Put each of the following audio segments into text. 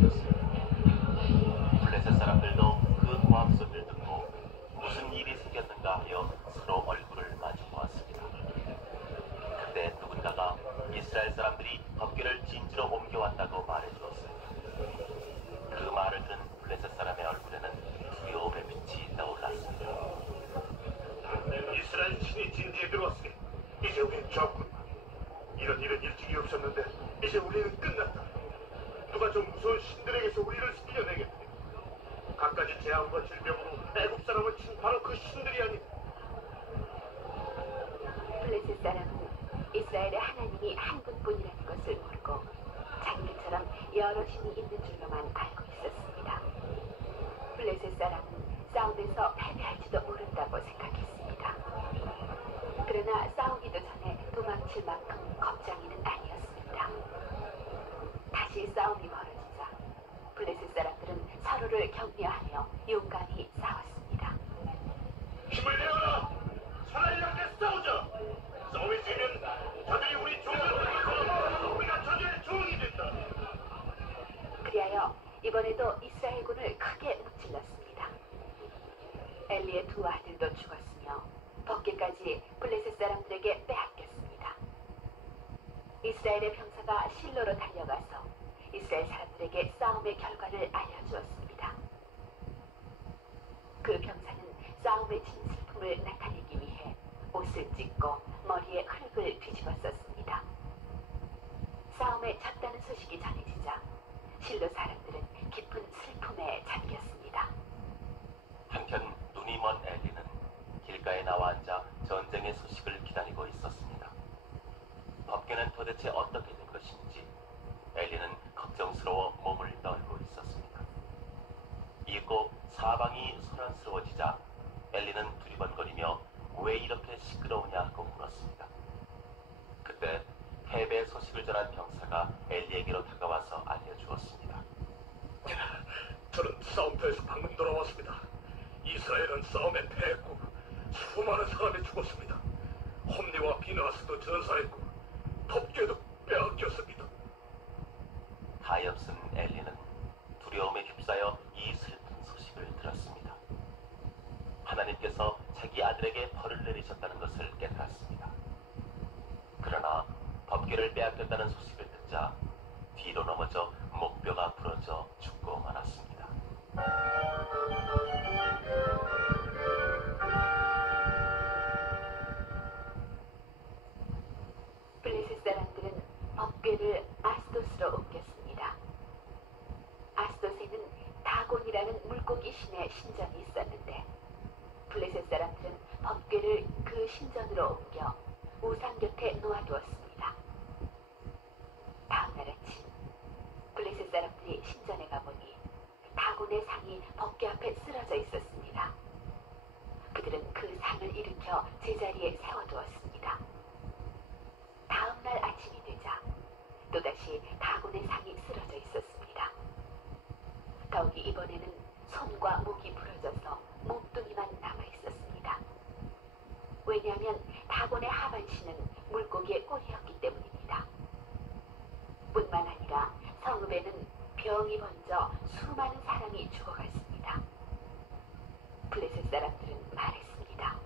알렸습니다. 블레셋 사람들도 그 고함 소리를 듣고 무슨 일이 생겼는가 하여 서로 얼굴을 마주 보았습니다. 그때 누군가가 이스라엘 사람들이 법궤를 진주로 옮겨왔다고 말해주었습니다. 그 말을 들은 블레셋 사람의 얼굴에는 두려움의 빛이 떠올랐습니다. 이스라엘 신이 진지에 들어왔으니 이제 우린 졌군. 이런 일은 일찍이 없었는데 이제 우리는 끝났다. 누가 좀 무서운 신들에게서 우리를 살려내겠네. 갖가지 재앙과 질병으로 애국 사람을 친 바로 그 신들이 아닌. 블레셋 사람은 이스라엘의 하나님이 한 분뿐이라는 것을 모르고 자기들처럼 여러 신이 있는 줄로만 알고 있었습니다. 블레셋 사람은 싸움에서 패배할지도 모른다고 생각했습니다. 그러나 싸우기도 전에 도망칠 만큼 겁쟁이는 아니었습니다. 다시 싸움이 벌어지자 블레셋 사람들은 서로를 격려하며 용감히 싸웠습니다. 힘을 내어라! 차라리 함께 싸우자! 싸움이 지면 저들이 우리 종을 들고 우리가 저들의 종이 된다! 그리하여 이번에도 이스라엘군을 크게 무찔렀습니다. 엘리의 두 아들도 죽었으며 법궤까지 블레셋 사람들에게 빼앗겼습니다. 이스라엘의 병사가 실로로 달려가서 이스라엘 사람들에게 싸움의 결과를 알려주었습니다. 그 병사는 싸움의 진슬픔을 나타내기 위해 옷을 찢고 머리에 흙을 뒤집어 썼습니다. 싸움에 졌다는 소식이 전해지자 실로 사람들은 깊은 슬픔에 잠겼습니다. 한편 눈이 먼 엘리는 길가에 나와 앉아 전쟁의 소식을 기다리고 있었습니다. 법궤는 도대체 어떻게 된 것인지 엘리는 걱정스러워 몸을 떨고 있었습니다. 이윽고 사방이 소란스러워지자 엘리는 두리번거리며 왜 이렇게 시끄러우냐 하고 물었습니다. 그때 패배 소식을 전한 병사가 엘리에게로 다가와서 알려주었습니다. 저는 싸움터에서 방금 돌아왔습니다. 이스라엘은 싸움에 패했고 수많은 사람이 죽었습니다. 홈리와 비나하스도 전사했고 법궤도 빼앗겼습니다. 가엾은 엘리는 두려움에 휩싸여 이 슬픈 소식을 들었습니다. 하나님께서 자기 아들에게 벌을 내리셨다는 것을 깨달았습니다. 그러나 법궤를 빼앗겼다는 소식을 듣자 뒤로 넘어져 목뼈가 부러져 죽고 말았습니다. 블레셋 사람들은 법궤를 아스도스로 옮겼습니다. 아스도스에는 다곤이라는 물고기 신의 신전이 있었는데 블레셋 사람들은 법궤를 그 신전으로 옮겨 우상 곁에 놓아두었습니다. 다음 날 아침 블레셋 사람들이 신전에 가보니 다곤의 상이 법궤 앞에 쓰러져 있었습니다. 그들은 그 상을 일으켜 제자리에 세워두었습니다. 다음 날 아침이 되자 또다시 다곤의 상이 쓰러져 있었습니다. 더욱이 이번에는 손과 목이 부러져서 몸뚱이만 남아 있었습니다. 왜냐하면 다곤의 하반신은 물고기의 꼬리였기 때문입니다. 뿐만 아니라 성읍에는 병이 번져 수많은 사람이 죽어갔습니다. 블레셋 사람들은 말했습니다.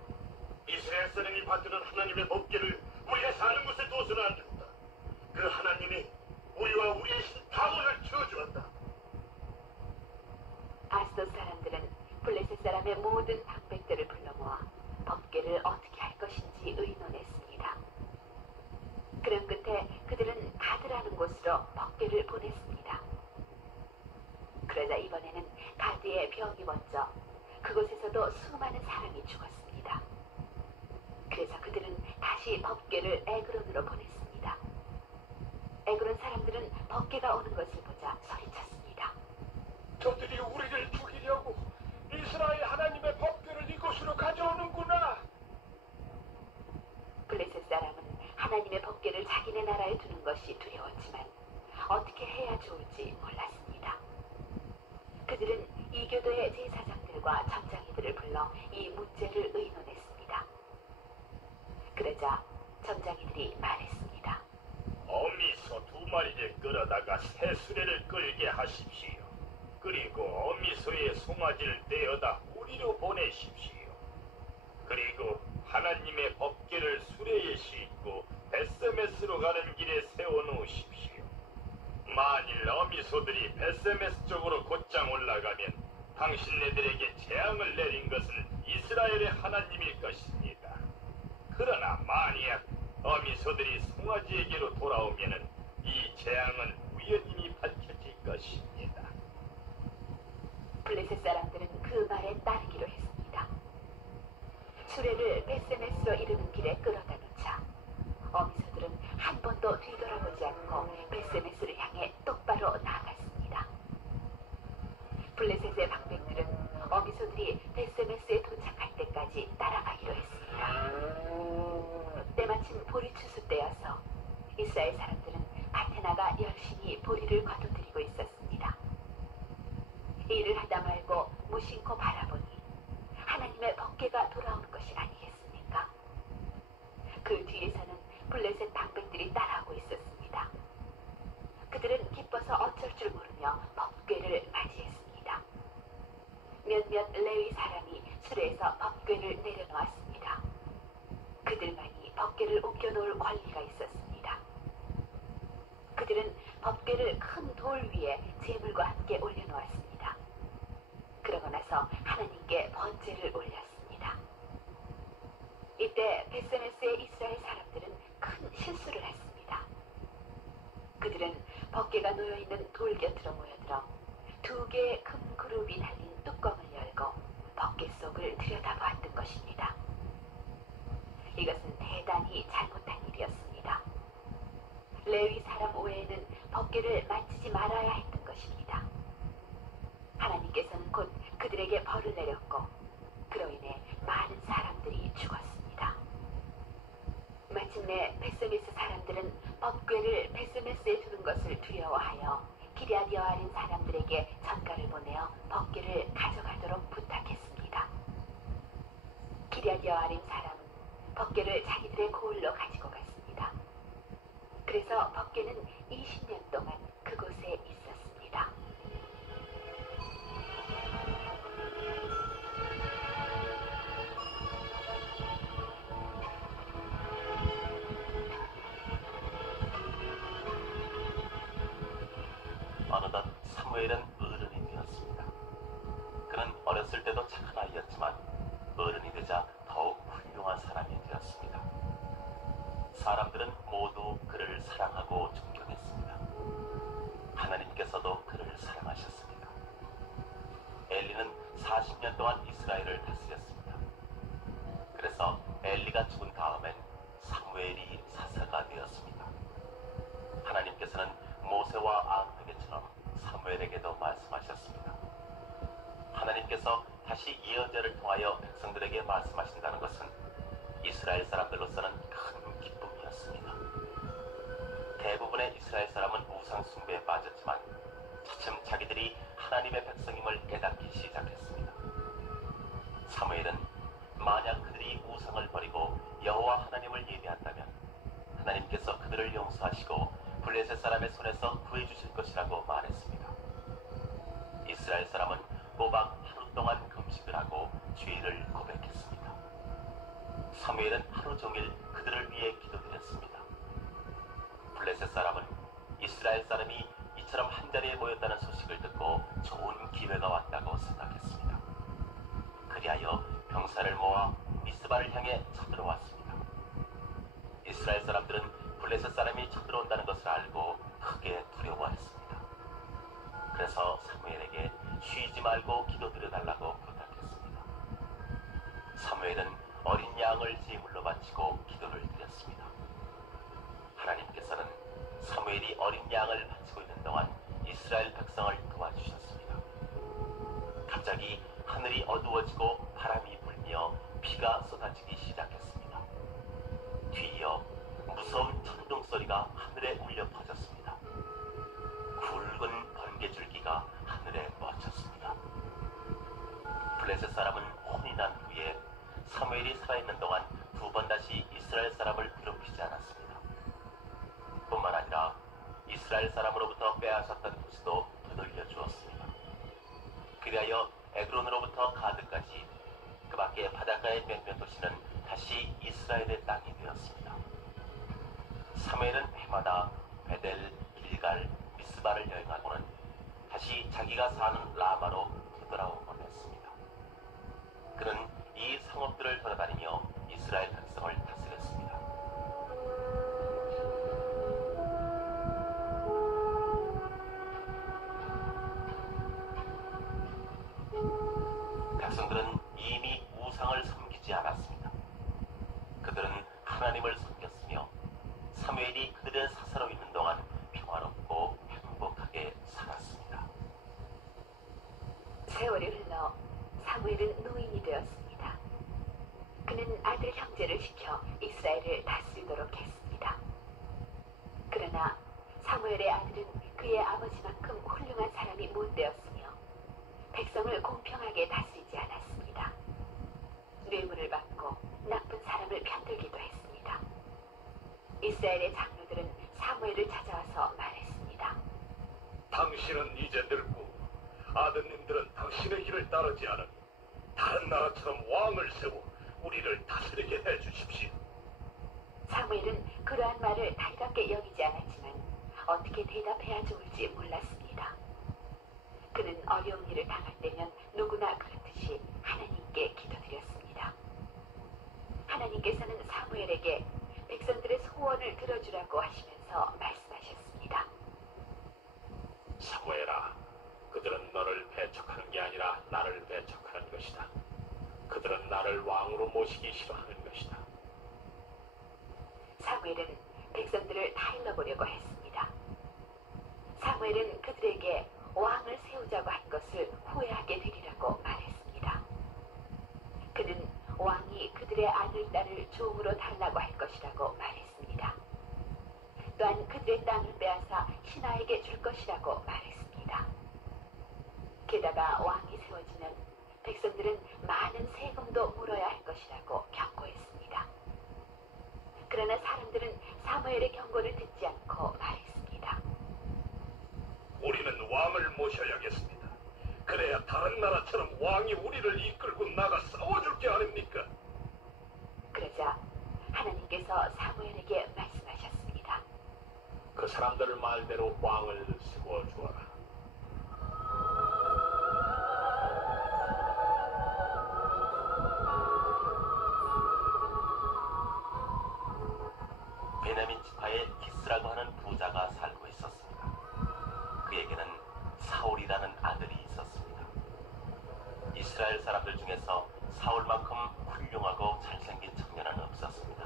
이스라엘 사람이 받드는 하나님의 법궤를 우리가 사는 곳에 둬서는 안 된다. 그 하나님이 우리와 우리의 신 다곤을 저주한다. 아스돗 사람들은 블레셋 사람의 모든 방백들을 불러 모아 법궤를 어떻게 할 것인지 의논했습니다. 그런 끝에 그들은 가드라는 곳으로 법궤를 보냈습니다. 그러자 이번에는 가드에 병이 번져 그곳에서도 수많은 사람이 죽었습니다. 그래서 그들은 다시 법궤를 에그론으로 보냈습니다. 에그론 사람들은 법궤가 오는 것을 보자 소리쳤습니다. 저들이 우리를 죽이려고 이스라엘 하나님의 법궤를 이곳으로 가져오는구나. 블레셋 사람은 하나님의 법궤를 자기네 나라에 두는 것이 두려웠지만 어떻게 해야 좋을지 몰랐습니다. 그들은 이교도의 제사장들과 점장이들을 불러 이 문제를 의논했습니다. 그러자 점장이들이 말했습니다. 어미서 두 마리를 끌어다가 새 수레를 끌게 하십시오. 그리고 어미소의 송아지를 떼어다 우리로 보내십시오. 그리고 하나님의 법궤를 수레에 싣고 베세메스로 가는 길에 세워놓으십시오. 만일 어미소들이 베세메스 쪽으로 곧장 올라가면 당신네들에게 재앙을 내린 것은 이스라엘의 하나님일 것입니다. 그러나 만약 어미소들이 송아지에게로 돌아오면은 이 재앙은 우연히 밝혀질 것입니다. 블레셋 사람들은 그 말에 따르기로 했습니다. 수레를 베세메스로 이르는 길에 끌어다 놓자 어미소들은 한 번도 뒤돌아보지 않고 베세메스를 향해 똑바로 나아갔습니다. 블레셋의 방백들은 어미소들이 베세메스에 도착할 때까지 따라가기로 했습니다. 때마침 보리 추수 때여서 이스라엘 사람들은 밭에 나가 열심히 보리를 거두들이고 있었습니다. 일을 하다 말고 무심코 바라보니 하나님의 법궤가 돌아오는 것이 아니겠습니까? 그 뒤에서는 블레셋 방백들이 따라오고 있었습니다. 그들은 기뻐서 어쩔 줄 모르며 법궤를 맞이했습니다. 몇몇 레위 사람이 수레에서 법궤를 내려놓았습니다. 그들만이 법궤를 옮겨놓을 권리가 있었습니다. 그들은 법궤를 큰 돌 위에 제물과 함께 올려놓았습니다. 그러고 나서 하나님께 번제를 올렸습니다. 이때 베세메스의 이스라엘 사람들은 큰 실수를 했습니다. 그들은 법궤가 놓여있는 돌 곁으로 모여들어 두 개의 큰 그룹이 달린 뚜껑을 열고 법궤 속을 들여다보았던 것입니다. 이것은 대단히 잘못한 일이었습니다. 레위 사람 외에는 법궤를 만지지 말아야 했던 것입니다. 하나님께서는 곧 그들에게 벌을 내렸고 그로 인해 많은 사람들이 죽었습니다. 마침내 베세메스 사람들은 법궤를 베세메스에 두는 것을 두려워하여 기럇 여아린 사람들에게 전가를 보내어 법궤를 가져가도록 부탁했습니다. 기럇 여아린 사람은 법궤를 자기들의 고을로 가지고 갔습니다. 그래서 법궤는 20년 동안 그곳에 있었습니다. 어느덧 사무엘은 어른이 되었습니다. 그는 어렸을 때도 착한 아이였지만 어른이 되자 더욱 훌륭한 사람이 되었습니다. 사람들은 모두 그를 사랑하고 존경했습니다. 하나님께서도 그를 사랑하셨습니다. 엘리는 40년 동안 이스라엘을 다스렸습니다. 그래서 엘리가 죽은 다음엔 사무엘이 사사가 되었습니다. 하나님께서는 모세와 아론에게처럼 사무엘에게도 말씀하셨습니다. 하나님께서 다시 예언자를 통하여 백성들에게 말씀하신다는 것은 이스라엘 사람들로서는 큰 기쁨이었습니다. 대부분의 이스라엘 사람은 우상 숭배에 빠졌지만 차츰 자기들이 하나님의 백성임을 깨닫기 시작했습니다. 사무엘은 만약 그들이 우상을 버리고 여호와 하나님을 예배한다면 하나님께서 그들을 용서하시고 블레셋 사람의 손에서 구해주실 것이라고 말했습니다. 이스라엘 사람은 꼬박 하루 동안 금식을 하고 죄를 고백했습니다. 사무엘은 하루 종일 그들을 위해 기도드렸습니다. 블레셋 사람은 이스라엘 사람이 이처럼 한자리에 모였다는 소식을 듣고 좋은 기회가 왔다고 생각했습니다. 그리하여 병사를 모아 미스바를 향해 쳐들어왔습니다. 이스라엘 사람들은 블레셋 사람이 쳐들어온다는 것을 알고 크게 두려워했습니다. 그래서 사무엘에게 쉬지 말고 기도드려달라고 부탁했습니다. 사무엘은 어린 양을 제물로 바치고 기도를 드렸습니다. 하나님께서는 사무엘이 어린 양을 바치고 있는 동안 이스라엘 백성을 도와주셨습니다. 갑자기 하늘이 어두워지고 바람이 불며 비가 쏟아지기 시작했습니다. 뒤이어 무서운 천둥 소리가 하늘에 울려 퍼졌습니다. 굵은 번개줄기가 하늘에 뻗쳤습니다. 블레셋 사람은 혼이 난 후에 사무엘이 살아있는 동안 두 번 다시 이스라엘 사람을 괴롭히지 않았습니다. 뿐만 아니라 이스라엘 이스라엘 사람으로부터 빼앗았던 도시도 되돌려 주었습니다. 그리하여 에그론으로부터 가드까지 그 밖에 바닷가의 몇몇 도시는 다시 이스라엘의 땅이 되었습니다. 사무엘은 해마다 베델, 길갈, 미스바를 여행하고는 다시 자기가 사는 라마로 되돌아오곤 했습니다. 그는 이 성읍들을 돌아다니며 이스라엘 백성을 다스렸습니다. 백성들은 이미 우상을 섬기지 않았습니다. 그들은 하나님을 섬겼으며 사무엘이 그들의 사사로 있는 동안 평화롭고 행복하게 살았습니다. 세월이 흘러 사무엘은 노인이 되었습니다. 그는 아들 형제를 시켜 이스라엘을 다스리도록 했습니다. 그러나 사무엘의 아들은 그의 아버지만큼 훌륭한 사람이 못 되었으며 백성을 공평하게 다스리지 않았습니다. 뇌물을 받고 나쁜 사람을 편들기도 했습니다. 이스라엘의 장로들은 사무엘을 찾아와서 말했습니다. 당신은 이제 늙고 아드님들은 당신의 길을 따르지 않으니 다른 나라처럼 왕을 세워 우리를 다스리게 해주십시오. 사무엘은 그러한 말을 달갑게 여기지 않았지만 어떻게 대답해야 좋을지 몰랐습니다. 그는 어려운 일을 당할 때면 누구나 그렇듯이 하나님께 기도드렸습니다. 하나님께서는 사무엘에게 백성들의 소원을 들어주라고 하시면서 말씀하셨습니다. 사무엘아, 그들은 너를 배척하는 게 아니라 나를 배척하는 것이다. 그들은 나를 왕으로 모시기 싫어하는 것이다. 사무엘은 백성들을 타일러보려고 했습니다. 사무엘은 그들에게 왕을 세우자고 한 것을 후회하게 되리라고 말했습니다. 그는 왕이 그들의 아들, 딸을 종으로 달라고 할 것이라고 말했습니다. 또한 그들의 땅을 빼앗아 신하에게 줄 것이라고 말했습니다. 게다가 왕이 세워지면 백성들은 많은 세금도 물어야 할 것이라고 경고했습니다. 그러나 사람들은 사무엘의 경고를 듣지 않고 말했습니다. 우리는 왕을 모셔야겠습니다. 그래야 다른 나라처럼 왕이 우리를 이끌고 나가 싸워줄 게 아닙니까? 그러자 하나님께서 사무엘에게 말씀하셨습니다. 그 사람들 말대로 왕을 세워주어라. 베냐민 지파의 기스라고 하는 부자가 살고 있었습니다. 그에게는 사울이라는 아들이 있었습니다. 이스라엘 사람들 중에서 사울만큼 훌륭하고 잘생긴 청년은 없었습니다.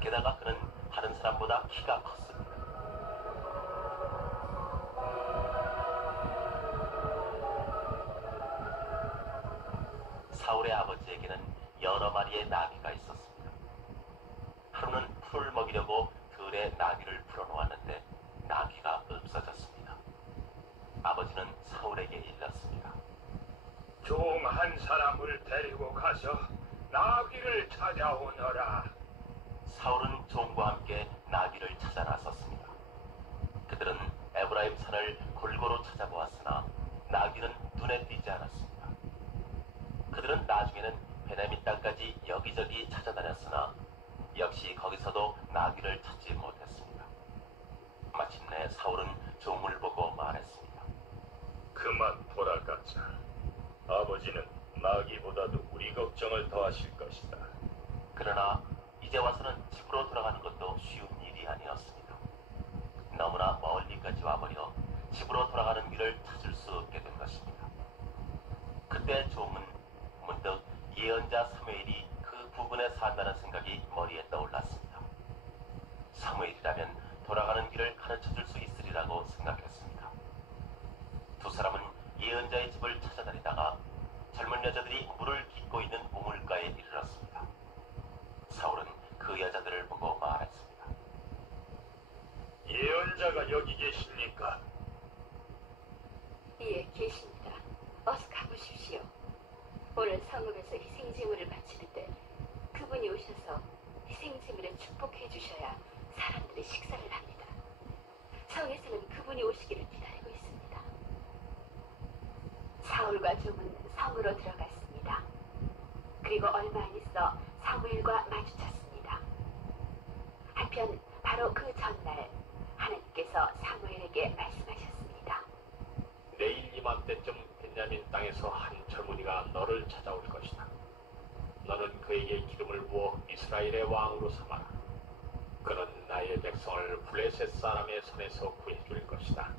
게다가 그는 다른 사람보다 키가 컸습니다. 사울의 아버지에게는 여러 마리의 나귀가 있었습니다. 하루는 풀을 먹이려고 들에 나귀를 풀어놓았는데 나귀가 없어졌습니다. 아버지는 사울에게 일렀습니다. 종 한 사람을 데리고 가서 나귀를 찾아오너라. 사울은 종과 함께 나귀를 찾아 나섰습니다. 그들은 에브라임 산을 골고루 찾아보았으나 나귀는 눈에 띄지 않았습니다. 그들은 나중에는 베냐민 땅까지 여기저기 찾아다녔으나 역시 거기서도 나귀를 찾지 못했습니다. 마침내 사울은 종을 보고 말했습니다. 그만 돌아가자. 아버지는 나귀보다도 우리 걱정을 더 하실 것이다. 그러나 이제 와서는 집으로 돌아가는 것도 쉬운 일이 아니었습니다. 너무나 멀리까지 와버려 집으로 돌아가는 길을 찾을 수 없게 된 것입니다. 그때 종은 문득 예언자 사무엘이 그 부근에 산다는 생각이 머리에 떠올랐습니다. 사무엘이라면 돌아가는 길을 가르쳐줄 수 있으리라고 생각했습니다. 두 사람은 예언자의 집을 찾아다니다가 젊은 여자들이 물을 깃고 있는 우물가에 이르렀습니다. 사울은 그 여자들을 보고 말했습니다. 예언자가 여기 계십니까? 예, 계십니다. 어서 가보십시오. 오늘 성읍에서 희생제물을 바치는데 그분이 오셔서 희생제물에 축복해 주셔야 사람들이 식사를 합니다. 사울과 종은 성으로 들어갔습니다. 그리고 얼마 안 있어 사무엘과 마주쳤습니다. 한편 바로 그 전날 하나님께서 사무엘에게 말씀하셨습니다. 내일 이맘때쯤 벤야민 땅에서 한 젊은이가 너를 찾아올 것이다. 너는 그에게 기름을 부어 이스라엘의 왕으로 삼아라. 그는 나의 백성을 블레셋 사람의 손에서 구해줄 것이다.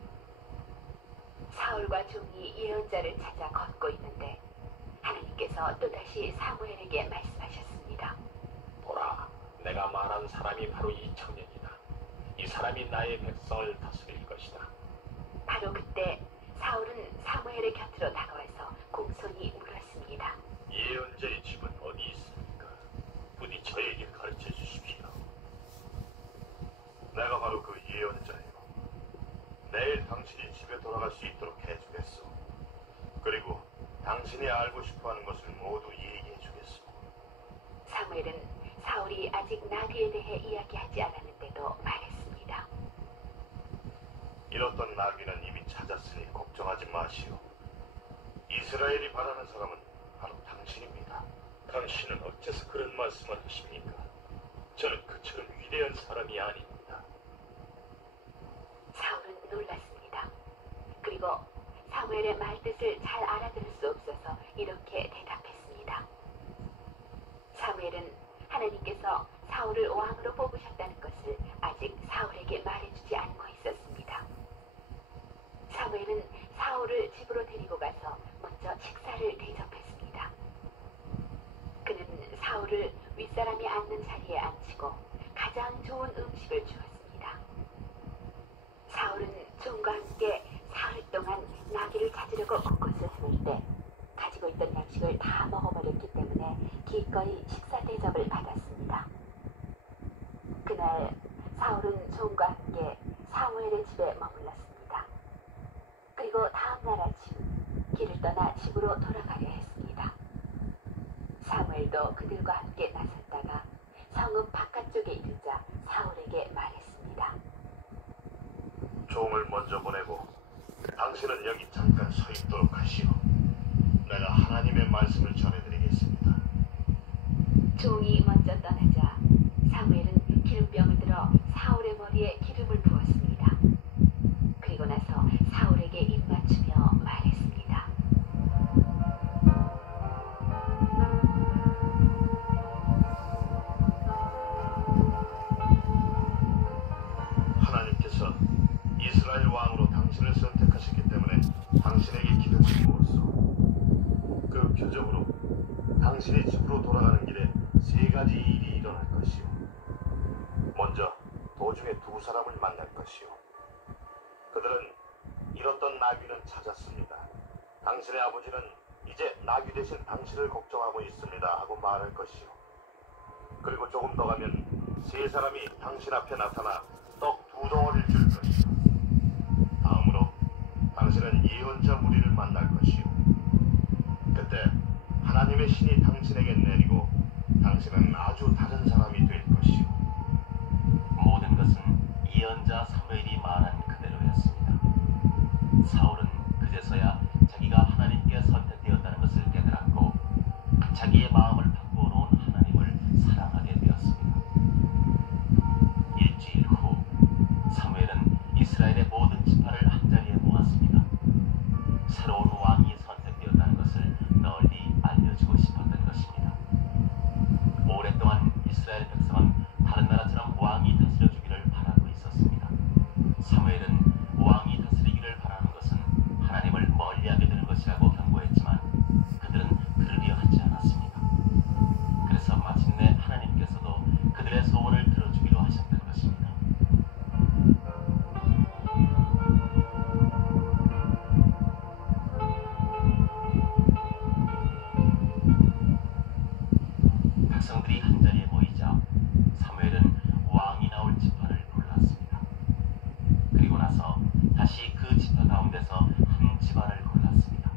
사울과 종이 예언자를 찾아 걷고 있는데 하나님께서 또다시 사무엘에게 말씀하셨습니다. 보라, 내가 말한 사람이 바로 이 청년이다. 이 사람이 나의 백성을 다스릴 것이다. 바로 그때 사울은 사무엘의 곁으로 다가와서 공손히 물었습니다. 예언자의 집은 어디 있습니까? 부디 저에게 가르쳐 주십시오. 내가 바로 그 예언자예요. 내일 당신이 집에 돌아갈 수 있도록 해주겠소. 그리고 당신이 알고 싶어하는 것을 모두 얘기해 주겠소. 사무엘은 사울이 아직 나귀에 대해 이야기하지 않았는데도 말했습니다. 잃었던 나귀는 이미 찾았으니 걱정하지 마시오. 이스라엘이 바라는 사람은 바로 당신입니다. 당신은 어째서 그런 말씀을 하십니까? 저는 그처럼 위대한 사람이 아닙니다. 사울은 놀랐습니다. 그리고 사무엘의 말뜻을 잘 알아들을 수 없어서 이렇게 대답했습니다. 사무엘은 하나님께서 사울을 왕으로 뽑으셨다는 것을 아직 사울에게 말해주지 않고 있었습니다. 사무엘은 사울을 집으로 데리고 가서 먼저 식사를 대접했습니다. 그는 사울을 윗사람이 앉는 자리에 앉히고 가장 좋은 음식을 주었습니다. 사울은 종과 함께 사흘 동안 나귀를 찾으려고 곳곳을 헤맬 때 가지고 있던 양식을 다 먹어버렸기 때문에 기꺼이 식사 대접을 받았습니다. 그날 사울은 종과 함께 사무엘의 집에 머물렀습니다. 그리고 다음 날 아침 길을 떠나 집으로 돌아가려 했습니다. 사무엘도 그들과 함께 나섰다가 성읍 바깥쪽에 이르자 사울에게 말했습니다. 종을 먼저 보내고 당신은 여기 잠깐 서 있도록 하시오. 내가 하나님의 말씀을 전해드리겠습니다. 종이 먼저 떠나자 사무엘은 기름병을 들어 사울의 머리에 기름을 부었습니다. 그리고 나서 사울에게 입맞추며 말했습니다. 하나님께서 이스라엘 왕으로 당신을 선택하셨기 때문에 당신에게 기름을 부었소. 그 표적으로 당신이 집으로 돌아가는 길에 세 가지 일이 일어날 것이오. 먼저 도중에 두 사람을 만날 것이오. 그들은 잃었던 나귀는 찾았습니다. 당신의 아버지는 이제 나귀 대신 당신을 걱정하고 있습니다 하고 말할 것이오. 그리고 조금 더 가면 세 사람이 당신 앞에 나타나 떡 두 덩어리를 줄 것이오. 다음으로 당신은 예언자 무리를 만날 것이오. 그때 하나님의 신이 당신에게 내리고 당신은 아주 다른 사람이 될 것이오. 모든 것은 예언자 사무엘이 말한 그대로였습니다. 사울은 그제서야 자기가 하나님께 선택되었다는 것을 깨달았고 자기의 마음을 바꾸어 놓은 하나님을 사랑하게 되었습니다. 일주일 후 사무엘은 이스라엘의 모든 지파를 한자리에 모았습니다. 새로운 왕이 선택되었다는 것을 널리 알려주고 싶었던 것입니다. 오랫동안 이스라엘 백성은 다른 나라처럼 왕이 다스려주기를 바라고 있었습니다. 사무엘은 왕이 다스리기를 바라는 것은 하나님을 멀리하게 되는 것이라고 경고했지만 그들은 들으려 하지 않았습니다. 그래서 마침내 하나님께서도 그들의 소원을 들어주기로 하셨던 것입니다. 백성들이 한자리에 모이자 사무엘은 왕이 나올 지파를 골랐습니다. 그리고 나서 다시 그 지파 가운데서 한 집안을 골랐습니다.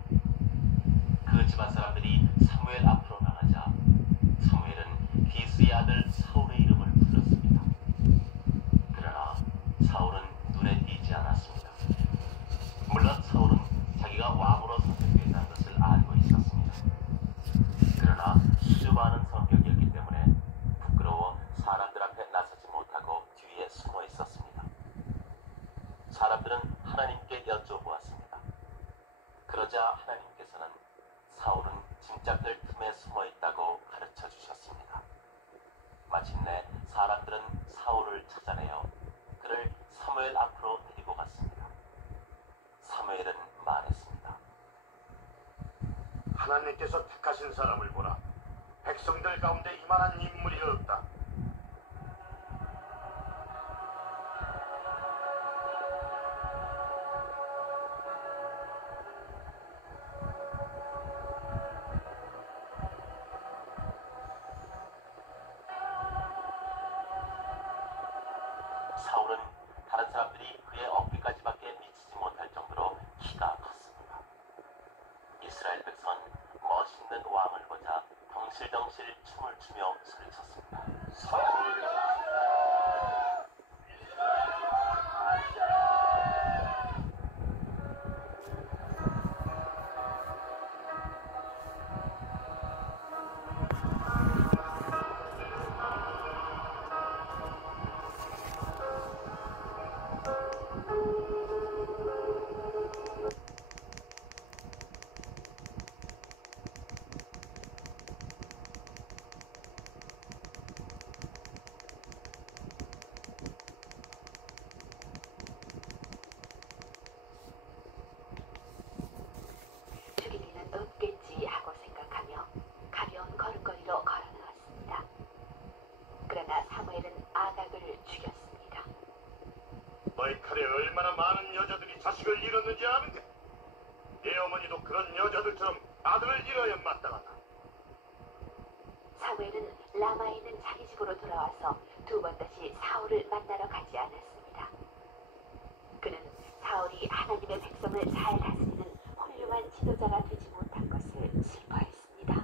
그 집안 사람들이 사무엘 앞으로 나가자 사무엘은 기스의 아들 사울의 이름을 불렀습니다. 그러나 사울은 눈에 띄지 않았습니다. 물론 사울은 자기가 왕으로 선택됐다는 그러나 하나님께서는 사울은 짐짝들 틈에 숨어 있다고 가르쳐 주셨습니다. 마침내 사람들은 사울을 찾아내어 그를 사무엘 앞으로 데리고 갔습니다. 사무엘은 말했습니다. 하나님께서 택하신 사람을 보라. 백성들 가운데 이만한 인물이 없다. 사울은 다른 사람들이 그의 어깨까지밖에 미치지 못할 정도로 키가 컸습니다. 이스라엘 백성은 멋있는 왕을 보자 덩실덩실 춤을 추며 소리쳤습니다. 죽일 일은 없겠지 하고 생각하며 가벼운 걸음걸이로 걸어 나왔습니다. 그러나 사무엘은 아각을 죽였습니다. 너희 칼에 얼마나 많은 여자들이 자식을 잃었는지 아는가? 네 어머니도 그런 여자들처럼 아들을 잃어야 마땅하다. 사무엘은 라마에 있는 자기 집으로 돌아와서 두 번 다시 사울을 만나러 가지 않았습니다. 그는 사울이 하나님의 백성을 잘 다스리는 훌륭한 지도자가 되지 못한 것을 슬퍼했습니다.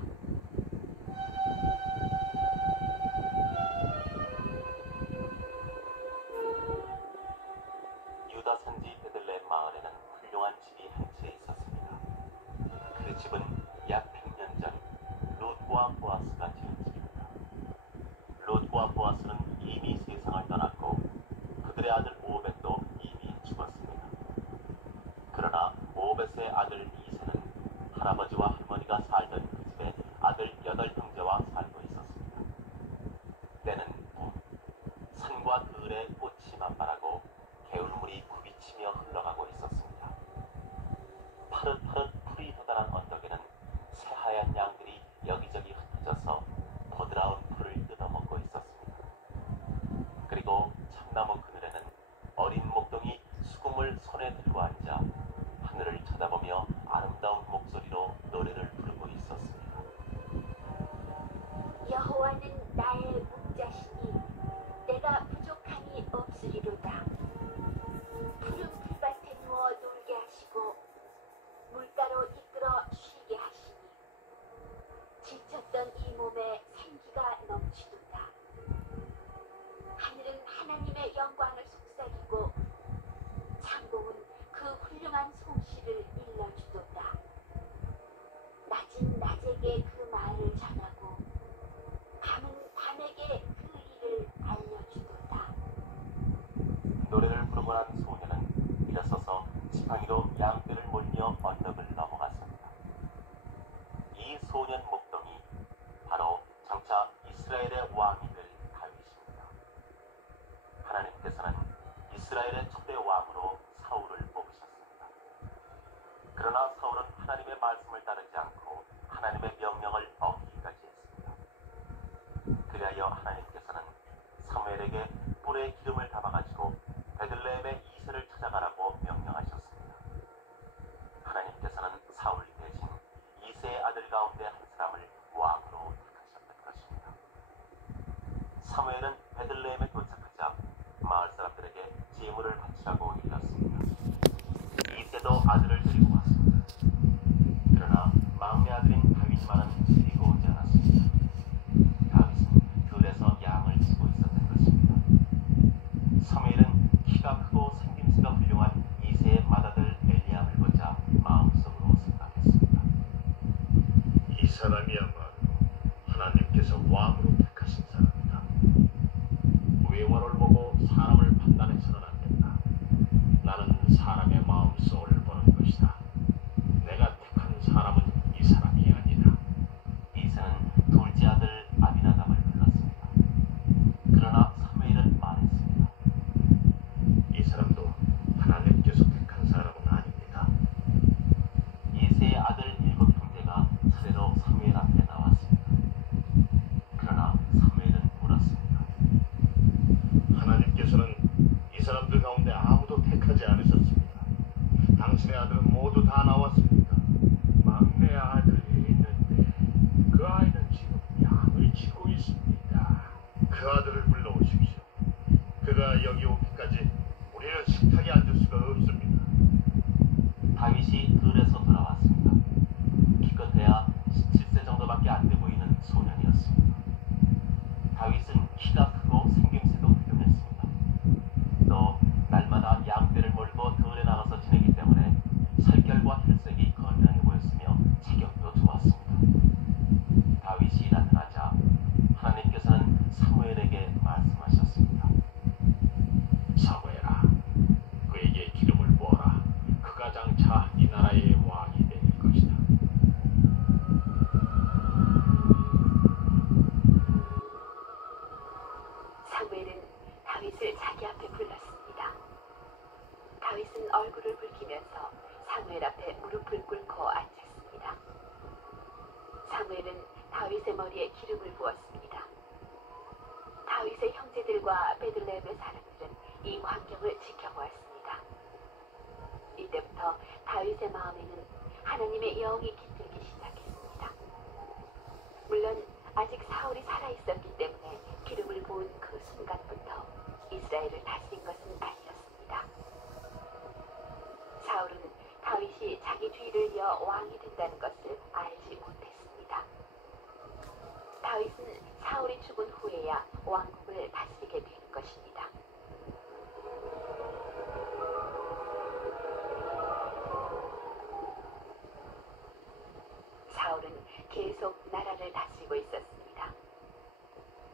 유다 산지 베들레헴 마을에는 훌륭한 집이 한 채 있었습니다. 그 집은 약 100년 전 롯과 보아스가 지은 집입니다. 롯과 보아스는 이미 세상을 떠났고 그들의 아들 오벳도 이미 죽었습니다. 그러나 오벳의 아들 이세는 할아버지와 할머니가 살던 그 집에 아들 8형제와 살고 있었습니다. 때는 봄, 산과 들에 꽃이 만발하고 개울물이 굽이치며 흘러가고 있었습니다. 파릇파릇 풀이 돋아난 언덕에는 새하얀 양들이 여기저기 흩어져서 보드라운 풀을 뜯어먹고 있었습니다. 그리고 참나무 그늘에는 어린 목동이 수금을 손에 들고 앉아 하늘을 쳐다보며 아름다운 목소리로 노래를 부르고 있었습니다. 여호와는 나의 목자시니 내가 부족함이 없으리로다. 푸른 풀밭에 누워 놀게 하시고 물가로 이끌어 쉬게 하시니 지쳤던 이 몸에 생기가 넘치도다. 하늘은 하나님의 영광을 속삭이고 창공은 그 훌륭한 솜씨를 일러주도다. 낮은 낮에게 그 말을 전하고 밤은 밤에게 그 일을 알려주도다. 노래를 부르고 난 소녀는 일어서서 지팡이로 양떼를 몰며 언덕을 넘어갔습니다. 이 소년 목동이 바로 장차 이스라엘의 왕이 될 다윗입니다. 하나님께서는 이스라엘의 초대 왕으로 사울을 뽑으셨습니다. 그러나 사울은 하나님의 말씀을 따르지 않고 하나님의 명령을 어기기까지 했습니다. 그리하여 하나님께서는 사무엘에게 뿔에 기름을 담아가지고 베들레헴의 이새를 찾아가라고 명령하셨습니다. 하나님께서는 사울 대신 이새의 아들 가운데 한 사람을 왕으로 택하셨던 것입니다. 사무엘은 베들레헴에 도착하자 마을 사람들에게 제물을 바치라고 일렀습니다. 이새도 아들을 데리고 왔습니다. 그러나 막내 아들인 다윗만은 데리고 오지 않았습니다. 다윗은 들에서 양을 치고 있었던 것입니다. 사무엘은 키가 크고 생김새가 훌륭한 이새의 맏아들 엘리압을 보자 마음속으로 생각했습니다. 이 사람이야말로 하나님께서 왕으로 택하신 사람이다. 외모를 보고 사람을 판단해서는 안 된다. 나는 사람의 마음속을 보는 것이다. 내가 택한 당신의 아들은 모두 다 나왔습니까? 막내 아들이 있는데 그 아이는 지금 양을 치고 있습니다. 그 아들을 불러오십시오. 그가 여기 오기까지 우리는 식탁에 앉을 수가 없습니다. 다윗이 들에서 돌아왔습니다. 기껏해야 17세 정도밖에 안 돼 보이는 소년이었습니다. 다윗은 키가 크고 생김새도 훌륭했습니다. 또 날마다 양떼를 몰고 들에 나가서 지내기 때문에 살결과 혈색이 건강해 보였으며 체격도 좋았습니다. 다윗이 나타나자 하나님께서는 사무엘에게 말씀하셨습니다. 사무엘아, 그에게 기름을 부어라. 그가 장차 이 나라의 왕이 될 것이다. 사무엘은 다윗을 자기 앞에 불렀습니다. 다윗은 얼굴을 붉히면서 사무엘 앞에 무릎을 꿇고 앉았습니다. 사무엘은 다윗의 머리에 기름을 부었습니다. 다윗의 형제들과 베들레헴의 사람들은 이 광경을 지켜보았습니다. 이때부터 다윗의 마음에는 하나님의 영이 깃들기 시작했습니다. 물론 아직 사울이 살아있었기 때문에 기름을 부은 그 순간부터 이스라엘을 다스린 것은 아니었습니다. 사울은 다윗이 자기 뒤를 이어 왕이 된다는 것을 알지 못했습니다. 다윗은 사울이 죽은 후에야 왕국을 다스리게 된 것입니다. 사울은 계속 나라를 다스리고 있었습니다.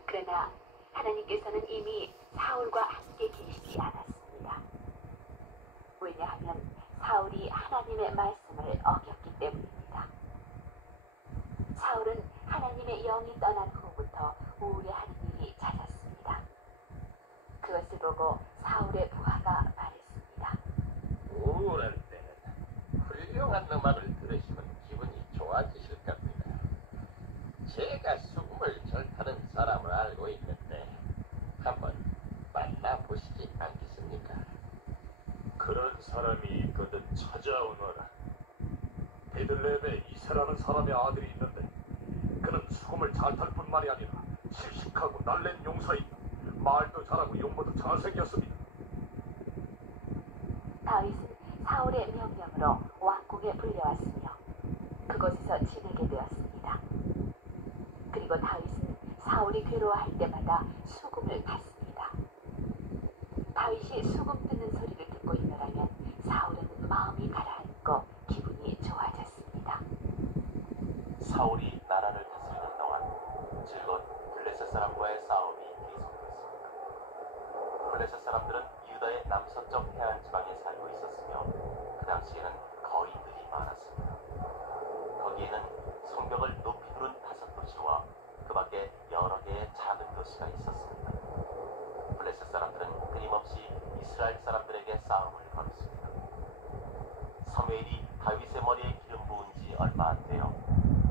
그러나 하나님께서는 이미 사울과 함께 계시지 않았습니다. 왜냐하면 사울이 하나님의 말씀을 어겼기 때문입니다. 사울은 하나님의 영이 떠난 후부터 우울해하는 일이 잦았습니다. 그것을 보고 사울의 부하가 말했습니다. 우울할 때는 훌륭한 음악을 들으시면 기분이 좋아지실 겁니다. 제가 수금을 절타는 사람을 알고 있는데 한번 만나보시지 않겠습니까? 그런 사람이 있거든 찾아오너라. 베들레헴에 이세라는 사람의 아들이 있는데 그는 수금을 잘 탈 뿐만이 아니라 씩씩하고 날랜 용사이며 말도 잘하고 용모도 잘생겼습니다. 다윗은 사울의 명령으로 왕궁에 불려왔으며 그곳에서 지내게 되었습니다. 그리고 다윗은 사울이 괴로워할 때마다 수금을 탔습니다. 다윗이 수금 듣는 소리를 듣고 있노라면 사울은 마음이 가라앉고 기분이 좋아졌습니다. 사울이 나라를 다스리는 동안 즐거운 블레셋 사람과의 싸움이 계속됐습니다. 블레셋 사람들은 유다의 남서쪽 해안 지방에 살고 있었으며 그 당시에는 거인들이 많았습니다. 거기에는 성벽을 높이 두른 5도시와 그 밖에 여러 개의 작은 도시가 있었습니다. 블레셋 사람들은 끊임없이 이스라엘 사람들에게 싸움을 걸었습니다. 사무엘이 다윗의 머리에 기름 부은 지 얼마 안 되어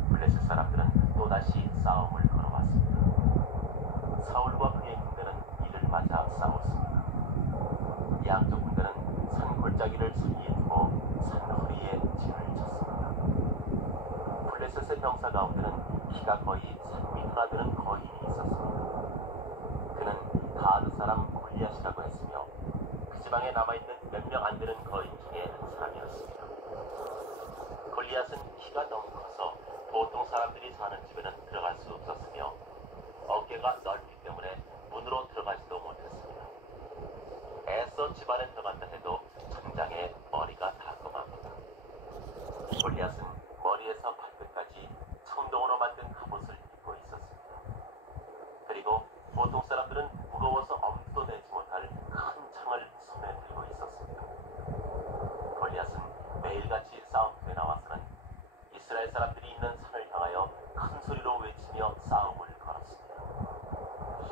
블레셋 사람들은 또다시 싸움을 걸어왔습니다. 사울과 그의 군대는 이를 맞아 싸웠습니다. 양쪽 군대는 산 골짜기를 사이에 두고 산 허리에 진을 쳤습니다. 블레셋의 병사 가운데는 키가 거의 3미터나 되는 거인이 있었습니다. 그는 가드 사람 골리앗이라고 했으며 그 지방에 남아있는 몇 명 안 되는 거인 중에 한 사람이었습니다. 골리앗은 키가 너무 커서 보통 사람들이 사는 집에는 들어갈 수 없었으며 어깨가 넓기 때문에 문으로 들어가지도 못했습니다. 애써 집 안에 들어간다 해도 천장에 머리가 닿고맙니다. 골리앗은 머리에서 발끝까지 청동으로 만든 갑옷을 입고 있었습니다. 그리고 보통 사람들은 무거워서 엄두도 내지 못할 큰 창을 손에 들고 있었습니다. 골리앗은 매일같이 싸움터에 나와서는 이스라엘 사람들이 있는 산을 향하여 큰 소리로 외치며 싸움을 걸었습니다.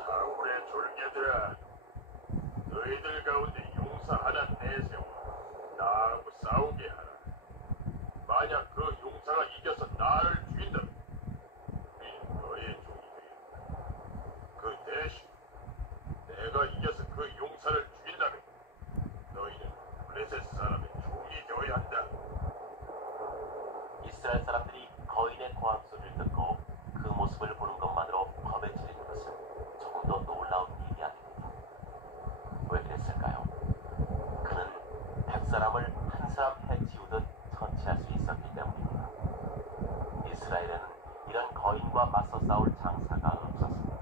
사울의 졸개들아, 너희들 가운데 용사 하나 내세워 나하고 싸우게 하라. 만약 그 용사가 이겨서 나를 죽인다면 우리는 너의 종이 되겠다. 그 대신 내가 이겨서 그 용사를 죽인다면 너희는 블레셋 사람의 종이 되어야 한다. 이스라엘 사람들이 거인의 고함 소리를 듣고 그 모습을 보는 것만으로 겁에 질리는 것은 조금도 놀라운 일이 아닙니다. 왜 그랬을까요? 그는 100사람을 한 사람 해치우듯 처치할 수 있었기 때문입니다. 이스라엘에는 이런 거인과 맞서 싸울 장사가 없었습니다.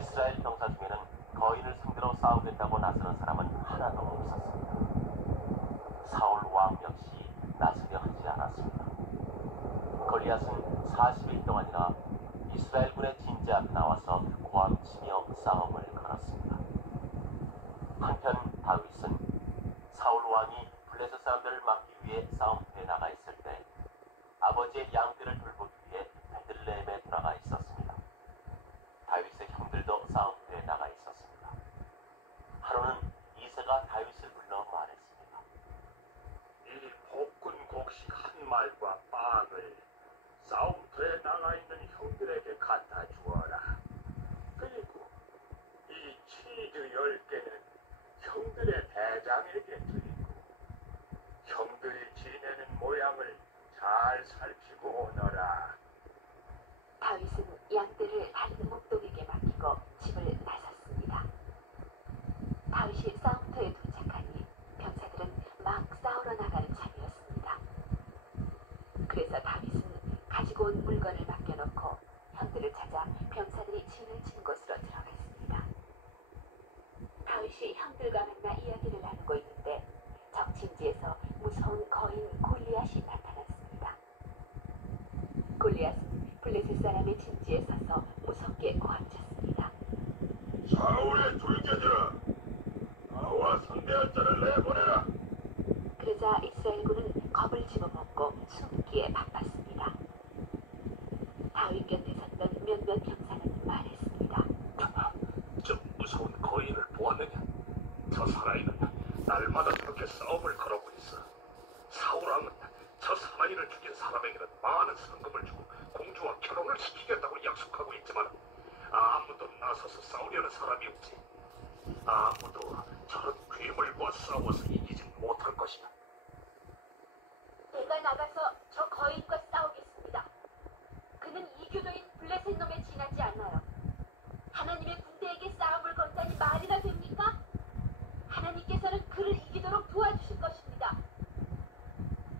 이스라엘 병사 중에는 거인을 상대로 싸우겠다고 나서는 사람은 하나도 없었습니다. 사울 왕 역시 나서려 하지 않았습니다. 골리앗은 40일 동안이나 이스라엘군의 진지 앞에 나와서 고함치며 싸움을 걸었습니다. 한편 다윗은 사울 왕이 블레셋 사람들을 막기 위해 싸움터에 나가 있을 때 아버지의 양떼를 돌보기 위해 베들레헴에 돌아가 있었습니다. 다윗의 형들도 싸움터에 나가 있었습니다. 하루는 이새가 다윗을 불러 말했습니다. 이 볶은 곡식 한 말과 빵을 싸움터에 나가 있는 형들에게 갖다 주어라. 그리고 이 치즈 10개는 형들의 대장에게 드리고 형들이 지내는 모양을 잘 살피고 오너라. 다윗은 양떼를 다른 목동에게 맡기고 집을 나섰습니다. 다윗이 싸움터에 도착하니 병사들은 막 싸우러 나가는 참이었습니다. 그래서 다윗은 가지고 온 물건을 맡겨놓고 형들을 찾아 병사들이 진을 친 곳으로 들어갔습니다. 다윗이 형들과 만나 이야기를 나누고 있는데 적진지에서 무서운 거인 골리앗이 나타났습니다. 골리앗은 블레셋 사람의 진지에 서서 무섭게 고함쳤습니다. 사울의 졸개들아, 나와 상대할 자를 내보내라. 그러자 이스라엘군은 겁을 집어먹고 숨기에 바빴습니다. 다윗 곁에 섰던 몇몇 병사는 말했습니다. 저 무서운 거인을 보았느냐? 저 사나이는 날마다 저렇게 싸움을 걸어오고 있어. 사울왕은 저 사나이를 죽인 사람에게는 많은 상금을 주고 공주와 결혼을 시키겠다고 약속하고 있지만 아무도 나서서 싸우려는 사람이 없지. 아무도 저런 괴물과 싸워서 이기진 못할 것이다. 내가 나가서 저 거인과 싸우겠습니다. 그는 이교도인 블레셋 놈에 지나지 않아요. 하나님의 군대에게 싸움을 건다니 말이나 됩니까? 하나님께서는 그를 이기도록 도와주실 것입니다.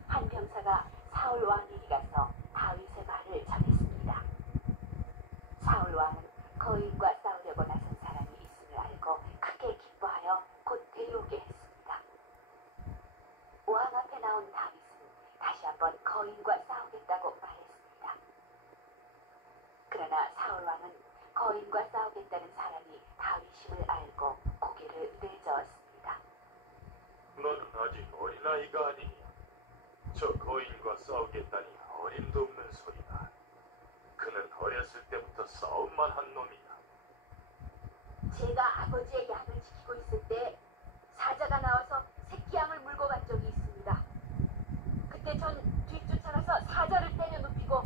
한 병사가 사울 왕에게 가서 다윗의 말을 전했습니다. 사울 왕은 거인과 싸우려고 나선 사람이 있음을 알고 크게 기뻐하여 곧 데려오게 했습니다. 왕 앞에 나온 다윗은 다시 한번 거인과 싸우겠다고 말했습니다. 그러나 사울 왕은 거인과 싸우겠다는 사람이 다윗임을 알고 고개를 내저었습니다. 너는 아직 어린아이가 아니니 저 거인과 싸우겠다니 어림도 없는 소리다. 그는 어렸을 때부터 싸움만 한 놈이다. 제가 아버지의 양을 지키고 있을 때 사자가 나와서 새끼 양을 물고 간 적이 있습니다. 그때 전 뒤쫓아가서 사자를 때려 눕히고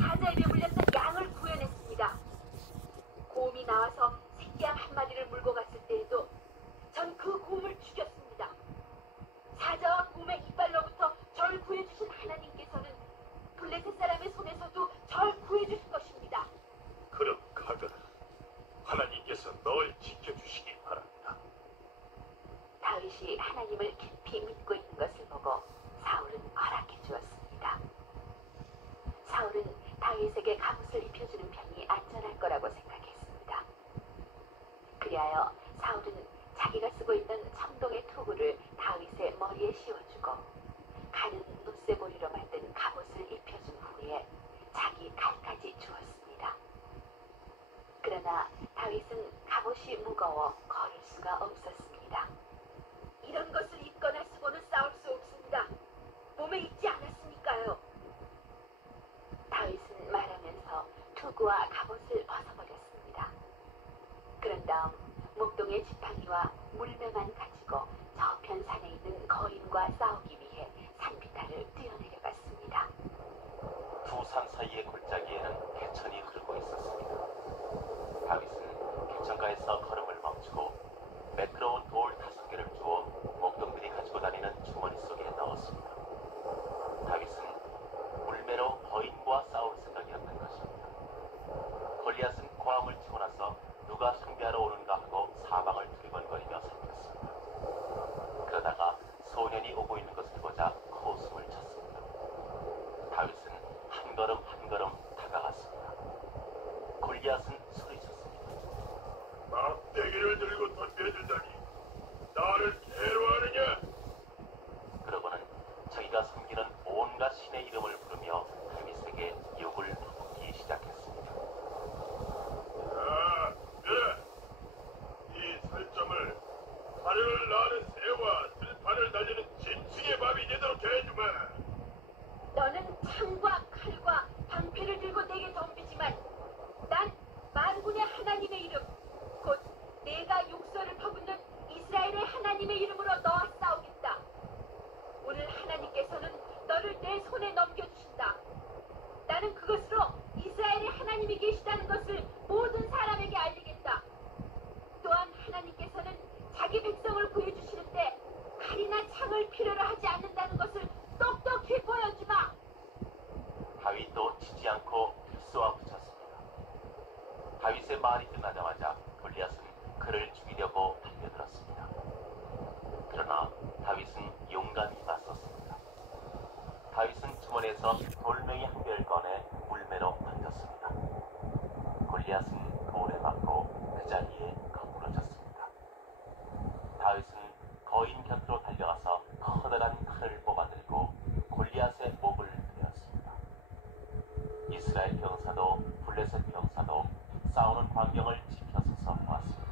사자에게 물렸던 양을 구해냈습니다. 곰이 나와서 새끼 양 한 마리를 물고 갔을 때에도 전 그 곰을 죽였습니다. 사자와 곰의 이빨로부터 절 구해주신 하나님께서는 블레셋 사람의 손에서도 절 구해주실 것입니다. 그럼 가거라. 하나님께서 널 지켜주시기 바랍니다. 다윗이 하나님을 깊이 믿고 있는 것을 보고 사울은 허락해 주었습니다. 사울은 다윗에게 갑옷을 입혀주는 편이 안전할 거라고 생각했습니다. 그리하여 사울은 자기가 쓰고 있던 청동의 투구를 다윗의 머리에 씌워주고 가는 노쇠보리로 만든 갑옷을 입혀준 후에 자기 칼까지 주었습니다. 그러나 다윗은 갑옷이 무거워 걸을 수가 없었습니다. 이런 것을 입거나 쓰고는 싸울 수 없습니다. 몸에 입지 않았으니까요. 다윗은 말하면서 투구와 갑옷을 벗어버렸습니다. 그런 다음 목동의 지팡이와 물매만 가지고 저편 산에 있는 거인과 싸우기 위해 산비탈을 뛰어내려갔습니다. 두 산 사이의 골짜기에는 개천이 흐르고 있었습니다. 다윗은 개천가에서 걸음을 멈추고 매끄러운 돌 5개를 주워 목동들이 가지고 다니는 주머니 속에 넣었습니다. 다윗은 그가 섬기는 온갖 신의 이름을 부르며 다윗에게 욕을 퍼붓기 시작했습니다. 자, 그래. 이 살점을 사료를 낳는 새와 들판을 달리는 짐승의 밥이 되도록 해주마. 너는 창과 칼과 방패를 들고 내게 덤비지만 난 만군의 하나님의 이름 곧 내가 욕설을 퍼붓는 이스라엘의 하나님의 이름으로 너와 싸우겠다. 오늘 하나님께서는 너를 내 손에 넘겨주신다. 나는 그것으로 이스라엘의 하나님이 계시다는 것을 모든 사람에게 알리겠다. 또한 하나님께서는 자기 백성을 구해주시는데 칼이나 창을 필요로 하지 않는다는 것을 똑똑히 보여주마. 다윗도 치지 않고 쏘아 붙였습니다. 다윗의 말이 끝나자마자 골리앗은 그를 죽이려고 달려들었습니다. 그러나 다윗은 용감히 맞섰습니다. 다윗은 주머니에서 돌멩이 한 개를 꺼내 물매로 던졌습니다. 골리앗은 돌에 맞고 그 자리에 거꾸러졌습니다. 다윗은 거인 곁으로 달려가서 커다란 칼을 뽑아들고 골리앗의 목을 베었습니다. 이스라엘 병사도 블레셋 병사도 싸우는 광경을 지켜서서 보았습니다.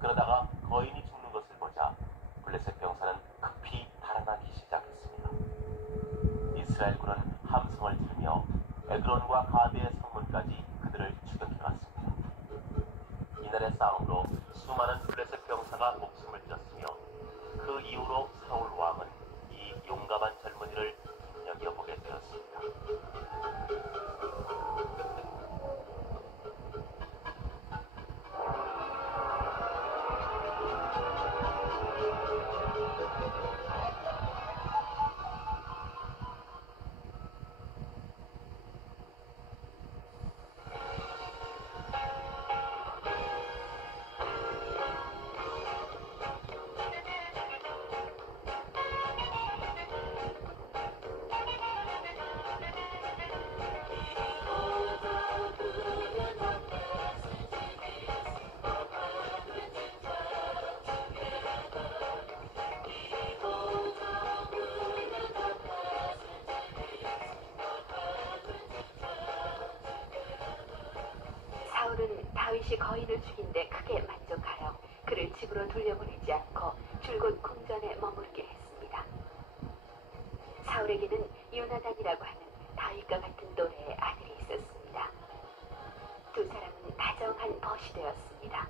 그러다가 거인이 죽는 것을 보자 블레셋 병사는 급히 달아나기 시작했습니다. 이스라엘군은 함성을 지르며 에그론과 가드의 성문까지 그들을 추격해갔습니다. 이날의 싸움으로 수많은 블레셋 병사가 목숨을 잃었으며 그 이후로 사울 왕은 이 용감한 젊은이를 눈여겨보게 되었습니다. 사울은 다윗이 거인을 죽인 데 크게 만족하여 그를 집으로 돌려보내지 않고 줄곧 궁전에 머무르게 했습니다. 사울에게는 요나단이라고 하는 다윗과 같은 또래의 아들이 있었습니다. 두 사람은 다정한 벗이 되었습니다.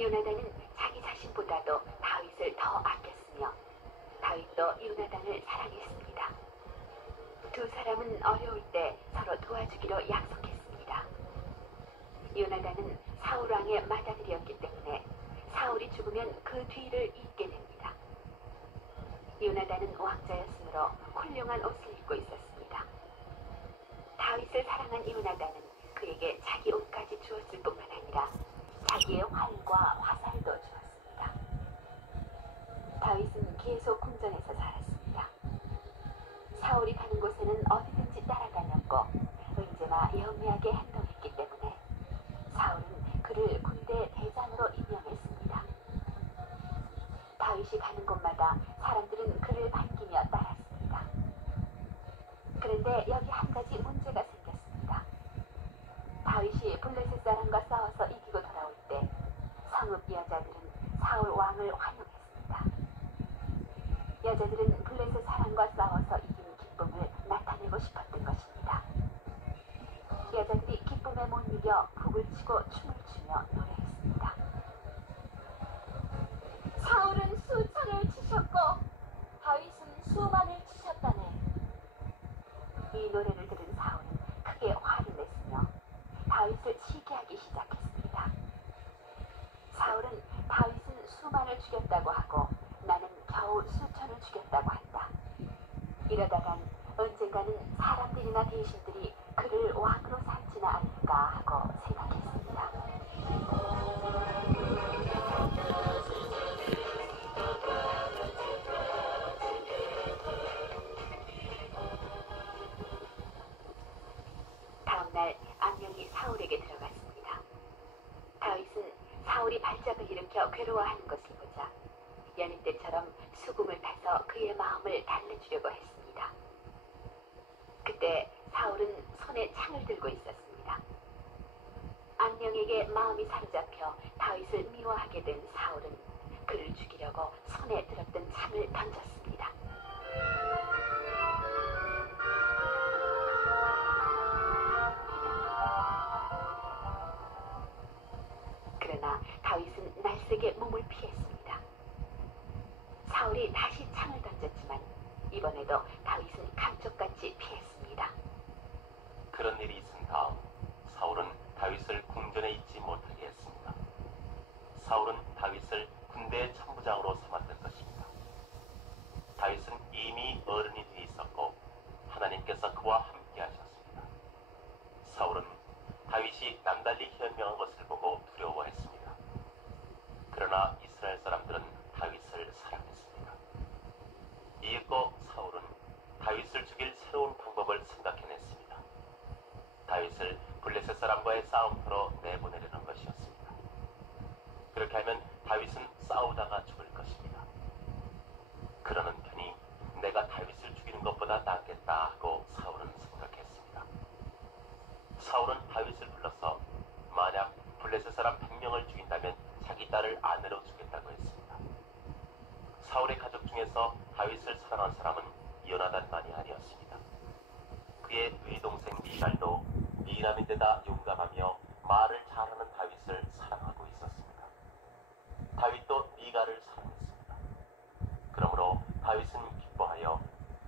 요나단은 자기 자신보다도 다윗을 더 아꼈으며 다윗도 요나단을 사랑했습니다. 두 사람은 어려울 때 서로 도와주기로 약속했습니다. 요나단은 사울 왕의 맏아들이었기 때문에 사울이 죽으면 그 뒤를 잇게 됩니다. 요나단은 왕자였으므로 훌륭한 옷을 입고 있었습니다. 다윗을 사랑한 요나단은 그에게 자기 옷까지 주었을 뿐만 아니라 자기의 활과 화살도 주었습니다. 다윗은 계속 궁전에서 살았습니다. 사울이 가는 곳에는 어디든지 따라다녔고 언제나 영리하게 행동했기 때문에 사울은 그를 군대 대장으로 임명했습니다. 다윗이 가는 곳마다 사람들은 그를 반기며 따랐습니다. 그런데 여기 한 가지 문제가 생겼습니다. 다윗이 블레셋 사람과 싸워서 이기고 돌아올 때 성읍 여자들은 사울 왕을 환영했습니다. 여자들은 블레셋 사람과 싸워서 이긴 기쁨을 나타내고 싶었던 것입니다. 여자들이 기쁨에 못 이겨 북을 치고 춤을 추며 노래했습니다. 사울은 수천을 치셨고 다윗은 수만을 치셨다네. 이 노래를 들은 사울은 크게 화를 냈으며 다윗을 치게 하기 시작했습니다. 사울은 다윗은 수만을 죽였다고 하고 나는 겨우 수천을 죽였다고 한다. 이러다간 언젠가는 사람들이나 대신들이 그를 왕으로 삼지나 않을까 하고 생각했습니다. 다음날 악령이 사울에게 들어갔습니다. 다윗은 사울이 발작을 일으켜 괴로워하는 것을 보자 여느 때처럼 수금을 타서 그 그의 마음을 달래주려고 했습니다. 그때 사울은 손에 창을 들고 있었습니다. 악령에게 마음이 사로잡혀 다윗을 미워하게 된 사울은 그를 죽이려고 손에 들었던 창을 던졌습니다. 그러나 다윗은 날쌔게 몸을 피했습니다. 사울이 다시 창을 던졌지만 이번에도 다윗은 감쪽같이 피했습니다. 그런 일이 있은 다음 사울은 다윗을 궁전에 있지 못하게 했습니다. 사울은 다윗을 군대의 참부장으로 삼았던 것입니다. 다윗은 이미 어른이 돼 있었고 하나님께서 그와 함께 하셨습니다. 사울은 다윗이 남달리 현명한 것을 보고 두려워했습니다. 그러나 이스라엘 사람들은 다윗을 사랑했습니다. 이윽고 사울은 다윗을 죽일 새로운 방법을 생각해냈습니다. 다윗을 블레셋 사람과의 싸움터로 내보내려는 것이었습니다. 그렇게 하면 다윗은 싸우다가 죽을 것입니다. 그러는 편이 내가 다윗을 죽이는 것보다 낫겠다 하고 사울은 생각했습니다. 사울은 다윗을 불러서 만약 블레셋 사람 100명을 죽인다면 자기 딸을 아내로 주겠다고 했습니다. 사울의 가족 중에서 다윗을 사랑한 사람은 요나단만이 아니었습니다. 그의 외동생 미샬도 미남인데다 용감하며 말을 잘하는 다윗을 사랑하고 있었습니다. 다윗도 미가를 사랑했습니다. 그러므로 다윗은 기뻐하여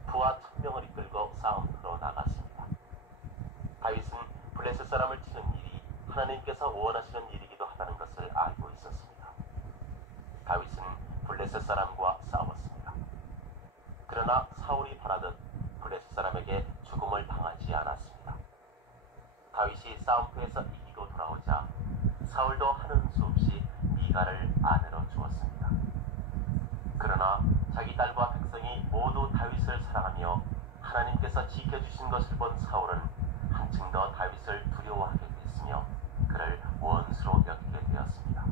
부하 1000명을 이끌고 싸움터로 나갔습니다. 다윗은 블레셋 사람을 치는 일이 하나님께서 원하시는 일이기도 하다는 것을 알고 있었습니다. 다윗은 블레셋 사람과 싸웠습니다. 그러나 사울이 바라듯 블레셋 사람에게 죽음을 당하지 않았습니다. 다윗이 싸움터에서 이기고 돌아오자 사울도 하는 수 없이 미가를 아내로 주었습니다. 그러나 자기 딸과 백성이 모두 다윗을 사랑하며 하나님께서 지켜주신 것을 본 사울은 한층 더 다윗을 두려워하게 됐으며 그를 원수로 여기게 되었습니다.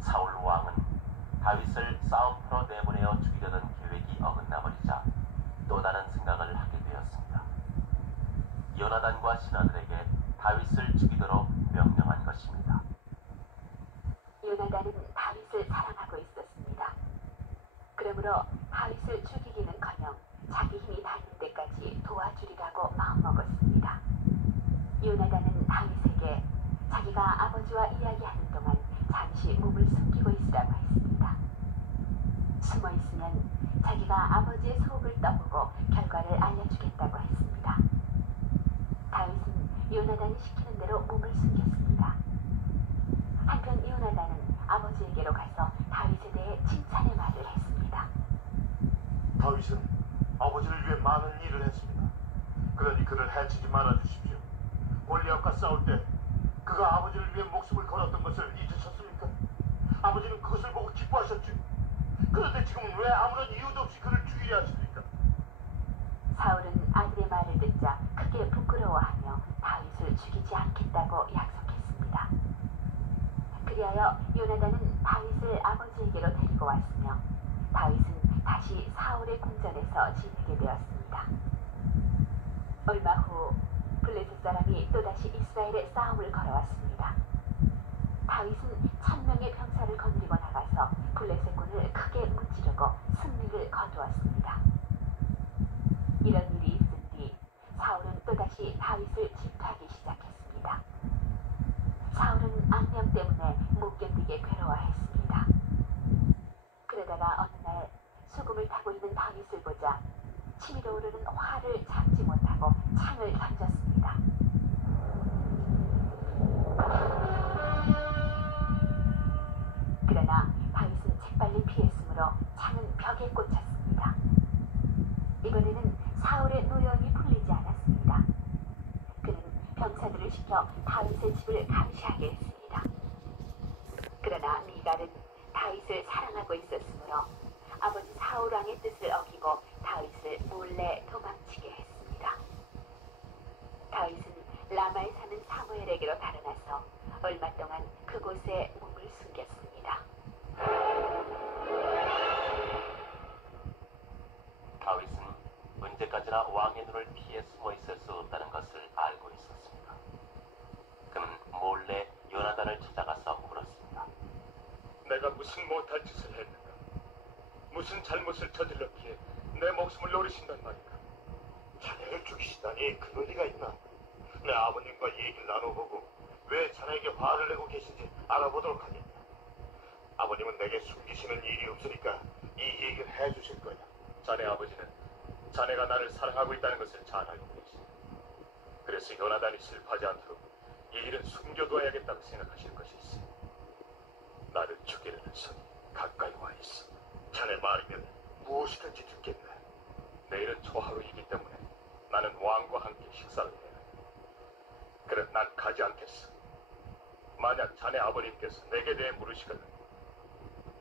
사울 왕은 다윗을 싸움터로 내보내어 죽이려던 계획이 어긋나버리자 또 다른 생각을 하게 되었습니다. 요나단과 신하들에게 다윗을 죽이도록 명령한 것입니다. 요나단은 다윗을 사랑하고 있었습니다. 그러므로 다윗을 죽이기는커녕 자기 힘이 닿는 데까지 도와주리라고 마음먹었습니다. 요나단은 다윗에게 자기가 아버지와 이야기하는 동안 잠시 몸을 숨기고 있으라고 했습니다. 숨어 있으면 자기가 아버지의 속을 떠보고 결과를 알려주겠다고 했습니다. 다윗은 요나단이 시키는 대로 몸을 숨겼습니다. 한편 요나단은 아버지에게로 가서 다윗에 대해 칭찬의 말을 했습니다. 다윗은 아버지를 위해 많은 일을 했습니다. 그러니 그를 해치지 말아주십시오. 골리앗과 싸울 때 그가 아버지를 위해 목숨을 걸었던 것을 잊으셨습니까? 아버지는 그것을 보고 기뻐하셨죠. 그런데 지금은 왜 아무런 이유도 없이 그를 죽이려 하십니까? 사울은 아들의 말을 듣자 크게 부끄러워하며 다윗을 죽이지 않겠다고 약속했습니다. 그리하여 요나단은 다윗을 아버지에게로 데리고 왔으며 다윗은 다시 사울의 궁전에서 지내게 되었습니다. 얼마 후 블레셋 사람이 또다시 이스라엘에 싸움을 걸어왔습니다. 다윗은 1000명의 병사를 거느리고 나가서 블레셋군을 크게 무찌르고 승리를 거두었습니다. 이런 일이 있은 뒤 사울은 또다시 다윗을 질투하기 시작했습니다. 사울은 악령 때문에 못 견디게 괴로워했습니다. 그러다가 어느 날 수금을 타고 있는 다윗을 보자 치밀어 오르는 화를 참지 못하고 창을 던졌습니다. 그러나 다윗은 재빨리 피했으므로 창은 벽에 꽂혔습니다. 이번에는 사울의 노여움이 풀리지 않았습니다. 그는 병사들을 시켜 다윗의 집을 감시하게 했습니다. 그러나 미갈은 다윗을 사랑하고 있었으므로 아버지 사울 왕의 뜻을 어기고 다윗을 몰래 도망치게 했습니다. 다윗은 라마에 사는 사무엘에게로 달아나서 얼마 동안 그곳에 몸을 숨겼습니다. 언제나 왕의 눈을 피해 숨어 있을 수 없다는 것을 알고 있었습니다. 그는 몰래 요나단을 찾아가서 물었습니다. 내가 무슨 못할 짓을 했는가? 무슨 잘못을 저질렀기에 내 목숨을 노리신단 말인가? 자네를 죽이시다니 그럴 리가 있나? 내 아버님과 얘기를 나눠보고 왜 자네에게 화를 내고 계신지 알아보도록 하겠다. 아버님은 내게 숨기시는 일이 없으니까 이 얘기를 해주실 거야. 자네 아버지는 자네가 나를 사랑하고 있다는 것을 잘 알고 계시다. 그래서 요나단이 슬퍼하지 않도록 이 일은 숨겨둬야겠다고 생각하실 것이 있어. 나를 죽이려는 손이 가까이 와 있어. 자네 말이면 무엇이든지 듣겠네. 내일은 초하루이기 때문에 나는 왕과 함께 식사를 해야 해. 그래, 난 가지 않겠어. 만약 자네 아버님께서 내게 대해 물으시거든,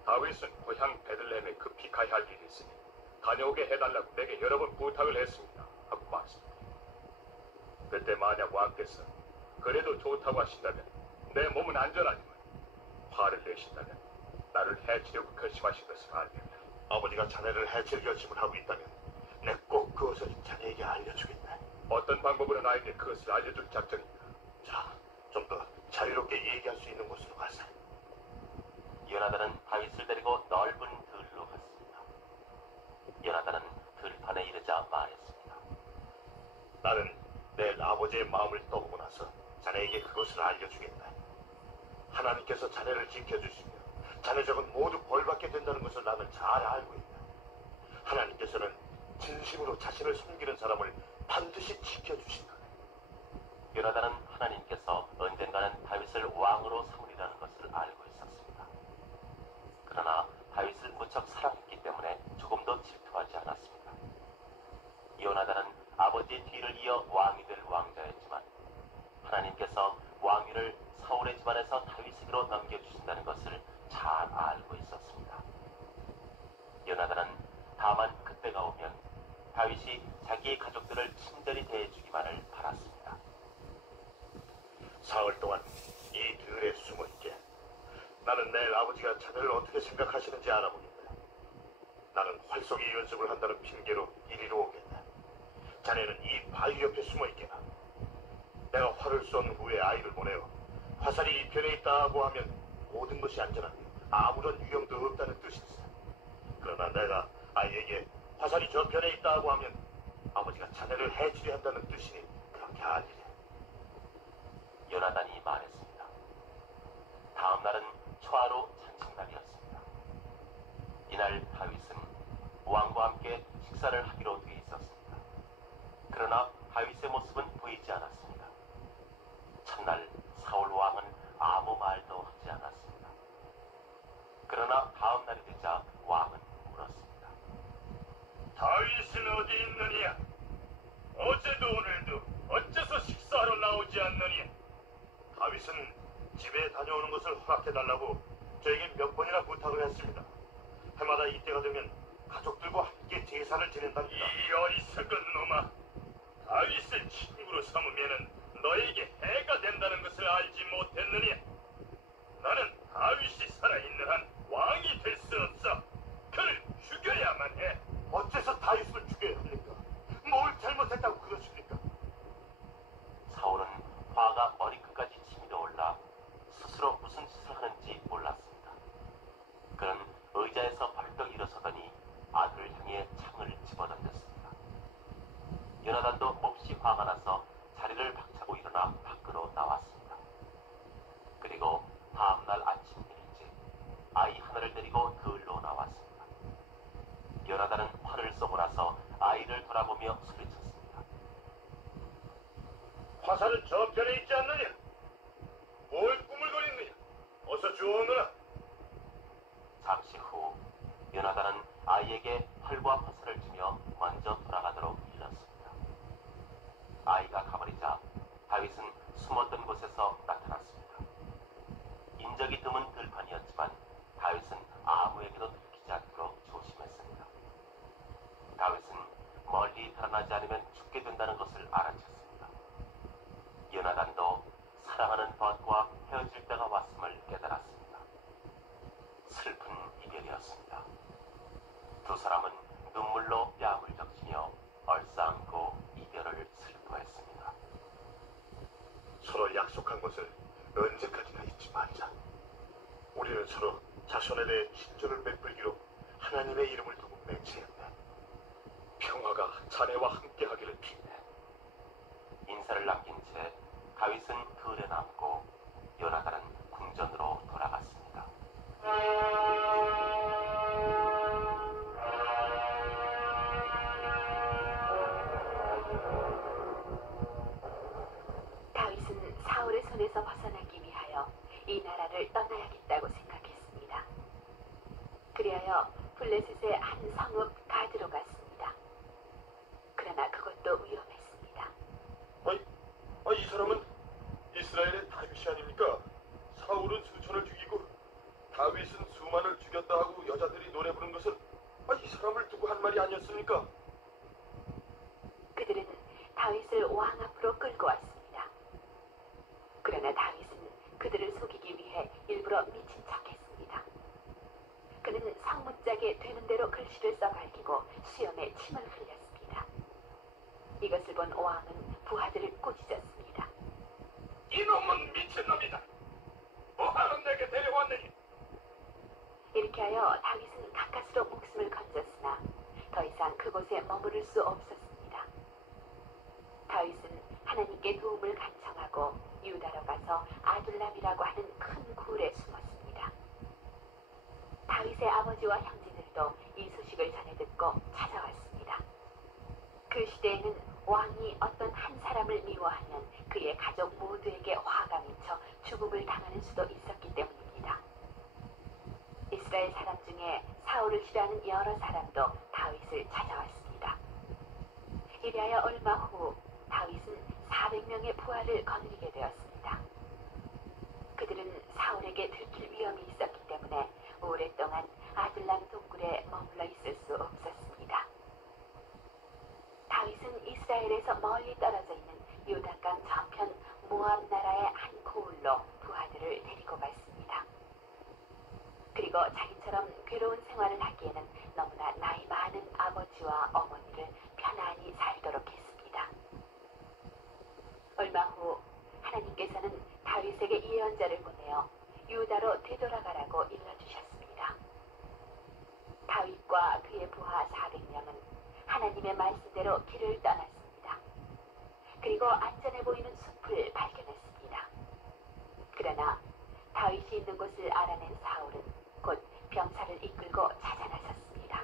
다윗은 고향 베들레헴에 급히 가야 할 일이 있으니 다녀오게 해달라고 내게 여러 번 부탁을 했습니다 하고 말했습니다. 그때 만약 왕께서 그래도 좋다고 하신다면 내 몸은 안전하지만 화를 내신다면 나를 해치려고 결심하신 것을 알겠다. 아버지가 자네를 해칠 결심을 하고 있다면 내 꼭 그것을 자네에게 알려주겠다. 어떤 방법으로 나에게 그것을 알려줄 작전인가? 자, 좀 더 자유롭게 얘기할 수 있는 곳으로 가자. 요나단은 다윗을 데리고 넓은 들로 갔습니다. 요나단은 들판에 이르자 말했습니다. 나는 내 아버지의 마음을 떠보고 나서 자네에게 그것을 알려주겠다. 하나님께서 자네를 지켜주시며 자네 적은 모두 벌받게 된다는 것을 나는 잘 알고 있다. 하나님께서는 진심으로 자신을 섬기는 사람을 반드시 지켜주신다. 요나단은 하나님께서 언젠가는 다윗을 왕으로 삼으리라는 것을 알고 있었습니다. 그러나 다윗을 무척 사랑했기 때문에 조금도 질투하지 않았습니다. 요나단은 아버지의 뒤를 이어 왕이 될 왕자였지만 하나님께서 왕위를 사울의 집안에서 다윗에게로 넘겨주신다는 것을 잘 알고 있었습니다. 요나단은 다만 그때가 오면 다윗이 자기의 가족들을 친절히 대해주기만을 바랐습니다. 사흘 동안 이 들에 숨어있게. 나는 내일 아버지가 자네를 어떻게 생각하시는지 알아보겠다. 나는 활쏘기 연습을 한다는 핑계로 이리로 오겠다. 자네는 이 바위 옆에 숨어있게라. 내가 활을 쏜 후에 아이를 보내어 화살이 이 편에 있다고 하면 모든 것이 안전하며 아무런 위험도 없다는 뜻이었어. 그러나 내가 아이에게 화살이 저 편에 있다고 하면 아버지가 자네를 해치려 한다는 뜻이니 그렇게 아니래. 요나단이 말했습니다. 다음 날은 초하루 찬식날이었습니다. 이날 다윗은 왕과 함께 식사를 하기로 돼 있었습니다. 그러나 다윗의 모습은 보이지 않았습니다. 첫날 사울 왕은 아무 말도 하지 않았습니다. 그러나 다음 날이 되자 왕은 물었습니다. 다윗은 어디 있느냐? 어제도 오늘도 어째서 식사하러 나오지 않느냐? 다윗은 집에 다녀오는 것을 허락해달라고 저에게 몇 번이나 부탁을 했습니다. 해마다 이때가 되면 가족들과 함께 제사를 지낸답니다. 이 어리석은 놈아! 다윗을 친구로 삼으면은 너에게 해가 된다는 것을 알지 못했느냐? 나는 다윗이 살아있는 한 왕이 될 수 없어. 그를 죽여야만 해. 어째서 다윗을 죽여야 합니까? 뭘 잘못했다고 그러십니까? 사울은 화가 머리끝까지 치밀어 올라 스스로 무슨 짓을 하는지 몰랐습니다. 그는 의자에서 벌떡 일어서더니 아들을 향해 창을 집어던졌습니다. 요나단도 몹시 화가 나서 자리를 박차고 일어나 밖으로 나왔습니다. 그리고 다음날 아침 일찍 아이 하나를 데리고 들로 나왔습니다. 요나단은 화를 쏘고 나서 아이를 돌아보며 소리쳤습니다. 화살은 저편에 있지 않느냐? 뭘 꾸물거리느냐? 어서 주워오너라. 잠시 후 요나단은 아이에게 활과 화살을 주며 먼저 돌아가도록 일렀습니다. 아이가 가버리자 다윗은 숨었던 곳에서 나타났습니다. 인적이 드문 들판이었지만 다윗은 아무에게도 들키지 않도록 조심했습니다. 다윗은 멀리 달아나지 않으면 죽게 된다는 것을 알아챘습니다. 요나단도 사랑하는 벗과 헤어질 때가 왔음을 깨달았습니다. 슬픈 이별이었습니다. 두 사람은 눈물로 뺨을 적시며 얼싸안고 약속한 것을 언제까지나 잊지 말자. 우리는 서로 자손에 대해 친절을 베풀기로 하나님의 이름을 두고 맹세했네. 평화가 자네와 함께하기를 비네. 인사를 남긴 채 다윗은 들에 남고 요나단은 궁전으로 돌아갔습니다. 다윗은 사울의 손에서 벗어나기 위하여 이 나라를 떠나야겠다고 생각했습니다. 그리하여 블레셋의 한 성읍 가드로 갔습니다. 그러나 그것도 위험했습니다. 이 사람은 이스라엘의 다윗이 아닙니까? 사울은 수천을 죽이고 다윗은 수만을 죽였다 하고 여자들이 노래 부른 것은 이 사람을 두고 한 말이 아니었습니까? 그들은 다윗을 왕 앞으로 끌고 왔습니다. 그러나 다윗은 그들을 속이기 위해 일부러 미친 척했습니다. 그는 성문짝에 되는 대로 글씨를 써갈기고 수염에 침을 흘렸습니다. 이것을 본 왕은 부하들을 꾸짖었습니다. 이놈은 미친놈이다. 뭐하러 내게 데려왔느니? 이렇게 하여 다윗은 가까스로 목숨을 건졌으나 더 이상 그곳에 머무를 수 없었습니다. 다윗은 하나님께 도움을 간청하고 유다로 가서 아둘람이라고 하는 큰 굴에 숨었습니다. 다윗의 아버지와 형제들도 이 소식을 전해 듣고 찾아왔습니다. 그 시대에는 왕이 어떤 한 사람을 미워하면 그의 가족 모두에게 화가 미쳐 죽음을 당하는 수도 있었기 때문입니다. 이스라엘 사람 중에 사울을 싫어하는 여러 사람도 다윗을 찾아왔습니다. 이리하여 얼마 후 다윗은 400명의 부하를 거느리게 되었습니다. 그들은 사울에게 들킬 위험이 있었기 때문에 오랫동안 아둘람 동굴에 머물러 있을 수 없었습니다. 다윗은 이스라엘에서 멀리 떨어져 있는 요단강 저편 모압 나라의 한 고을로 부하들을 데리고 갔습니다. 그리고 자기처럼 괴로운 생활을 하기에는 너무나 나이 많은 아버지와 어머니를 편안히 살도록 했습니다. 얼마 후 하나님께서는 다윗에게 예언자를 보내어 유다로 되돌아가라고 일러주셨습니다. 다윗과 그의 부하 400명은 하나님의 말씀대로 길을 떠났습니다. 그리고 안전해 보이는 숲을 발견했습니다. 그러나 다윗이 있는 곳을 알아낸 사울은 곧 병사를 이끌고 찾아 나섰습니다.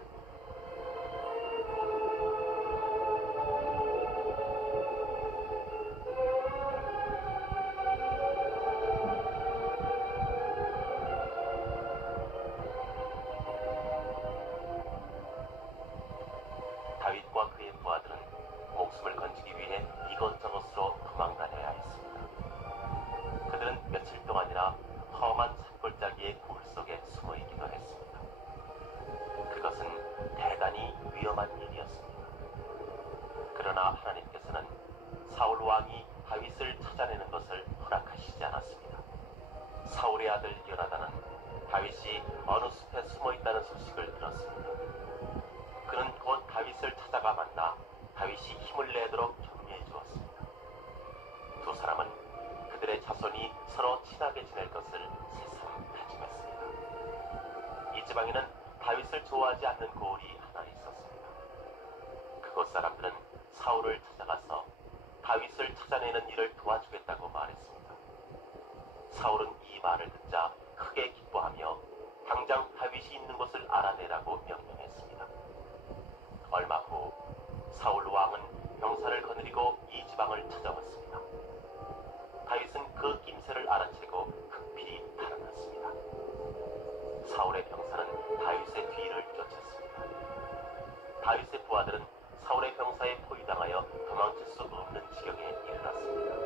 다윗과 그의 부하들은 목숨을 건지기 위해 이것저것으로 도망다녀야 했습니다. 그들은 며칠 동안이나 험한 산골짜기의 굴 속에 숨어 있기도 했습니다. 그것은 대단히 위험한 일이었습니다. 그러나 하나님께서는 사울 왕이 다윗을 찾아내는 것을 허락하시지 않았습니다. 사울의 아들 요나단은 다윗이 어느 숲에 숨어 있다는 소식을 들었습니다. 그는 곧 다윗을 찾아가 만나 다윗이 힘을 내도록 격려해 주었습니다. 두 사람은 그들의 자손이 서로 친하게 지낼 것을 새삼 다짐했습니다. 이 지방에는 다윗을 좋아하지 않는 고을이 하나 있었습니다. 그곳 사람들은 사울을 찾아가서 다윗을 찾아내는 일을 도와주겠다고 말했습니다. 사울은 이 말을 듣자 크게 기뻐하며 당장 다윗이 있는 곳을 알아내라고 명령했습니다. 얼마 후 사울 왕은 병사를 거느리고 이 지방을 찾아왔습니다. 다윗은 그 낌새를 알아채고 급히 달아났습니다. 사울의 병사는 다윗의 뒤를 쫓았습니다. 다윗의 부하들은 사울의 병사에 포위당하여 도망칠 수 없는 지경에 이르렀습니다.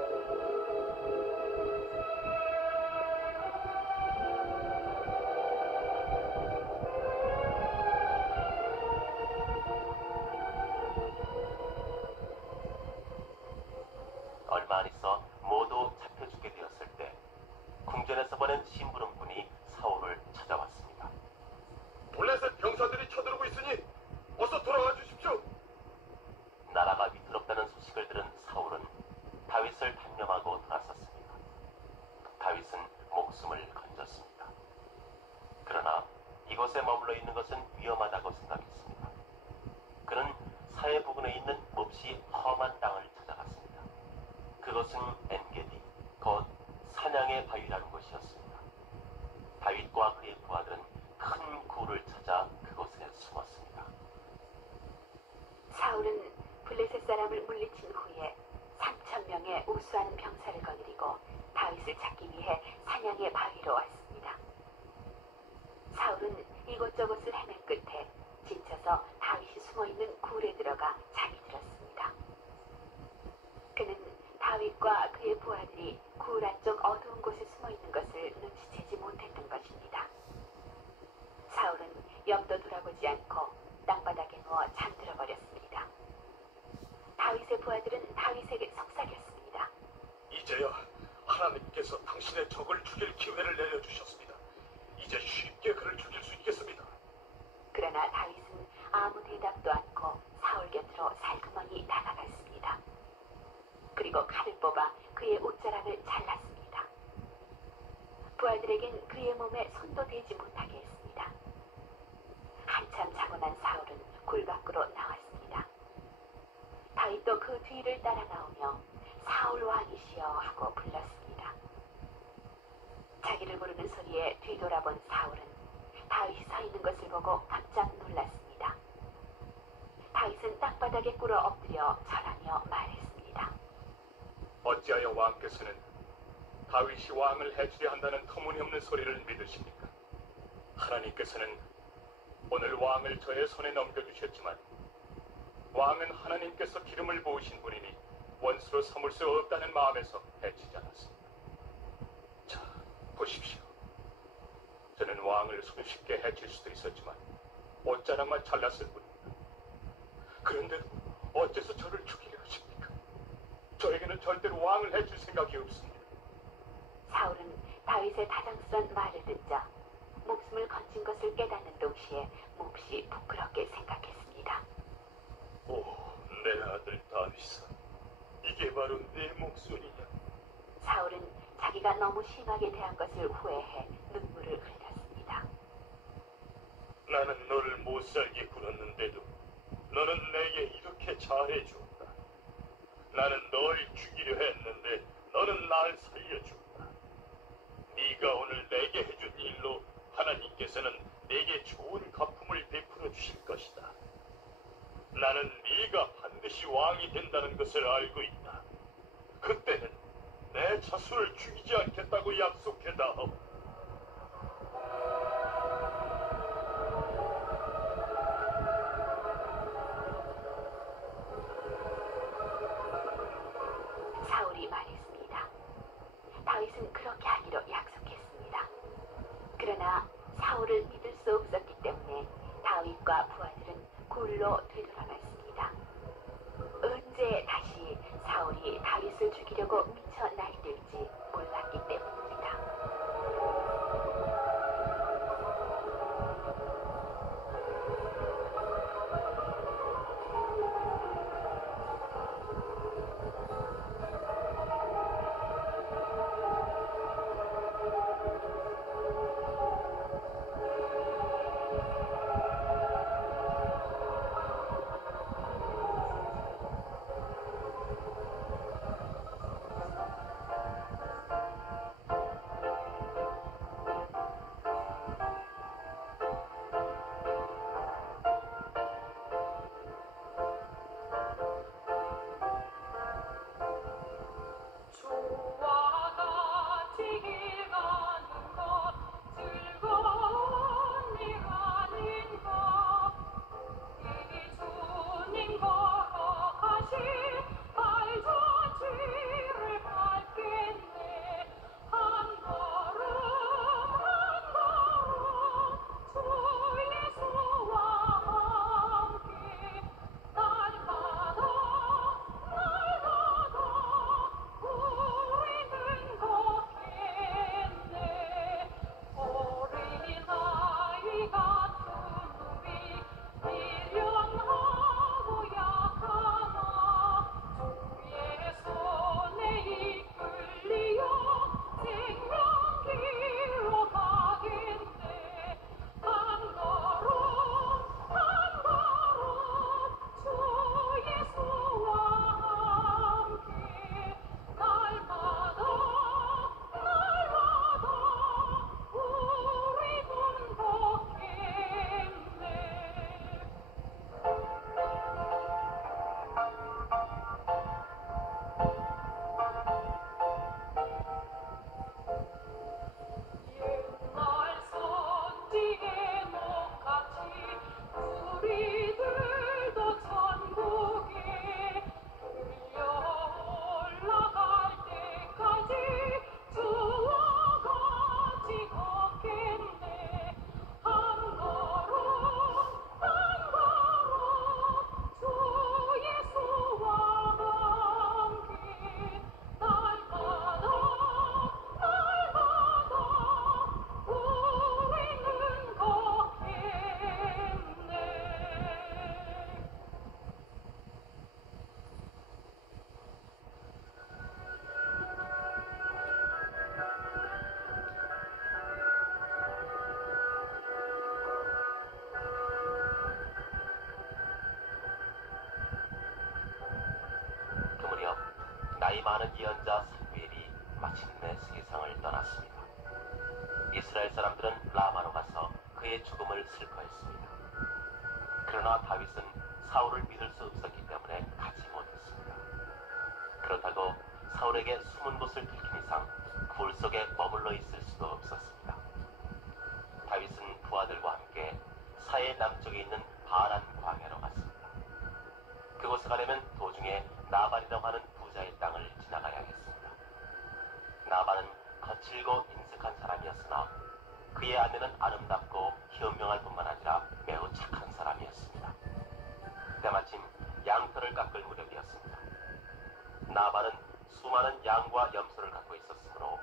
얼마 안 있어 모두 잡혀주게 되었을 때 궁전에서 보낸 심부름꾼이 사울을 찾아왔습니다. 블레셋 병사들이 쳐들어오고 있으니 어서 돌아와 주십시오. 나라가 위태롭다는 소식을 들은 사울은 다윗을 단념하고 돌아섰습니다. 사람을 물리친 후에 3,000명의 우수한 병사를 거느리고 다윗을 찾기 위해 사냥의 바위로 왔습니다. 사울은 이곳저곳을 헤맨 끝에 지쳐서 다윗이 숨어있는 굴에 들어가 잠이 들었습니다. 그는 다윗과 그의 부하들이 굴 안쪽 어두운 곳에 숨어있는 것을 눈치채지 못했던 것입니다. 사울은 옆도 돌아보지 않고 땅바닥에 누워 잠들어 버렸습니다. 다윗의 부하들은 다윗에게 속삭였습니다. 이제야 하나님께서 당신의 적을 죽일 기회를 내려주셨습니다. 이제 쉽게 그를 죽일 수 있겠습니다. 그러나 다윗은 아무 대답도 않고 사울 곁으로 살그머니 다가갔습니다. 그리고 칼을 뽑아 그의 옷자락을 잘랐습니다. 부하들에겐 그의 몸에 손도 대지 못하게 했습니다. 한참 자고 난 사울은 굴 밖으로 나왔습니다. 다윗도 그 뒤를 따라 나오며 사울 왕이시여 하고 불렀습니다. 자기를 부르는 소리에 뒤돌아본 사울은 다윗이 서 있는 것을 보고 깜짝 놀랐습니다. 다윗은 땅바닥에 꿇어 엎드려 절하며 말했습니다. 어찌하여 왕께서는 다윗이 왕을 해치려 한다는 터무니없는 소리를 믿으십니까? 하나님께서는 오늘 왕을 저의 손에 넘겨주셨지만 왕은 하나님께서 기름을 부으신 분이니 원수로 삼을 수 없다는 마음에서 해치지 않았습니다. 자, 보십시오. 저는 왕을 손쉽게 해칠 수도 있었지만 옷자락만 잘랐을 뿐입니다. 그런데도 어째서 저를 죽이려 하십니까? 저에게는 절대로 왕을 해칠 생각이 없습니다. 사울은 다윗의 다정스런 말을 듣자 목숨을 건진 것을 깨닫는 동시에 몹시 부끄럽게 생각했습니다. 오, 내 아들 다윗아, 이게 바로 내 목소리냐? 사울은 자기가 너무 심하게 대한 것을 후회해 눈물을 흘렸습니다. 나는 너를 못살게 굴었는데도 너는 내게 이렇게 잘해주었다. 나는 널 죽이려 했는데 너는 날 살려주었다. 네가 오늘 내게 해준 일로 하나님께서는 내게 좋은 갚음을 베풀어 주실 것이다. 나는 네가 반드시 왕이 된다는 것을 알고 있다. 그때는 내 자손을 죽이지 않겠다고 약속했다. 사울이 말했습니다. 다윗은 그렇게 하기로 약속했습니다. 그러나 사울을 믿을 수 없었기 때문에 다윗과 부하들은 굴로 되돌아갔습니다. 언제 다시 사울이 다윗을 죽이려고 미쳐 날뛸지 몰랐기 때문입니다. 나이 많은 예언자 사무엘이 마침내 세상을 떠났습니다. 이스라엘 사람들은 라마로 가서 그의 죽음을 슬퍼했습니다. 그러나 다윗은 사울을 믿을 수 없었기 때문에 가지 못했습니다. 그렇다고 사울에게 숨은 곳을 들킨 이상 굴 속에 머물러 있을 수도 없었습니다. 다윗은 부하들과 함께 사해 남쪽에 있는 바란 광야로 갔습니다. 그곳에 가려면 도중에 나발이라고 하는 부자의 땅을 지나가야 했습니다. 나발은 거칠고 인색한 사람이었으나 그의 아내는 아름답고 현명할 뿐만 아니라 매우 착한 사람이었습니다. 때마침 양털을 깎을 무렵이었습니다. 나발은 수많은 양과 염소를 갖고 있었으므로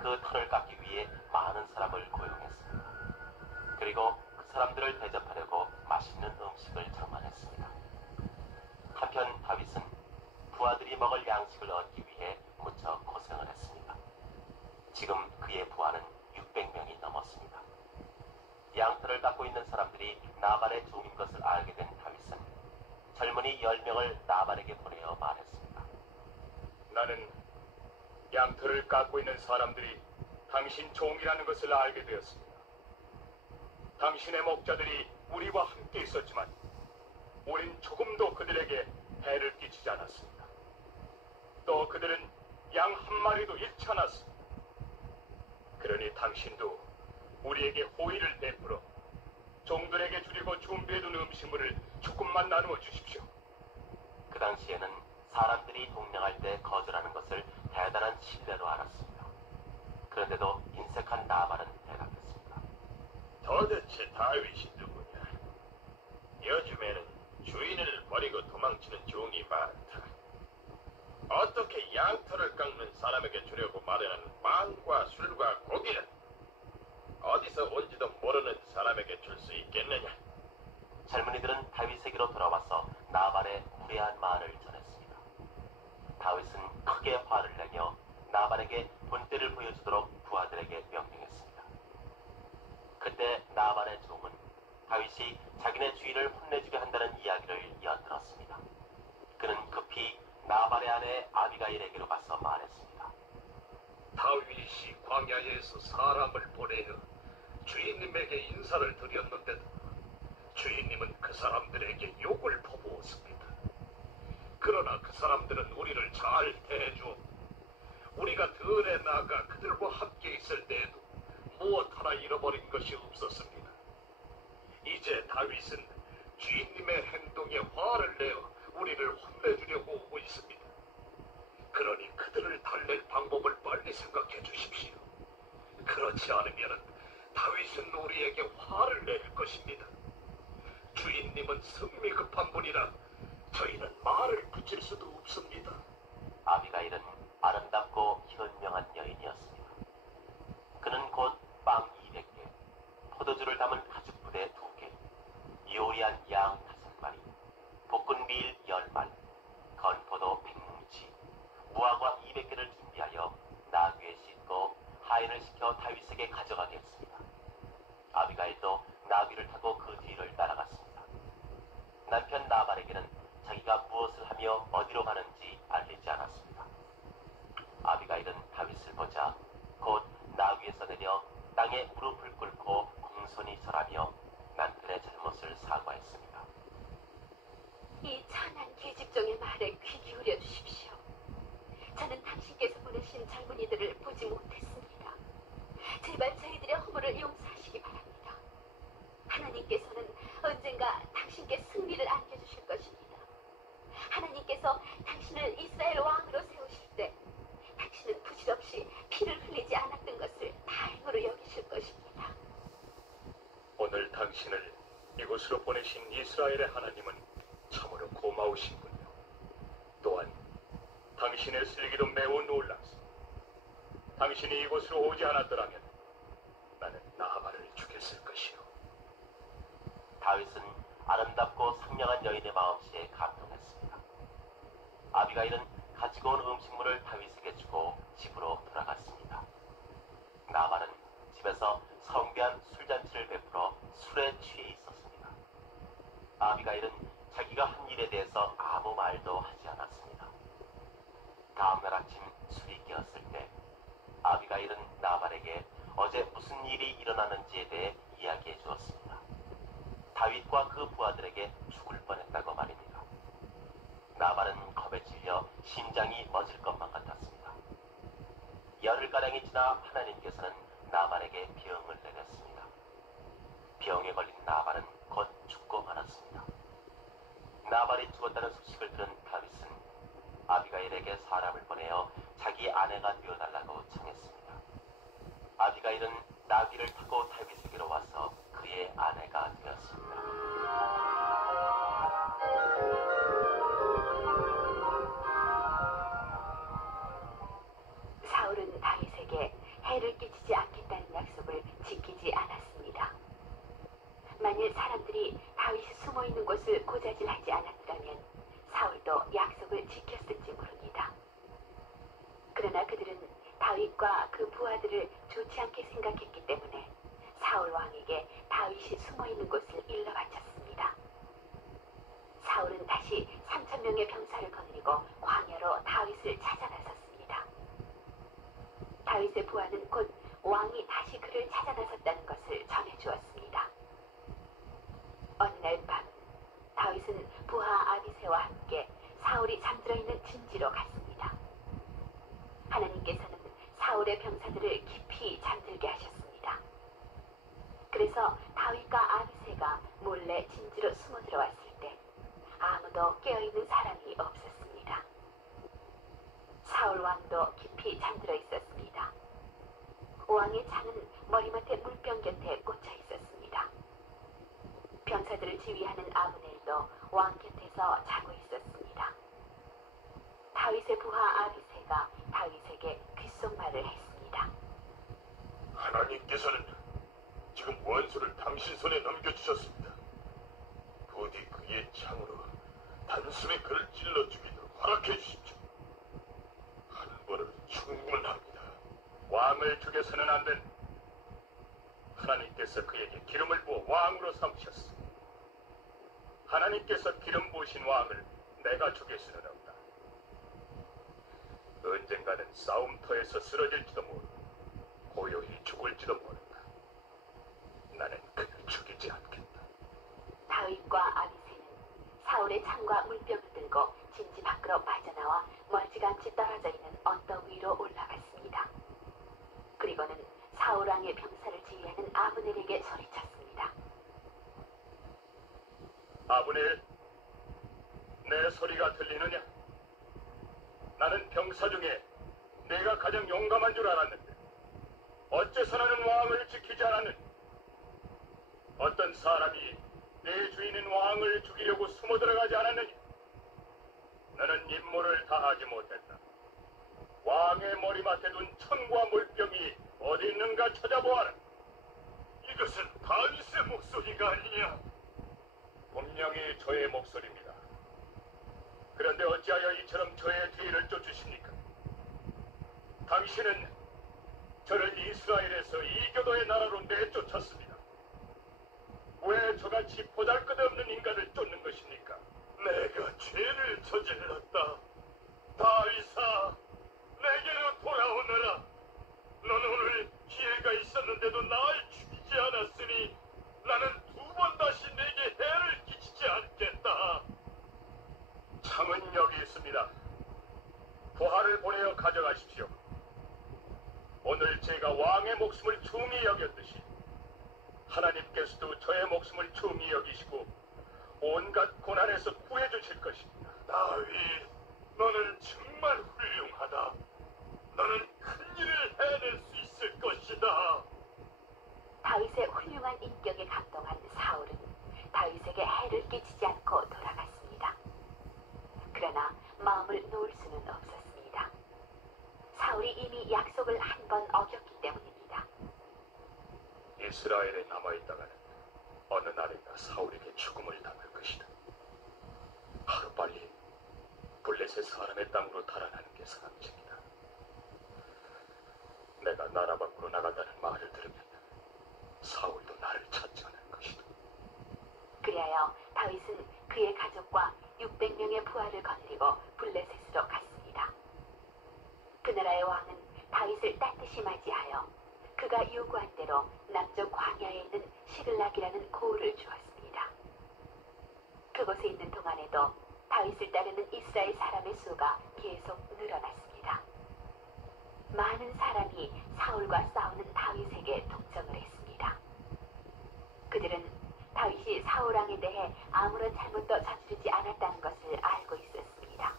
그 털을 깎기 위해 많은 사람을 고용했습니다. 그리고 그 사람들을 대접하려고 맛있는 음식을 장만했습니다. 한편 다윗은 부하들이 먹을 양식을 얻기 위해 무척 고생을 했습니다. 지금 그의 부하는 600명이 넘었습니다. 양털을 깎고 있는 사람들이 나발의 종인 것을 알게 된 다윗은 젊은이 10명을 나발에게 보내어 말했습니다. 나는 양털을 깎고 있는 사람들이 당신 종이라는 것을 알게 되었습니다. 당신의 목자들이 우리와 함께 있었지만 우린 조금도 그들에게 해를 끼치지 않았습니다. 또 그들은 양 한 마리도 잃지 않았습니다. 그러니 당신도 우리에게 호의를 베풀어 종들에게 주려고 준비해둔 음식물을 조금만 나누어 주십시오. 그 당시에는 사람들이 동냥할 때 거절하는 것을 대단한 신뢰로 알았습니다. 그런데도 인색한 나발은 대답했습니다. 도대체 다윗이 누구냐? 요즘에는 주인을 버리고 도망치는 종이 많다. 어떻게 양털을 깎는 사람에게 주려고 마련한 빵과 술과 고기를 어디서 온지도 모르는 사람에게 줄 수 있겠느냐? 젊은이들은 다윗에게로 돌아와서 나발의 무례한 말을 전했습니다. 다윗은 크게 화를 내며 나발에게 본때를 보여주도록 부하들에게 명령했습니다. 그때 나발의 종은 다윗이 자기네 주인을 혼내주게 한다는 이야기를 엿들었습니다. 그는 급히 나발의 아내 아비가일에게로 가서 말했습니다. 다윗이 광야에서 사람을 보내어 주인님에게 인사를 드렸는데도 주인님은 그 사람들에게 욕을 퍼부었습니다. 그러나 그 사람들은 우리를 잘 대해주어 우리가 들에 나가 그들과 함께 있을 때에도 무엇 하나 잃어버린 것이 없었습니다. 이제 다윗은 주인님의 행동에 화를 내어 우리를 혼내주려고 오고 있습니다. 그러니 그들을 달랠 방법을 빨리 생각해 주십시오. 그렇지 않으면 다윗은 우리에게 화를 낼 것입니다. 주인님은 성미 급한 분이라 저희는 말을 붙일 수도 없습니다. 아비가일은 아름답고 현명한 여인이었습니다. 그는 곧 빵 200개, 포도주를 담은 가죽 부대 2개, 요리한 양 5마리, 볶은 밀 10말, 건포도 100뭉치, 무화과 200개를 준비하여 나귀에 싣고 하인을 시켜 다윗에게 가져가게 했습니다. 아비가일도 나귀를 타고 그 뒤를 따라갔습니다. 남편 나발에게는 자기가 무엇을 하며 어디로 가는지 알리지 않았습니다. 아비가일은 다윗을 보자 곧 나귀에서 내려 땅에 무릎을 꿇고 공손히 절하며 남편의 잘못을 사과했습니다. 이 천한 계집종의 말에 귀 기울여 주십시오. 저는 당신께서 보내신 젊은이들을 보지 못했습니다. 제발 저희들의 허물을 용서하시기 바랍니다. 하나님께서는 언젠가 당신께 승리를 안겨주실 것입니다. 하나님께서 당신을 이스라엘 왕으로 세우실 때 당신은 부질없이 피를 흘리지 않았던 것을 다행으로 여기실 것입니다. 오늘 당신을 이곳으로 보내신 이스라엘의 하나님은 참으로 고마우신군요. 또한 당신의 슬기도 매우 놀랍습니다. 당신이 이곳으로 오지 않았더라면 나는 나발을 죽였을 것이요. 다윗은 아름답고 상냥한 여인의 마음씨에 감동했습니다. 아비가일은 가지고 온 음식물을 다윗에게 주고 집으로 돌아갔습니다. 나발은 집에서 성대한 술잔치를 베풀어 술에 취해 있었습니다. 아비가일은 자기가 한 일에 대해서 아무 말도 하지 않았습니다. 다음날 아침 술이 깨었을 때 아비가일은 나발에게 어제 무슨 일이 일어나는지에 대해 이야기해 주었습니다. 다윗과 그 부하들에게 죽을 뻔했다고 말입니다. 나발은 겁에 질려 심장이 멎을 것만 같았습니다. 열흘가량이 지나 하나님께서는 나발에게 병을 내렸습니다. 병에 걸린 나발은 곧 죽고 말았습니다. 나발이 죽었다는 소식을 들은 다윗은 아비가일에게 사람을 보내어 자기 아내가 되어달라고 청했습니다. 아비가일은 나귀를 타고 다윗에게로 와서 그의 아내가 되었습니다. 사울은 다윗에게 해를 끼치지 않겠다는 약속을 지키지 않았습니다. 만일 사람들이 다윗이 숨어 있는 곳을 고자질하지 않았더라면 사울도 약속을 지켰을지 모릅니다. 그러나 그들은 다윗과 그 부하들을 좋지 않게 생각했기 때문에 사울 왕에게 다윗이 숨어 있는 곳을 일러 바쳤습니다. 사울은 다시 3,000명의 병사를 거느리고 광야로 다윗을 찾아 나섰습니다. 다윗의 부하는 곧 왕이 다시 그를 찾아 나섰다는 것을 전해 주었습니다. 어느 날 밤 다윗은 부하 아비새와 함께 사울이 잠들어 있는 진지로 갔습니다. 하나님께서는 사울의 병사들을 깊이 잠들게 하셨습니다. 그래서 다윗과 아비새가 몰래 진지로 숨어 들어왔을 때 아무도 깨어있는 사람이 없었습니다. 사울 왕도 깊이 잠들어 있었습니다. 왕의 창은 머리맡에 물병 곁에 꽂혀 있었습니다. 병사들을 지휘하는 아브넬도 왕 곁에서 자고 있었습니다. 다윗의 부하 아비새가 다윗에게 귓속말을 했습니다. 하나님께서는 지금 원수를 당신 손에 넘겨주셨습니다. 부디 그의 창으로 단숨에 그를 찔러 죽이도록 허락해 주십시오. 한 번으로 충분합니다. 왕을 죽여서는 안 된다. 하나님께서 그에게 기름을 부어 왕으로 삼으셨어. 하나님께서 기름 부으신 왕을 내가 죽일 수는 없다. 언젠가는 싸움터에서 쓰러질지도 모르고 고요히 죽을지도 모른다. 나는 그를 죽이지 않겠다. 다윗과 아비새는 사울의 창과 물병을 들고 진지 밖으로 빠져나와 멀찌감치 떨어져 있는 언덕 위로 올라갔습니다. 그리고는 사울 왕의 병사를 지휘하는 아브넬에게 소리쳤습니다. 아브넬, 내 소리가 들리느냐? 나는 병사 중에 내가 가장 용감한 줄 알았는데 어째서 나는 왕을 지키지 않았느냐? 어떤 사람이 내 주인인 왕을 죽이려고 숨어 들어가지 않았느냐? 너는 임무를 다하지 못했다. 왕의 머리맡에 둔 천과 물병이 어디 있는가 찾아보아라. 이것은 다윗의 목소리가 아니냐? 분명히 저의 목소리입니다. 그런데 어찌하여 이처럼 저의 뒤를 쫓으십니까? 당신은 저를 이스라엘에서 이교도의 나라로 내쫓았습니다. 왜 저같이 보잘것없는 인간을 쫓는 것입니까? 내가 죄를 저질렀다. 다윗아, 내게로 돌아오너라. 너는 오늘 기회가 있었는데도 날 죽이지 않았으니 나는 두 번 다시 내게 해를 끼치지 않겠다. 창은 여기 있습니다. 부하를 보내어 가져가십시오. 오늘 제가 왕의 목숨을 중히 여겼듯이 하나님께서도 저의 목숨을 중히 여기시고 온갖 고난에서 구해주실 것입니다. 다윗, 너는 정말 훌륭하다. 너는 큰 일을 해낼 수 있을 것이다. 다윗의 훌륭한 인격에 감동한 사울은 다윗에게 해를 끼치지 않고 돌아갔습니다. 그러나 마음을 놓을 수는 없었습니다. 사울이 이미 약속을 한 번 어겼기 때문입니다. 이스라엘에 남아있다가는 어느 날인가 사울에게 죽음을 당할 것이다. 하루빨리 블레셋 사람의 땅으로 달아나는 게 상책이다. 내가 나라 밖으로 나간다는 말을 들으면 사울도 나를 찾지 않을 것이다. 그리하여 다윗은 그의 가족과 600명의 부하를 거느리고 블레셋으로 갔습니다. 다윗을 따뜻이 맞이하여 그가 요구한 대로 남쪽 광야에 있는 시글락이라는 고을을 주었습니다. 그곳에 있는 동안에도 다윗을 따르는 이스라엘 사람의 수가 계속 늘어났습니다. 많은 사람이 사울과 싸우는 다윗에게 동정을 했습니다. 그들은 다윗이 사울 왕에 대해 아무런 잘못도 저지르지 않았다는 것을 알고 있었습니다.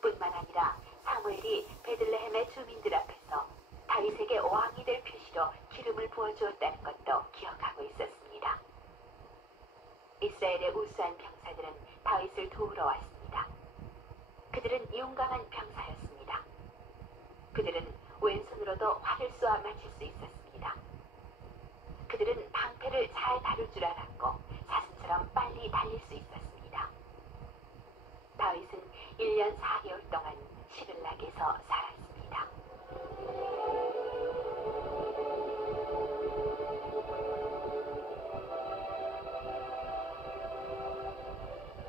뿐만 아니라 사무엘이 베들레헴의 주민들 앞에서 다윗에게 왕이 될 표시로 기름을 부어주었다는 것도 기억하고 있었습니다. 이스라엘의 우수한 병사들은 다윗을 도우러 왔습니다. 그들은 용감한 병사였습니다. 그들은 왼손으로도 활을 쏘아 맞출 수 있었습니다. 그들은 방패를 잘 다룰 줄 알았고 사슴처럼 빨리 달릴 수 있었습니다. 다윗은 1년 4개월 동안 시글락에서 살았습니다.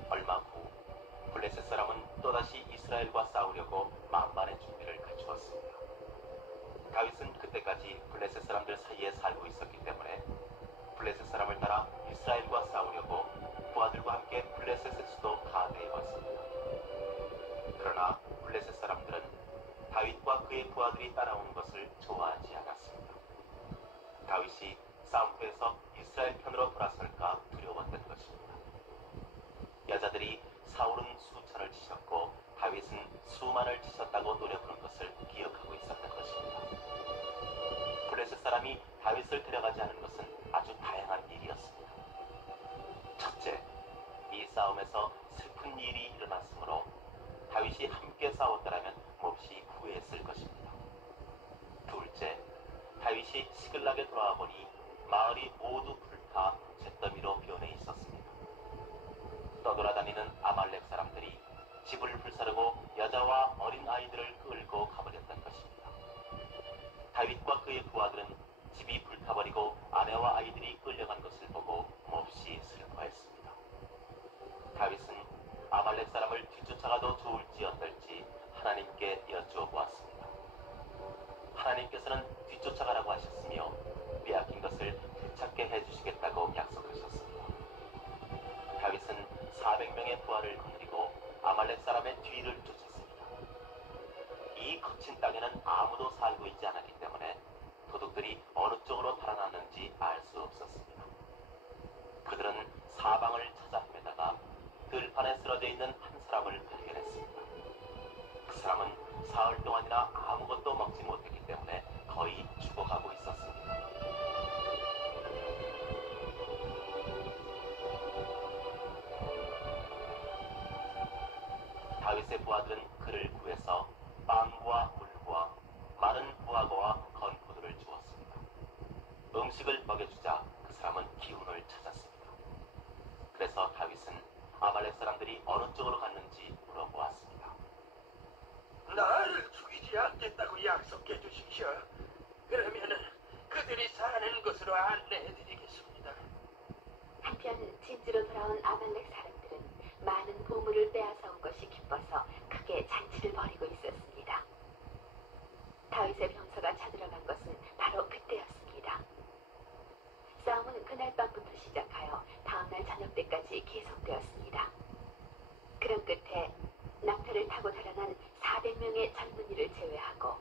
얼마 후 블레셋 사람은 또다시 이스라엘과 싸우려고 만반의 준비를 갖추었습니다. 다윗은 그때까지 블레셋 사람들 사이에 살고 있었기 때문에 블레셋 사람을 따라 이스라엘과 싸우려고 부하들과 함께 블레셋의 수도 가드에 왔습니다. 그러나 블레셋 사람들은 다윗과 그의 부하들이 따라오는 것을 좋아하지 않았습니다. 다윗이 싸움터에서 이스라엘 편으로 돌아설까 두려웠던 것입니다. 여자들이 사울은 수천을 치셨고 다윗은 수만을 치셨다고 노려부는 것을 기억하고 있었던 것입니다. 블레셋 사람이 다윗을 데려가지 않은 것은 아주 다양한 일이었습니다. 첫째, 이 싸움에서 슬픈 일이 일어났으므로 다윗이 함께 싸웠더라면 몹시 후회했을 것입니다. 둘째, 다윗이 시글락에 돌아와 보니 마을이 모두 불타 잿더미로 변해 있었습니다. 떠돌아다니는 아말렉 사람들이 집을 불사르고 여자와 어린 아이들을 끌고 가버렸던 것입니다. 다윗과 그의 부하들은 집이 불타버리고 아내와 아이들이 끌려간 것을 보고 몹시 슬퍼했습니다. 다윗은 아말렉 사람을 뒤쫓아가도 좋을지 어떨지 하나님께 여쭈어 보았습니다. 하나님께서는 뒤쫓아가라고 하셨으며 빼앗긴 것을 되찾게 해주시겠다고 약속하셨습니다. 다윗은 400명의 부하를 거느리고 아말렉 사람의 뒤를 쫓았습니다. 이 거친 땅에는 아무도 살고 있지 않았기 때문에 도둑들이 어느 쪽으로 달아났는지 알 수 없었습니다. 그들은 사방을 찾아 헤매다가 들판에 쓰러져 있는 한 사람을 발견했습니다. 그 사람은 사흘 동안이나 아무것도 먹지 못했기 때문에 거의 죽어가고 있었습니다. 다윗의 부하들은 그를 구해서 빵과 물과 마른 무화과와 건포도를 주었습니다. 음식을 먹여주자 그 사람은 기운을 찾았습니다. 그래서 다윗은 아말렉 사람들이 어느 쪽으로 갔는지 물어보았습니다. 나를 죽이지 않겠다고 약속해 주십시오. 그러면은 그들이 사는 곳으로 안내해드리겠습니다. 한편 진주로 돌아온 아말렉 사람들은 많은 보물을 빼앗아 온 것이 기뻐서 크게 잔치를 벌이고 있었습니다. 다윗의 병사가 쳐들어간 것은 바로 그때였습니다. 싸움은 그날 밤부터 시작하여 다음날 저녁 때까지 계속되었습니다. 그런 끝에 낭패를 타고 달아난 400명의 젊은이를 제외하고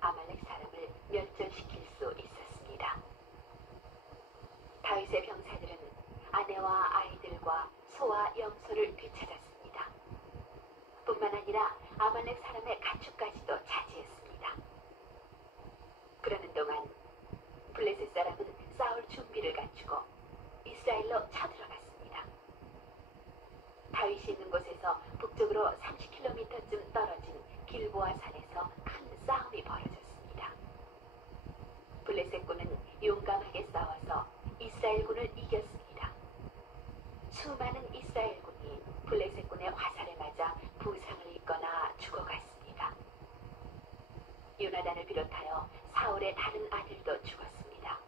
아말렉 사람을 멸절시킬 수 있었습니다. 다윗의 병사들은 아내와 아이들과 소와 염소를 되찾았습니다. 뿐만 아니라 아말렉 사람의 가축까지도 차지했습니다. 그러는 동안 블레셋 사람은 싸울 준비를 갖추고 이스라엘로 쳐들어갔습니다. 다윗이 있는 곳에서 북쪽으로 30km쯤 떨어진 길보아 산에서 큰 싸움이 벌어졌습니다. 블레셋군은 용감하게 싸워서 이스라엘군을 이겼습니다. 수많은 이스라엘군이 블레셋군의 화살에 맞아 부상을 입거나 죽어갔습니다. 요나단을 비롯하여 사울의 다른 아들도 죽었습니다.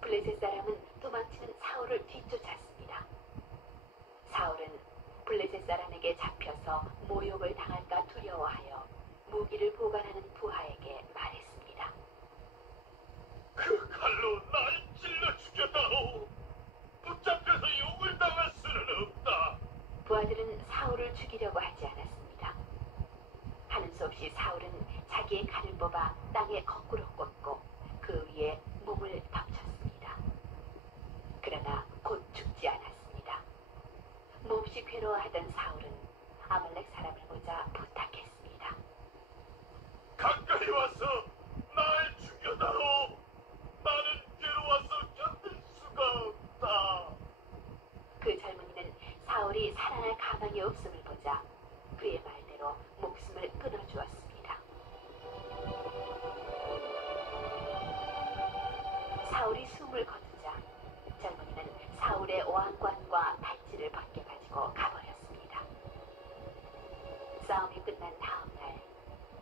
블레셋 사람은 도망치는 사울을 뒤쫓았습니다. 사울은 블레셋 사람에게 잡혀서 모욕을 당할까 두려워하여 무기를 보관하는 부하에게 말했습니다. 그 칼로 날 찔러 죽였다오. 붙잡혀서 욕을 당할 수는 없다. 부하들은 사울을 죽이려고 하지 않았습니다. 하는 수 없이 사울은 자기의 칼을 뽑아 땅에 거꾸로 꽂고 그 위에 몸을 덮쳤습니다. 그러나 곧 죽지 않았습니다. 몹시 괴로워하던 사울은 아말렉 사람을 보자 부탁했습니다. 가까이 와서 날 죽여다오. 나는 괴로워서 견딜 수가 없다. 그 젊은이는 사울이 살아날 가망이 없음을 보자 그의 말대로 목숨을 끊어주었습니다. 사울이 숨을 거두자 젊은이는 사울의 왕관과 팔찌를 벗겨가지고 가버렸습니다. 싸움이 끝난 다음 날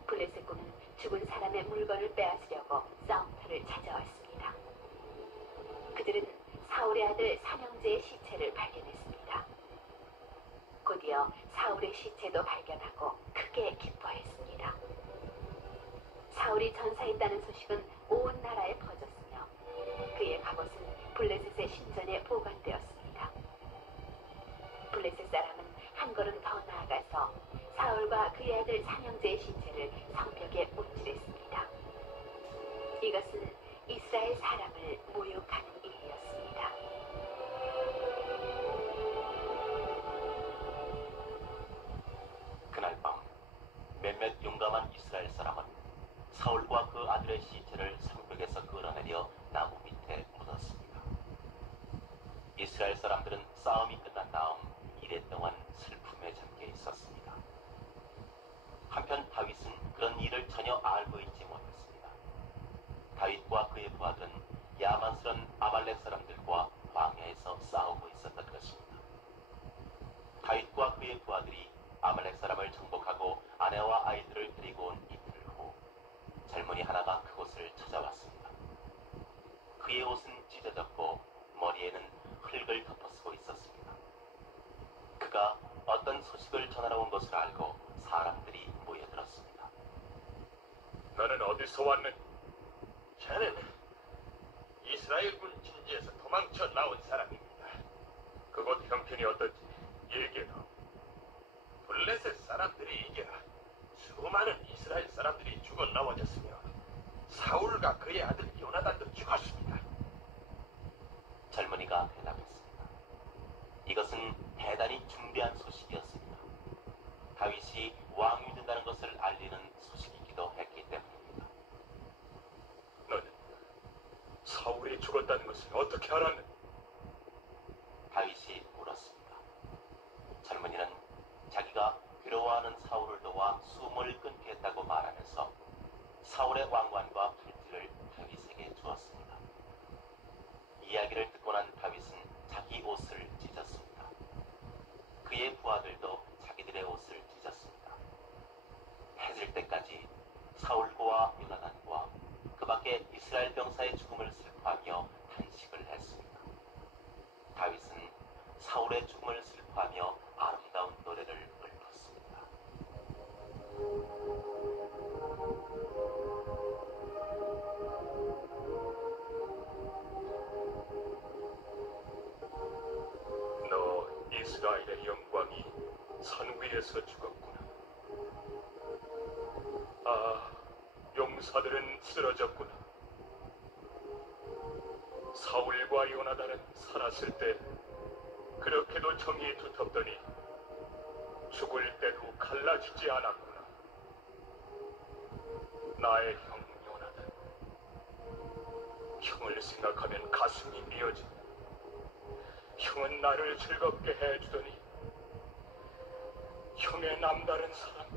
블레셋 군은 죽은 사람의 물건을 빼앗으려고 싸움터를 찾아왔습니다. 그들은 사울의 아들 삼형제의 시체를 발견했습니다. 곧이어 사울의 시체도 발견하고 크게 기뻐했습니다. 사울이 전사했다는 소식은 온 나라에 퍼졌으며 그의 갑옷은 블레셋의 신전에 보관되었습니다. 블레셋 사람은 한 걸음 더 나아가서 사울과 그의 아들 삼형제의 시체를 성벽에 문질했습니다. 이것은 이스라엘 사람을 모욕하는 일이었습니다. 그날 밤 몇몇 용감한 이스라엘 사람은 사울과 그 아들의 시체를 성벽에서 끌어내려 나무 밑에 묻었습니다. 이스라엘 사람들은 싸움이 끝난 다음 이래 동안 슬픔에 잠겨 있었습니다. 한편 다윗은 그런 일을 전혀 알고 있지 못했습니다. 다윗과 그의 부하들은 야만스런 아말렉 사람들과 광야에서 싸우고 있었던 것입니다. 다윗과 그의 부하들이 아말렉 사람을 정복하고 아내와 아이들을 데리고 온 이틀 후 젊은이 하나가 그곳을 찾아왔습니다. 그의 옷은 찢어졌고 머리에는 흙을 덮어쓰고 있었습니다. 그가 어떤 소식을 전하러 온 것을 알고 사람들이 모여들었습니다. 너는 어디서 왔느냐? 자네는 이스라엘군 진지에서 도망쳐 나온 사람입니다. 그곳 형편이 어떤지 얘기해라. 블레셋 사람들이 이겨 수많은 이스라엘 사람들이 죽어 나와졌으며 사울과 그의 아들 요나단도 죽었습니다. 젊은이가 대답했습니다. 이것은 대단히 중대한 소식이었습니다. 다윗이 왕이 된다는 것을 알리는 소식이기도 했기 때문입니다. 너는 사울이 죽었다는 것을 어떻게 알았느냐? 다윗이 물었습니다. 젊은이는 자기가 괴로워하는 사울을 도와 숨을 끊게 했다고 말하면서 사울의 왕관과 팔찌를 다윗에게 주었습니다. 이야기를 듣고 난 다윗은 자기 옷을 찢었습니다. 그의 부하들도 자기들의 옷을 찢었습니다. 해질 때까지 사울과 요나단과 그 밖에 이스라엘 병사의 죽음을 슬퍼하며 탄식을 했습니다. 다윗은 사울의 죽음을 슬퍼하며 아름다운 노래를 읊었습니다. 너 이스라엘의 영광이 산 위에서 죽었구나. 아, 용사들은 쓰러졌구나. 사울과 요나단은 살았을 때 그렇게도 정이 두텁더니 죽을 때도 갈라지지 않았구나. 나의 형 요나단, 형을 생각하면 가슴이 미어진다. 형은 나를 즐겁게 해주더니 형의 남다른 사랑,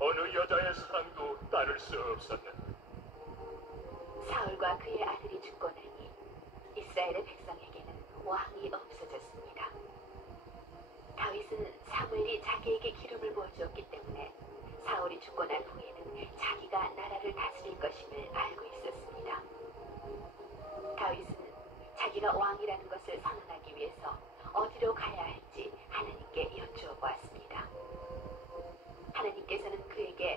어느 여자의 사랑도 따를 수 없었는데 사울과 그의 아들이 죽고 나니 이스라엘의 백성에게는 왕이 없어졌습니다. 다윗은 사무엘이 자기에게 기름을 부어주었기 때문에 사울이 죽고 난 후에는 자기가 나라를 다스릴 것임을 알고 있었습니다. 다윗은 자기가 왕이라는 것을 선언하기 위해서 어디로 가야 할지 하나님께 여쭈어 보았습니다. 하나님께서는 그에게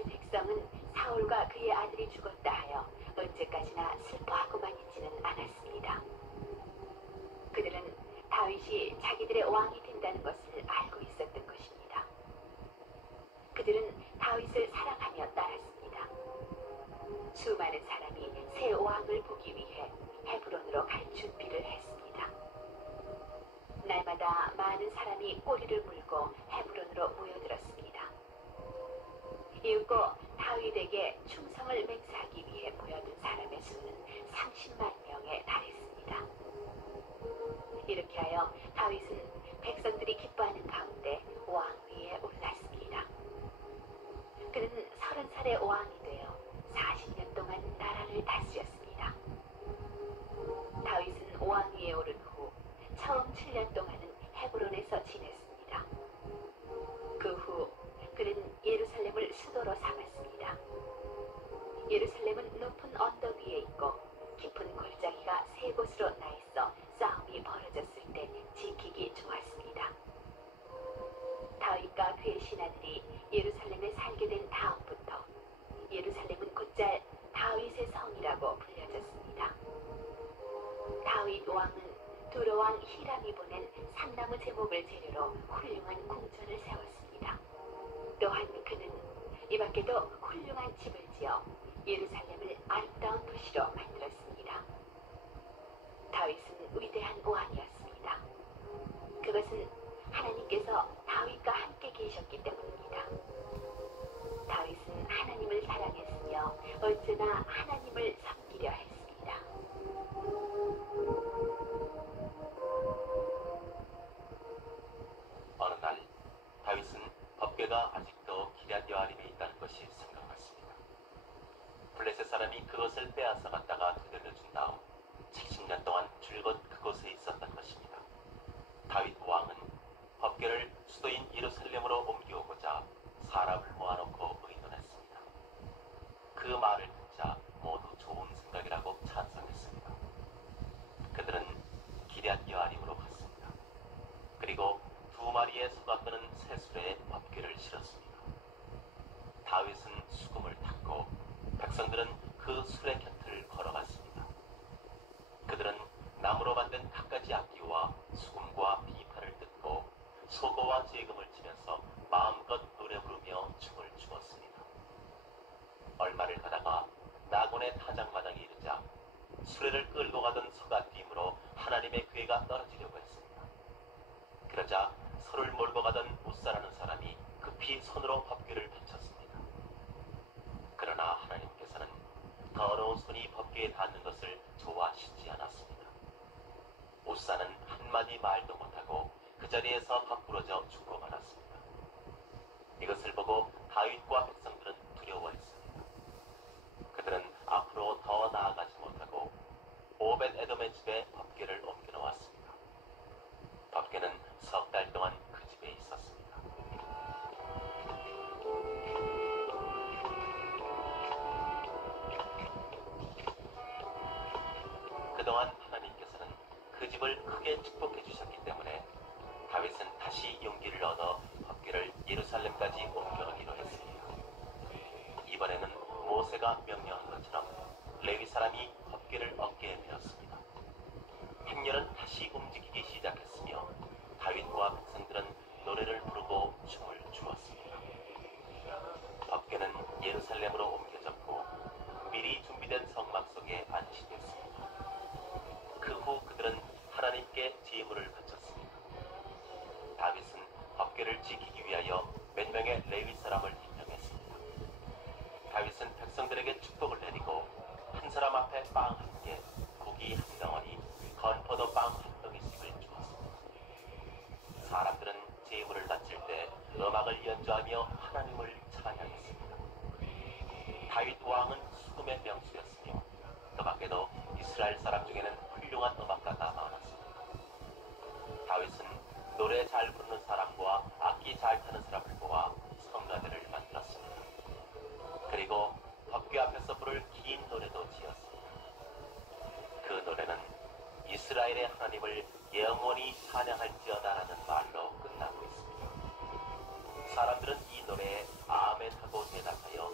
이스라엘 백성은 사울과 그의 아들이 죽었다 하여 언제까지나 슬퍼하고만 있지는 않았습니다. 그들은 다윗이 자기들의 왕이 된다는 것을 알고 있었던 것입니다. 그들은 다윗을 사랑하며 따랐습니다. 수많은 사람이 새 왕을 보기 위해 헤브론으로 갈 준비를 했습니다. 날마다 많은 사람이 꼬리를 물고 헤브론으로 모여들었습니다. 이윽고 다윗에게 충성을 맹세하기 위해 모여든 사람의 수는 30만 명에 달했습니다. 이렇게 하여 다윗은 백성들이 기뻐하는 가운데 왕 위에 올랐습니다. 그는 30살의 왕이 되어 40년 동안 나라를 다스렸습니다. 다윗은 왕 위에 오른 후 처음 7년 동안은 헤브론에서 지냈습니다. 그 후 그는 예루살렘을 수도로 삼았습니다. 예루살렘은 높은 언덕 위에 있고 깊은 골짜기가 세 곳으로 나 있어 싸움이 벌어졌을 때 지키기 좋았습니다. 다윗과 그의 신하들이 예루살렘에 살게 된 다음부터 예루살렘은 곧잘 다윗의 성이라고 불려졌습니다. 다윗 왕은 두로 왕 히람이 보낸 산나무 제목을 재료로 훌륭한 궁전을 세웠습니다. 또한 그는 이 밖에도 훌륭한 집을 지어 예루살렘을 아름다운 도시로 만들었습니다. 다윗은 위대한 왕이었습니다. 그것은 하나님께서 다윗과 함께 계셨기 때문입니다. 다윗은 하나님을 사랑했으며 언제나 하나님을 섬기려 했습니다. 어느 날 다윗은 법궤가 아직도 기럇 여아림에 있다는 것이 생각났습니다. 블레셋 사람이 그것을 빼앗아 갔다가 되돌려준 다음 70년 동안 줄곧 그곳에 있었던 것입니다. 다윗 왕은 법궤를 수도인 예루살렘으로 옮겨오고자 사람을 모아놓고 의논했습니다. 그 말을 듣자 모두 좋은 생각이라고 찬성했습니다. 그들은 기럇 여아림으로 갔습니다. 그리고 2마리의 소가 끄는 새술에 법궤를 실었습니다. 다윗은 수금을 탔고 백성들은 그 수레 곁을 걸어갔습니다. 그들은 나무로 만든 갖가지 악기와 수금과 비파를 뜯고 소고와 제금을 치면서 마음껏 노래 부르며 춤을 추었습니다. 얼마를 가다가 나곤의 타작마당에 이르자 수레를 끌고 가던 소가 뛰므로 하나님의 궤가 떨어지려고 했습니다. 그러자 소를 몰고 가던 우사라는 사람이 급히 손으로 법궤를 붙였습니다. 그러나 하나님께서는 더러운 손이 법궤에 닿는 것을 좋아하시지 않았습니다. 우사는 한마디 말도 못하고 그 자리에서 거꾸러져 죽고 말았습니다. 이것을 보고 다윗과 백성들은 두려워했습니다. 그들은 앞으로 더 나아가지 못하고 오벳 에돔의 집에 법궤를 옮겨놓았습니다. 법궤는 석 달 동안 그 집에 있었습니다. 그동안 하나님께서는 그 집을 크게 축복해 주셨기 때문에 다윗은 다시 용기를 얻어 법궤를 예루살렘까지 옮겨가기로 했습니다. 이번에는 모세가 명령한 것처럼 레위 사람이 법궤를 어깨에 메었습니다. 행렬은 다시 움직이기 시작했으며 다윗과 백성들은 노래를 부르고 춤을 추었습니다. 법궤는 예루살렘으로 옮겨졌고 미리 준비된 성막 속에 안치됐습니다. 그 후 그들은 하나님께 제물을 바쳤습니다. 다윗은 법궤를 지키기 위하여 몇 명의 레위 사람을 임명했습니다. 다윗은 백성들에게 축복을 내리고 한 사람 앞에 빵 한 개, 고기 한 덩어리, 건포도 빵 한 덩이씩을 주었습니다. 사람들은 제물을 바칠 때 음악을 연주하며 하나님을 찬양했습니다. 다윗 왕은 수금의 명수였으며 그 밖에도 이스라엘 사람 중에는 훌륭한 음악가가 많았습니다. 다윗은 노래 잘 부르는 사람과 악기 잘 타는 사람을 모아 성가대를 만들었습니다. 그리고 법궤 앞에서 부를 긴 노래도 지었습니다. 그 노래는 이스라엘의 하나님을 영원히 찬양할지어다라는 말로 끝나고 있습니다. 사람들은 이 노래에 아멘 하고 대답하여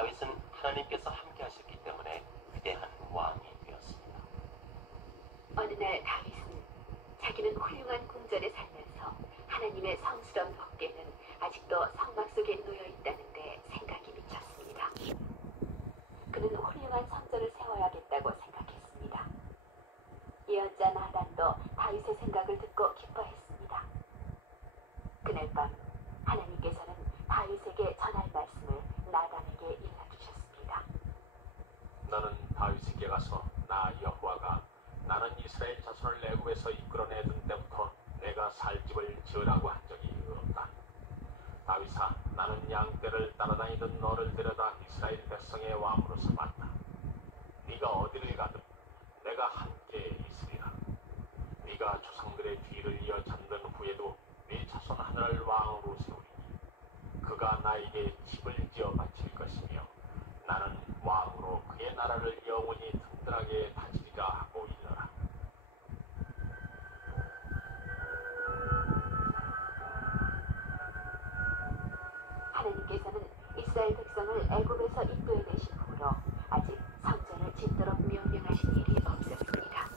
다윗은 하나님께서 함께 하셨기 때문에 위대한 왕이 되었습니다. 어느 날 다윗은 자기는 훌륭한 궁전에 살면서 하나님의 성스러운 법궤는 아직도 성막 속에 놓여 있다는데 생각이 미쳤습니다. 그는 훌륭한 성전을 세워야겠다고 생각했습니다. 예언자 나단도 다윗의 생각을 듣고 기뻐했습니다. 그날 밤 하나님께서는 다윗에게 전할 말씀을 나단에게 일러주셨습니다. 너는 다윗에게 가서 나 여호와가 나는 이스라엘 자손을 애굽에서 이끌어내던 때부터 내가 살 집을 지으라고 한 적이 없다. 다윗아, 나는 양떼를 따라다니던 너를 데려다 이스라엘 백성의 왕으로 삼았다. 네가 어디를 가든 내가 함께 있으리라. 네가 조상들의 뒤를 이어 잠든 후에도 네 자손 하나를 왕으로 세우리니 그가 나에게 집을 지어 바칠 것이며 나는 왕으로 그의 나라를 영원히 든든하게 다스리라 하고 일러라. 하나님께서는 이스라엘 백성을 애굽에서 인도해내신 후로 아직 성전을 짓도록 명령하신 일이 없었습니다.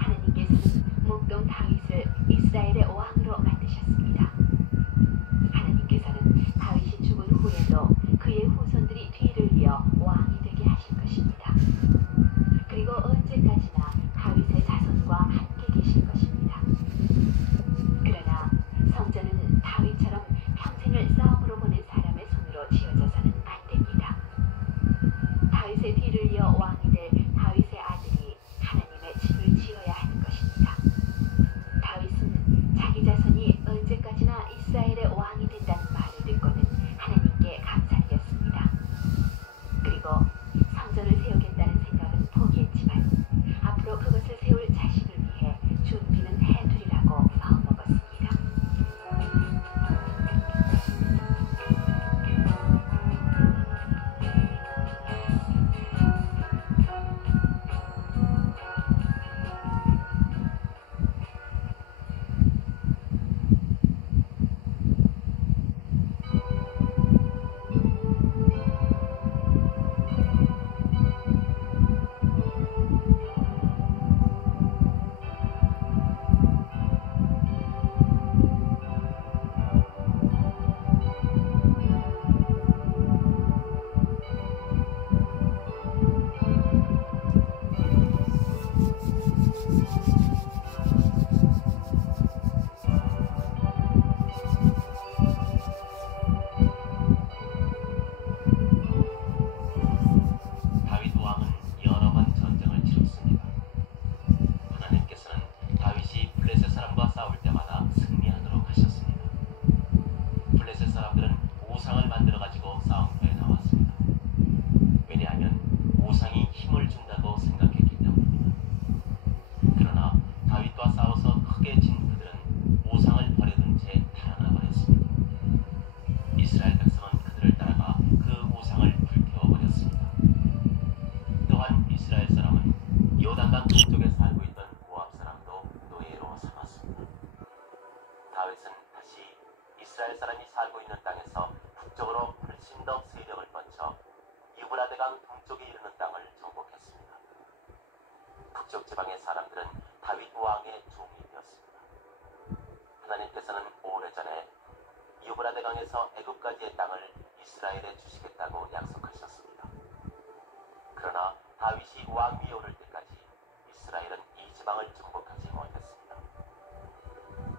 하나님께서는 목동 다윗을 이스라엘의 왕으로 만드셨습니다. 하나님께서는 다윗이 죽은 후에도 그의 후손들이 뒤를 이어 왕이 되게 하실 것입니다. 그리고 언제까지나 다윗의 자손과 함께 계실 것입니다. 그러나 성전은 다윗처럼 평생을 싸움으로 보낸 사람의 손으로 지어져서는 안 됩니다. 다윗의 뒤를 이어 왕이 될 다윗의 아들이 하나님의 집을 지어야 하는 것입니다. 다윗은 자기 자손이 언제까지나 이스라엘의 왕이 된다는 말을 듣고는 하나님께 감사드렸습니다. 그리고 성전을 세우겠다는 생각은 포기했지만 앞으로 그것을 세울 자식을 위해 준비는 해두리라고 마음먹었습니다. 다윗 왕은 여러 번 전쟁을 치렀습니다. 하나님께서는 다윗이 블레셋 사람과 싸울 때마다 승리하도록 하셨습니다. 블레셋 사람들은 우상을 만들어 가지고 싸움터에 나왔습니다. 왜냐하면 우상이 힘을 준다고 생각했기 때문입니다. 그러나 다윗과 싸워서 크게 진 그들은 우상을 버려둔 채 달아나 버렸습니다. 이스라엘 백성은 그들을 따라가 그 우상을 불태워버렸습니다. 또한 이스라엘 사람은 요단강 동쪽에 살고 있던 모압 사람도 노예로 삼았습니다. 다윗은 다시 이스라엘 사람이 살고 있는 땅에서 북쪽으로 훨씬 더 세력을 뻗쳐 유브라데강 동쪽에 이르는 땅을 정복했습니다. 북쪽 지방의 사람들은 다윗 왕의 종이 되었습니다. 하나님께서는 오래전에 유브라데강에서 애굽까지의 땅을 이스라엘에 주시겠다고 약속하셨습니다. 그러나 다윗이 왕 위에 오를 때까지 이스라엘은 이 지방을 정복하지 못했습니다.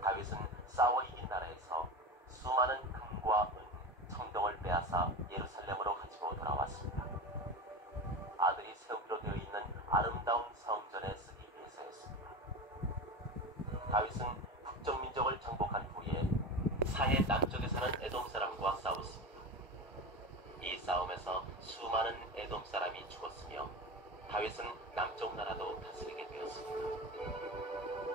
다윗은 싸워 이긴 나라에서 수많은 금과 은, 청동을 빼앗아 예루살렘으로 가지고 돌아왔습니다. 아들이 세우기로 되어 있는 아름다운 성전에 쓰기 위해서였습니다. 다윗은 북쪽 민족을 정복한 후에 사해 남쪽에 사는 에돔 사람과 싸웠습니다. 이 싸움에서 수많은 에돔 사람이 죽었으며 다윗은 남쪽 나라도 다스리게 되었습니다.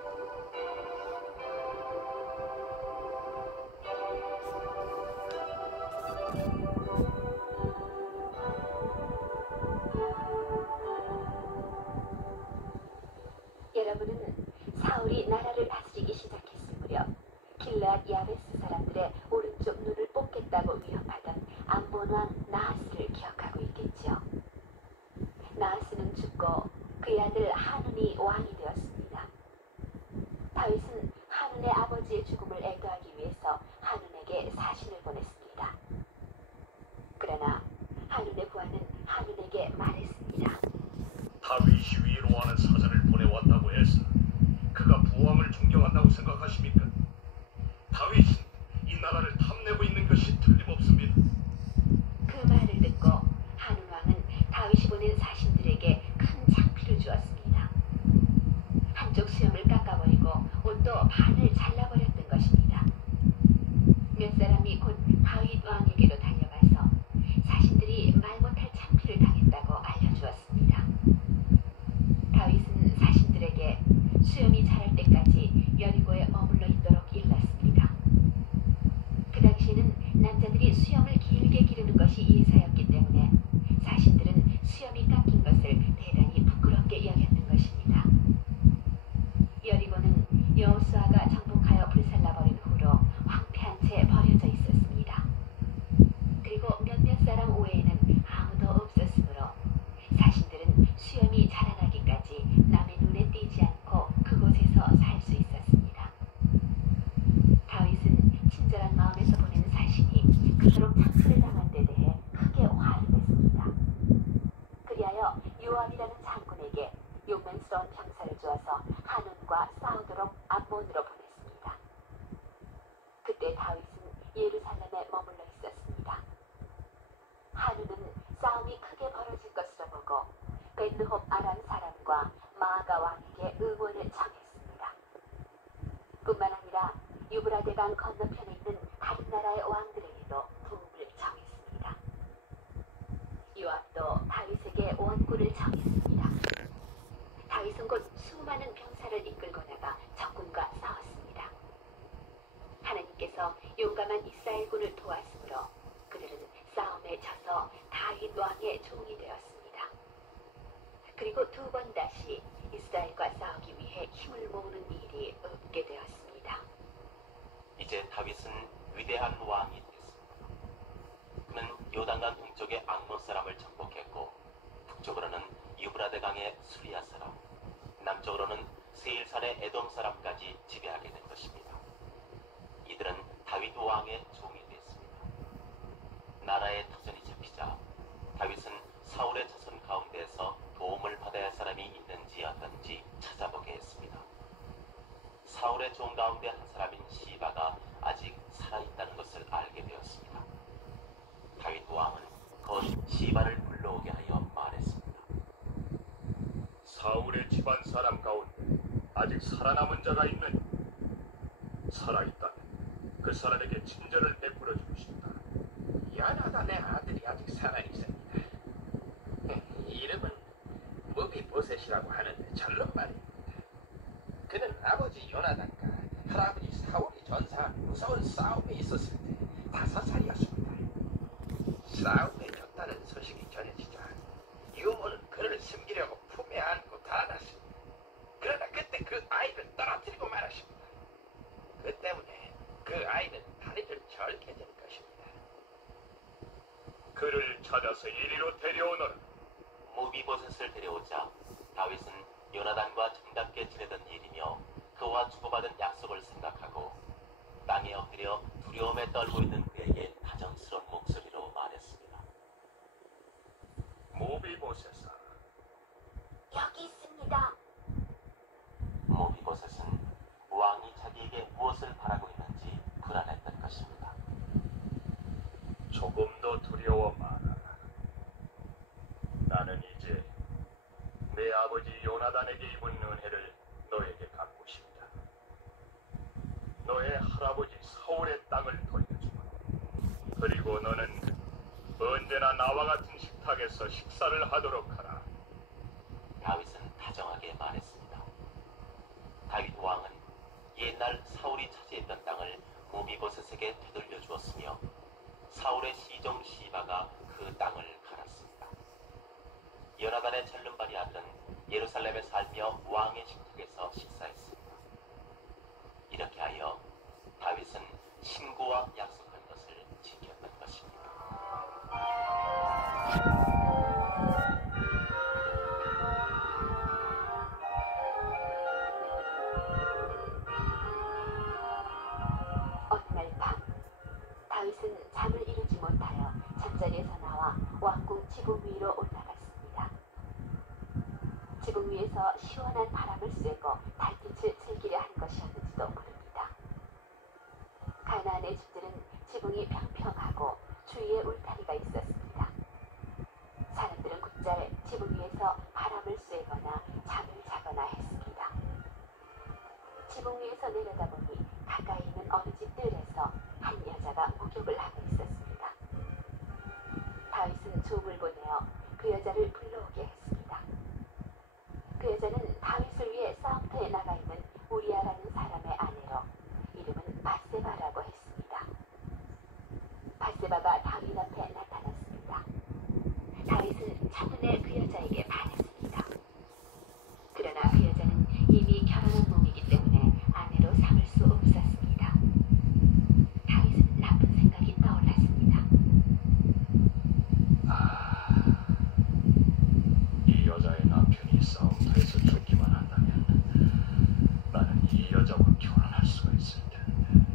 여러분은 사울이 나라를 다스리기 시작했을 무렵 길르앗 야베스 사람들의 오른쪽 눈을 뽑겠다고 위협하던 암몬 왕 나하스 아들 하눈이 왕이 되었습니다. 다윗은 하눈의 아버지의 죽음을 애도하기 위해서 하눈에게 사신을 보냈습니다. 그러나 하눈의 부하는 하눈에게 말했습니다. 다윗이 위로하는 사자를 보내왔다고 해서 그가 부왕을 존경한다고 생각하십니까? 다윗은 이 나라를 탐내고 있는 것이 틀림없습니다. 그 말을 듣고 하눈 왕은 다윗이 보낸 사신들에게 큰 창피를 주었습니다. 한쪽 수염을 깎아버리고 옷도 반을 잘라버렸던 것입니다. 몇 사람이 곧 다윗 왕에게로 달려가서 사신들이 말 못할 창피를 당했다고 알려주었습니다. 다윗은 사신들에게 수염이 자랄 때까지 여리고에 머물러 있도록 일렀습니다. 그 당시에는 남자들이 수염을 길게 기르는 것이 예사였기 때문에 사신들은 수염이 깎인 것을 대단히 부끄럽게 여겼던 것입니다. 여리고는 여호수아가 정복하여 불살라버린 후로 황폐한 채 버려져 있었습니다. 그리고 몇몇 사람 외에는 아무도 없었으므로 사신들은 수염이 자라나기까지 남의 눈에 띄지 않고 그곳에서 살 수 있었습니다. 다윗은 친절한 마음에서 보낸 사신이 그토록 창피를 당한 데 대해 크게 화를 냈습니다. 그리하여 요압이라는 장군에게 용맹스러운 병사를 주어서 하눈과 싸우도록 암몬으로 보냈습니다. 그때 다윗은 예루살렘에 머물러 있었습니다. 하눈은 싸움이 크게 벌어질 것으로 보고 벳르홉 아람 사람과 마아가 왕에게 응원을 청했습니다. 뿐만 아니라 유브라데강 건너편에 있는 다른 나라의 왕들에게도 도움을 청했습니다. 요압도 다윗에게 원군을 청했습니다. 다윗은 곧 수많은 병사를 이끌고 나가 적군과 싸웠습니다. 하나님께서 용감한 이스라엘군을 도왔으므로 그들은 싸움에 져서 다윗 왕의 종이 되었습니다. 그리고 두 번 다시 이스라엘과 싸우기 위해 힘을 모으는 일이 없게 되었습니다. 이제 다윗은 위대한 왕이 됐습니다. 그는 요단강 동쪽의 악몬 사람을 정복했고 북쪽으로는 유브라데 강의 수리아 사람, 남쪽으로는 세일산의 에돔 사람까지 지배하게 된 것입니다. 이들은 다윗 왕의 종이 됐습니다. 나라의 터전이 잡히자 다윗은 사울의 자손 가운데에서 도움을 받아야 할 사람이 있는지 어떤지 찾아보게 했습니다. 사울의 종 가운데 한 사람인 시바가 아직 살아있다는 것을 알게 되었습니다. 다윗 왕은 곧 시바를 불러오게 하여 말했습니다. 사울의 집안 사람 가운데 아직 살아남은 자가 있느냐? 살아있다면 그 사람에게 친절을 베풀어 주고 싶다. 요나단의 아들이 아직 살아있습니다. 이름은 무비보셋이라고 하는데 절로 말입니다. 그는 아버지 요나단과 할아버지 사울이 전사한 무서운 싸움에 있었을 때 5살이었습니다. 싸움에 졌다는 소식이 전해지자 유모는 그를 숨기려고 품에 안고 달아났습니다. 그러나 그때 그 아이를 떨어뜨리고 말았습니다. 그 때문에 그 아이는 다리를 절게 된 것입니다. 그를 찾아서 이리로 데려오너라. 무비보셋을 데려오자 다윗은 요나단과 정답게 지내던 일이며 그와 주고받은 약속을 생각하고 땅에 엎드려 두려움에 떨고 있는 그에게 다정스러운 목소리로 말했습니다. 무비보셋아, 여기 있습니다. 무비보셋은 왕이 자기에게 무엇을 바라고 있는지 불안했던 것입니다. 조금 더 두려워 말아라. 나는 이제 내 아버지 요나단에게 입은 은혜를 너에게 갚고 싶다. 너의 할아버지 사울의 땅을 돌려주마. 그리고 너는 언제나 나와 같은 식탁에서 식사를 하도록 하라. 다윗은 다정하게 말했습니다. 다윗 왕은 옛날 사울이 차지했던 땅을 무비보셋에게 되돌려 주었으며 사울의 시종 시바가 그 땅을 갈았습니다. 요나단의 절름발이 아들은 예루살렘에 살며 왕의 식탁에서 식사했습니다. 이렇게 하여 다윗은 신구와 약속한 것을 지켰던 것입니다. 지붕 위로 올라갔습니다. 지붕 위에서 시원한 바람을 쐬고 달빛을 즐기려 한 것이었는지도 모릅니다. 가나안의 집들은 지붕이 평평하고 주위에 울타리가 있었습니다. 사람들은 곧잘 지붕 위에서 바람을 쐬거나 잠을 자거나 했습니다. 지붕 위에서 내려다보니 가까이 있는 어느 집 뜰에서 한 여자가 목욕을 하고 있었습니다. 다윗은 종을 보내어 그 여자를 불러오게 했습니다. 그 여자는 다윗을 위해 싸움터에 나가 있는 우리아라는 사람의 아내로 이름은 바세바라고 했습니다. 바세바가 다윗 앞에 나타났습니다. 다윗은 첫눈에 그 여자에게 반했습니다. 그러나 그 여자는 이미 결혼한 몸이기 때문에 아내로 삼을 수 없었습니다. 다윗은 나쁜 생각이 떠올랐습니다. 이 여자의 남편이 싸움터에서 죽기만 한다면 나는 이 여자와 결혼할 수가 있을 텐데.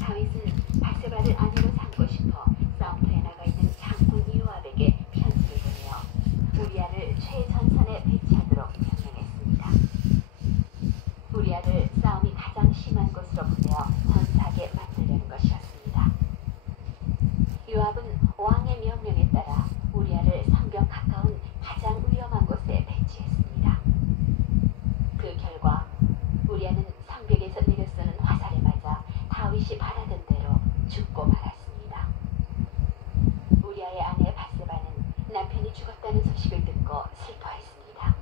다윗은 바세바를 아내로 삼고 싶어 싸움터에 나가 있는 장군 요압에게 편지를 보내어 우리아를 최전선에 배치하도록 명령했습니다. 우리아를 싸움이 가장 심한 곳으로 보내어 전사하게 만들려는 것이었습니다. 요압은 왕의 명령에 따라 우리아를 성벽 가까운 가장 위험한 곳에 배치했습니다. 그 결과 우리아는 성벽에서 내려쏘는 화살에 맞아 다윗이 바라던 대로 죽고 말았습니다. 우리아의 아내 바세바는 남편이 죽었다는 소식을 듣고 슬퍼했습니다.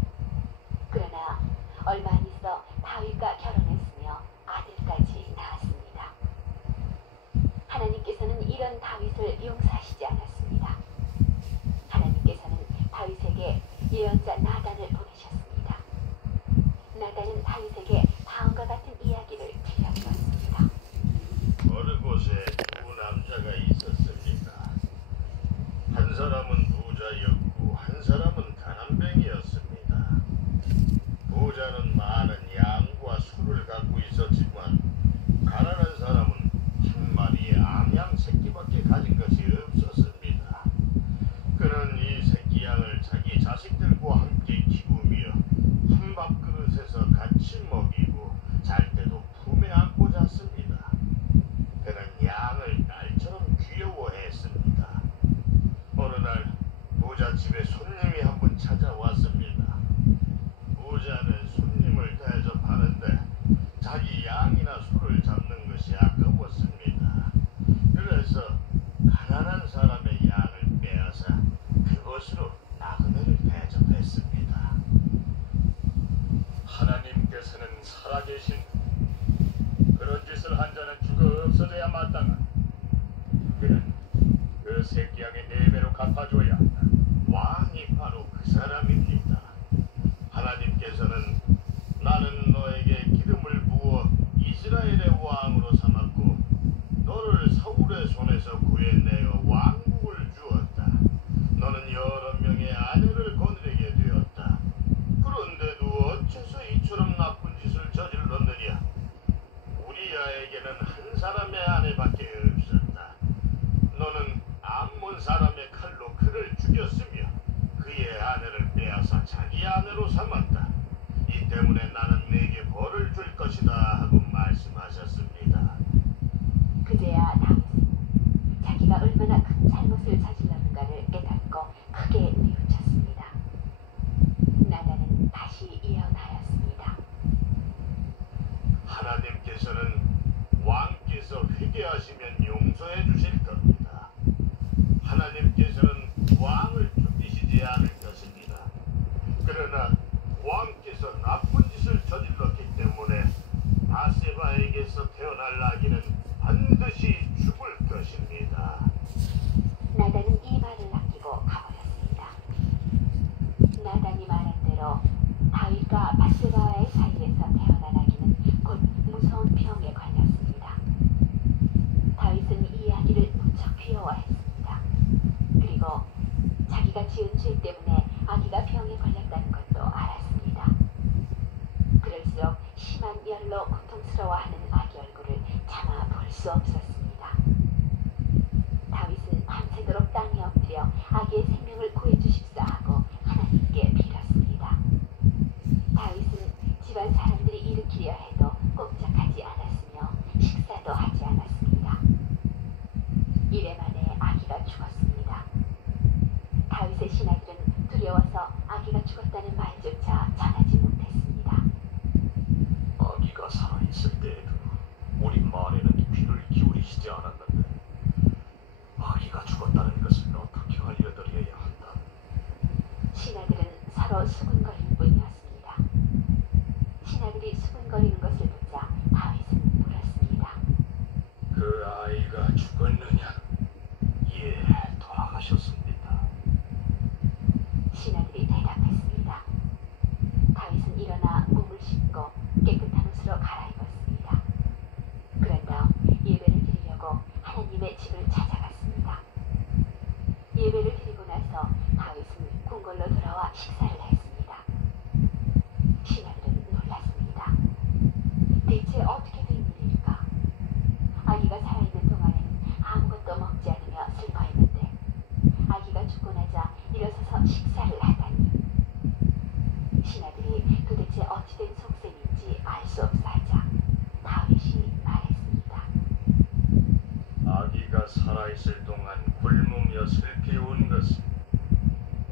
그러나 얼마 안 있어 다윗과 결혼했으며 아들까지 낳았습니다. 하나님께서는 이런 다윗을 용서하시지 않았습니다. 하나님께서는 다윗에게 예언자 나단을 보내셨습니다. 나단은 다윗에게 다음과 같은 이야기를 들려주었습니다. 어느 곳에 두 남자가 있었습니다. 한 사람은 부자였고 한 사람은 가난뱅이였습니다. 부자는 많은 양과 소를 갖고 있었지만 가난한 사람은 한 마리의 암양 새끼밖에 가진 것이 없었습니다. 그는 이 새끼 양을 자기 자식들과 함께 키우며 한 밥그릇에서 같이 먹이고 잘 때도 품에 안고 잤습니다. 그는 양을 딸처럼 귀여워했습니다. 어느 날 부잣집에 손님이 한 분 찾아왔습니다. 부자는 손님을 대접하는데 자기 양이나 소를 잡는 것이 아까웠습니다. 그래서 가난한 사람의 양을 빼앗아 그것으로 나그네를 대접했습니다. 하나님께서는 살아계신 그런 짓을 한 자는 죽어 없어져야 마땅한. 그는 그 새끼 양의 4배로 갚아줘야 한다. 왕이 바로 그 사람입니다. 하나님께서는 나는 너에게 기름을 부어 이스라엘의 왕으로 삼았고 너를 사울의 손에서 구해내어 왕국을 주었다. 너는 여러 명의 아내를 거느리게 되었다. 그런데도 어째서 이처럼 나쁜 짓을 저질렀느냐? 우리아에게는 한 사람의 아내밖에 없었다. 너는 암몬 사람의 칼로 그를 죽였으며 그의 아내를 빼앗아 자기 아내로 삼았다. 이 때문에 나는 네게 벌을 줄 것이다 하고 말씀하셨습니다. 그제야 다윗은 자기가 얼마나 큰 잘못을 저질렀는가를 깨닫고 크게 뉘우쳤습니다. 나단은 다시 예언하였습니다. 하나님께서는 왕께서 회개하시면 용서해 주실 겁니다. 하나님께서는 왕을 죽이시지 않을 것입니다. 그러나 왕께서 나쁜 짓을 저질렀기 때문에 바세바에게서 태어날 아기는 반드시 죽을 것입니다. 나단은 이 말을 남기고 가버렸습니다. 나단이 말한 대로 다윗과 바세바와의 사이에서 태어난 아기는 곧 무서운 병에 걸렸습니다. 다윗은 이 아기를 무척 귀여워했습니다. 그리고 자기가 지은 죄 때문에 아기가 병에 걸렸다는 것도 알았습니다. 그럴수록 심한 열로 고통스러워하는 아기 얼굴을 차마 볼 수 없었습니다. 다윗은 밤새도록 땅에 엎드려 아기의 생명을 구해주십사 하고 하나님께 빌었습니다. 다윗은 집안 사람들이 일으키려 해도 꼼짝하지 않았으며 식사도 하지 않았습니다. 이래 만에 아기가 죽었습니다. 다윗의 신하들은 두려워서 아기가 죽었다는 말조차 전하지 못했습니다. 아기가 살아있을 때에도 우리 말에는 귀를 기울이시지 않았는데 아기가 죽었다는 것을 어떻게 알려드려야 한다. 신하들은 서로 수군거릴 뿐이었습니다. 신하들이 수군거리는 것을 보자 다윗은 물었습니다. 그 아이가 죽었느냐? 예, 돌아가셨습니다. 신하들이 대답했습니다. 다윗은 일어나 몸을 씻고 깨끗한 옷으로 갈아입었습니다. 그런 다음 예배를 드리려고 하나님의 집을 찾아갔습니다. 예배를 드리고 나서 다윗은 궁궐로 돌아와 식사를 했습니다. 신하들은 놀랐습니다. 대체 어떻게 된 일일까? 아기가 살아있는 동안에는 아무것도 먹지 않으며 슬퍼했는데 아기가 죽고 나자 일어서서 식사를 하다니. 신하들이 도대체 어찌된 속셈인지 알 수 없어 하자 다윗이 말했습니다. 아기가 살아있을 동안 굶으며 슬피운 것은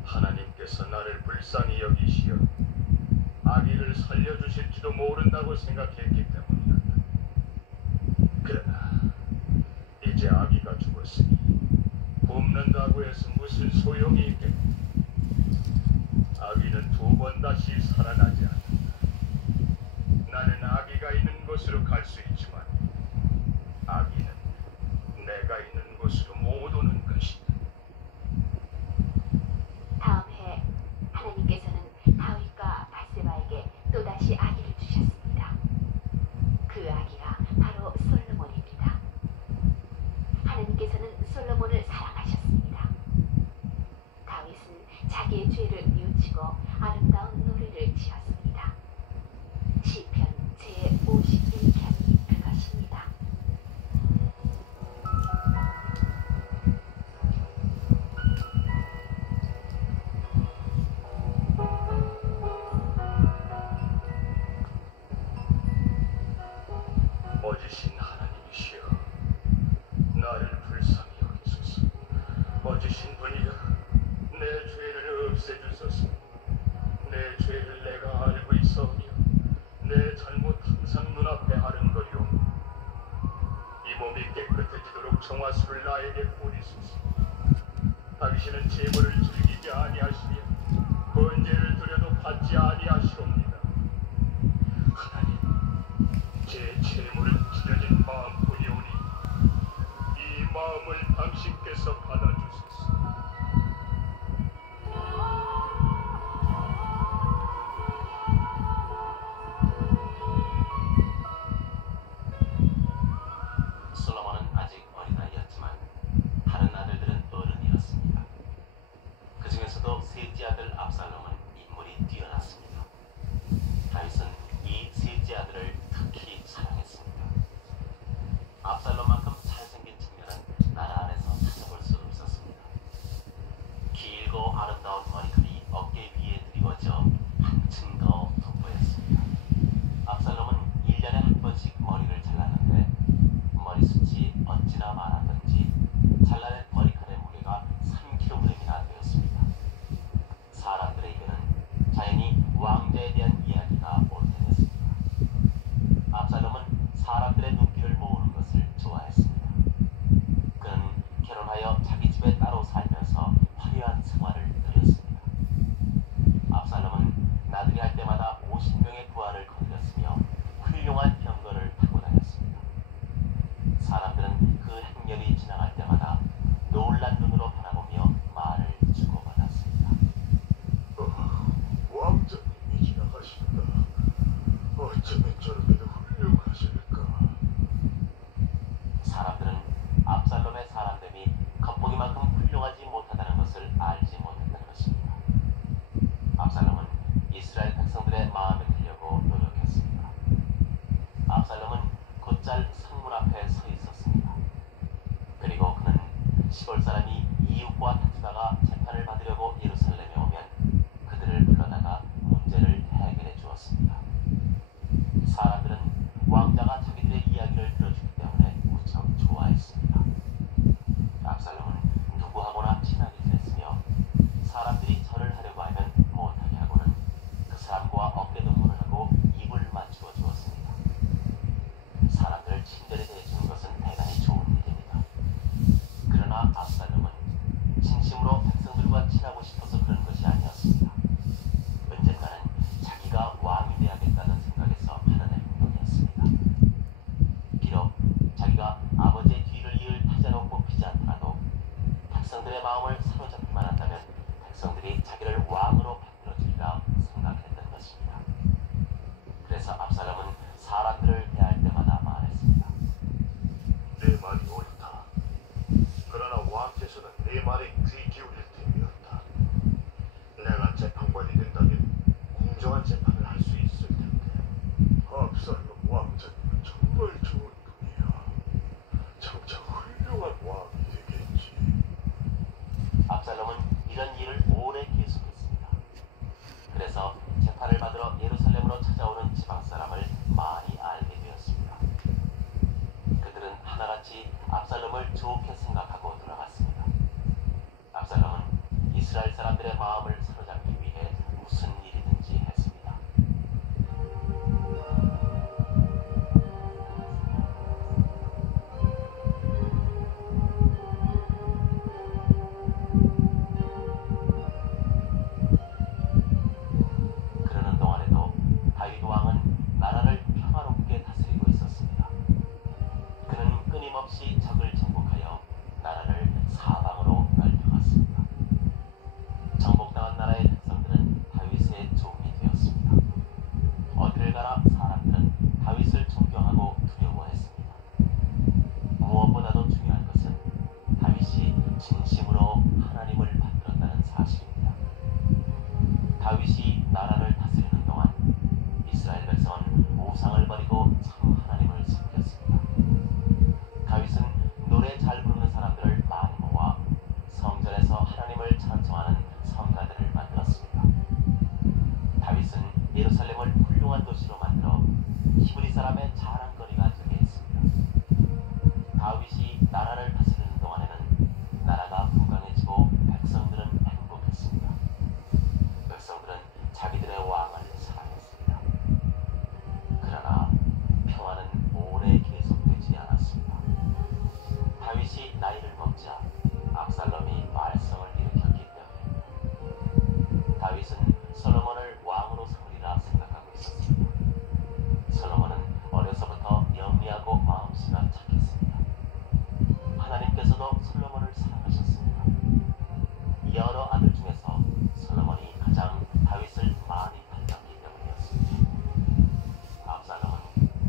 하나님께서 나를 불쌍히 여기시어 아기를 살려주실지도 모른다고 생각했기 때문이었다. 그러나 이제 아기가 죽었으니 굶는다고 해서 무슨 소용이 있겠냐. 아기는 두 번 다시 살아나지 않는다. 나는 아기가 있는 곳으로 갈 수 있지만 아기는 내가 있는 곳으로 못 오는 것이다. 다음 해 하나님께서는 다윗과 바세바에게 또다시 아기를 주셨습니다. 그 아기가 바로 솔로몬입니다. 하나님께서는 솔로몬을 사랑하셨습니다. 다윗은 자기의 죄를 뉘우치고 아름다운 노래를 지었습니다. 시편 제51편이 그것입니다. 멋지신 하나님이시여, 나를 불쌍히 여기소서. 멋지신 분이여, 내 죄를 없애주소서. 내 죄를 내가 알고 있사오며 내 잘못 항상 눈앞에 아른거리오며 이 몸이 깨끗해지도록 정화수를 나에게 뿌리소서. 당신은 제물을 즐기지 아니하시며 번제를 드려도 받지 아니하시옵니다. 하나님, 제 제물은 찢어진 마음뿐이오니 이 마음을 당신께서 받아주소서. 솔로몬은 아직 어린아이였지만 다른 아들들은 어른이었습니다. 그 중에서도 셋째 아들 압살롬은 인물이 뛰어났습니다. 다윗은 이 셋째 아들을 특히 사랑했습니다. 압살롬만큼 잘생긴 청년은 나라 안에서 찾아볼 수 없었습니다. 길고 아름다운 머리칼이 어깨 위에 드리워져 한층 더 돋보였습니다. 압살롬은 1년에 한 번씩 머리를 잘랐는데 머리숱이 어찌나 많았던지 잘라낸 머리칼의 무게가 3kg이나 되었습니다. 사람들에게는 자연히 왕자에 대한 이야기가 올텐했습니다. 압살롬은 사람들의 눈길을 모으는 것을 좋아했습니다. 그는 결혼하여 자기 집에 따로 살면서 화려한 생활을 누렸습니다. 압살롬은 나들이 할 때마다 50명의 부하를 거느렸으며 훌륭한 병거를 타고 다녔습니다. 사람들은 그 행렬이 지나갈 때마다 놀란 눈으로 바라보며 말을 주고받았습니다. 왕자님이 지나가신다. 어쩌면 저렇게도 훌륭하실까. 사람들은 압살롬의 사람됨이 겉보기만큼 훌륭하지 못하다는 것을 알지 못했다는 것입니다. 압살롬은 이스라엘 백성들의 마음에 들려고 노력했습니다. 압살롬은 곧잘 성문 앞에 서 있었습니다. 그리고 그는 시골 사람이 이웃과 다투다가 왕들과 친하고 싶어서 그런 것이 아니었습니다. 언젠가는 자기가 왕이 돼야겠다는 생각에서 하는 행동이었습니다. 비록 자기가 아버지의 뒤를 이을 타자로 뽑히지 않더라도 백성들의 마음을 사로잡기만 한다면 백성들이 자기를 왕으로 만들어주리라 생각했던 것입니다. 그래서 압살롬은 사람들을 대할 때마다 말했습니다. 내 말이 옳다. 그러나 왕께서는 내 말에 귀 기울일 테니였다. 내가 재판관이 된다면 공정한 재판을 할 수 있을 텐데. 압살롬 왕자님은 정말 좋은 분이야. 장차 훌륭한 왕이 되겠지. 압살롬은 이런 일을 오래 계속했습니다. 그래서 재판을 받으러 예루살렘으로 찾아오는 지방 사람을 많이 알게 되었습니다. 그들은 하나같이 압살롬을 좋게 생각하고 돌아갔습니다. 압살롬은 이스라엘 사람들의 마음을 사로잡기 위해 무슨 일이든지 했습니다. 그러는 동안에도 다윗 왕은 나라를 평화롭게 다스리고 있었습니다. 그는 끊임없이 적을 정복하여 나라를 사방으로 넓혀갔습니다. 정복당한 나라의 백성들은 다윗의 종이 되었습니다. 어디를 가나 사람들은 다윗을 존경하고 두려워했습니다. 무엇보다도 중요한 것은 다윗이 진심으로 하나님을 받들었다는 사실입니다. 다윗이 나라를 다스리는 동안 이스라엘 백성은 우상을 버리고 참 하나님을 섬겼습니다. 다윗은 노래 잘 부르는 사람들을 많이 모아 성전에서 하나님을 찬송하는 성가들을 만들었습니다. 다윗은 예루살렘을 훌륭한 도시로 만들어 히브리 사람의 자랑거리가 되게 했습니다. 다윗이 나라를 다스리는 동안에는 나라가 건강해지고 백성들은 행복했습니다. 백성들은 자기들의 왕을 사랑했습니다. 그러나 평화는 오래 계속되지 않았습니다. 다윗이 나이를 먹자 압살롬이 말썽을 일으켰기 때문입니다. 다윗은 솔로몬을 왕으로 삼으리라 생각하고 있었습니다. 솔로몬은 어려서부터 영리하고 마음씨가 착했습니다. 하나님께서도 솔로몬을 사랑하셨습니다. 여러 아들 중에서 솔로몬이 가장 다윗을 많이 닮았기 때문이었습니다. 압살롬은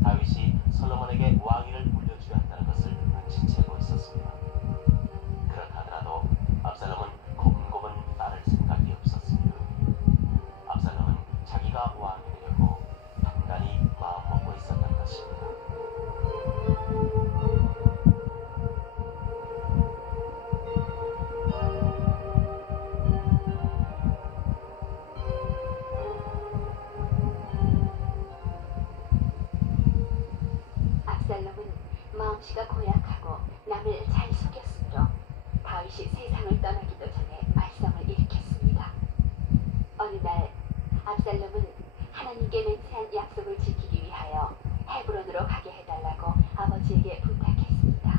다윗이 솔로몬에게 왕위를 물려줘야 한다는 것을 눈치채고 있었습니다. 그렇다 하더라도 압살롬은 곱은 따를 생각이 없었습니다. 압살롬은 자기가 왕이 되려고 단단히 마음먹고 있었던 것입니다. 압살롬은 마음씨가 고약하고 남을 잘 속였으므로 다윗이 세상을 떠나기도 전에 말썽을 일으켰습니다. 어느 날 압살롬은 하나님께 맹세한 약속을 지키기 위하여 헤브론으로 가게 해달라고 아버지에게 부탁했습니다.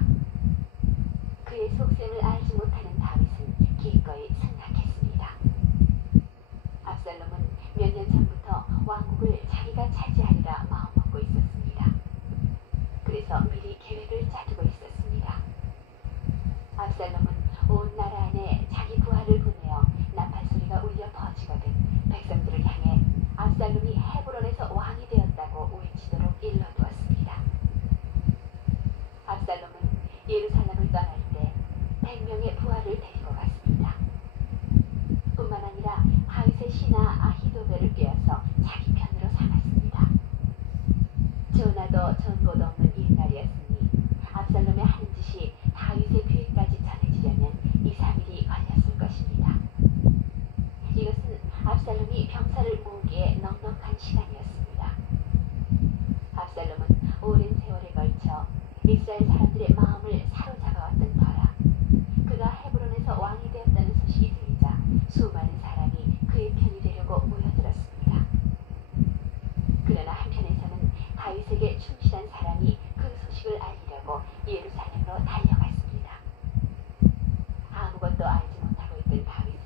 그의 속셈을 알지 못하는 다윗은 기꺼이 승낙했습니다. 압살롬은 몇 년 전부터 왕국을 자기가 차지하리라 마음먹고 있었습니다. 그래서 미리 계획을 짜두고 있었습니다. 압살롬은 온 나라 안에 자기 부하를 보내어 나팔 소리가 울려 퍼지거든 백성들을 향해 압살롬이 헤브론에서 왕이 되었다고 외치도록 일러두었습니다. 압살롬은 예루살렘을 떠날 때 100명의 부하를 데리고 갔습니다. 뿐만 아니라 다윗의 신하 아히도벨을 빼앗아 자기 편으로 삼았습니다. 전하도 전보도 없는 일날이었으니 압살롬의 하는 짓이 다윗의 귀에까지 전해지려면 2-3일이 걸렸을 것입니다. 이것은 압살롬이 병사를 모으기에 넉넉한 시간이었습니다. 압살롬은 오랜 세월에 걸쳐 이스라엘 사람들의 마음을 사로잡아왔던 터라 그가 헤브론에서 왕이 되었다는 소식이 들리자 수많은 사람이 그의 편이 되려고 모여들었습니다. 그러나 한편에서는 다윗에게 충실한 사람이 그 소식을 알리려고 예루살렘으로 달려갔습니다. 아무것도 알지 못하고 있던 다윗은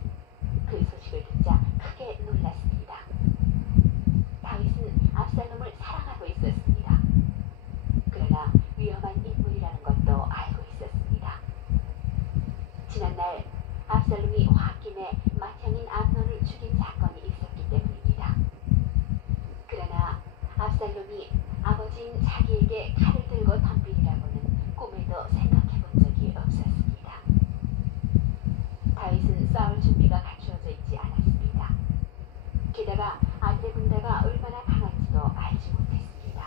자기에게 칼을 들고 덤비리라고는 꿈에도 생각해 본 적이 없었습니다. 다윗은 싸울 준비가 갖추어져 있지 않았습니다. 게다가 아들의 군대가 얼마나 강한지도 알지 못했습니다.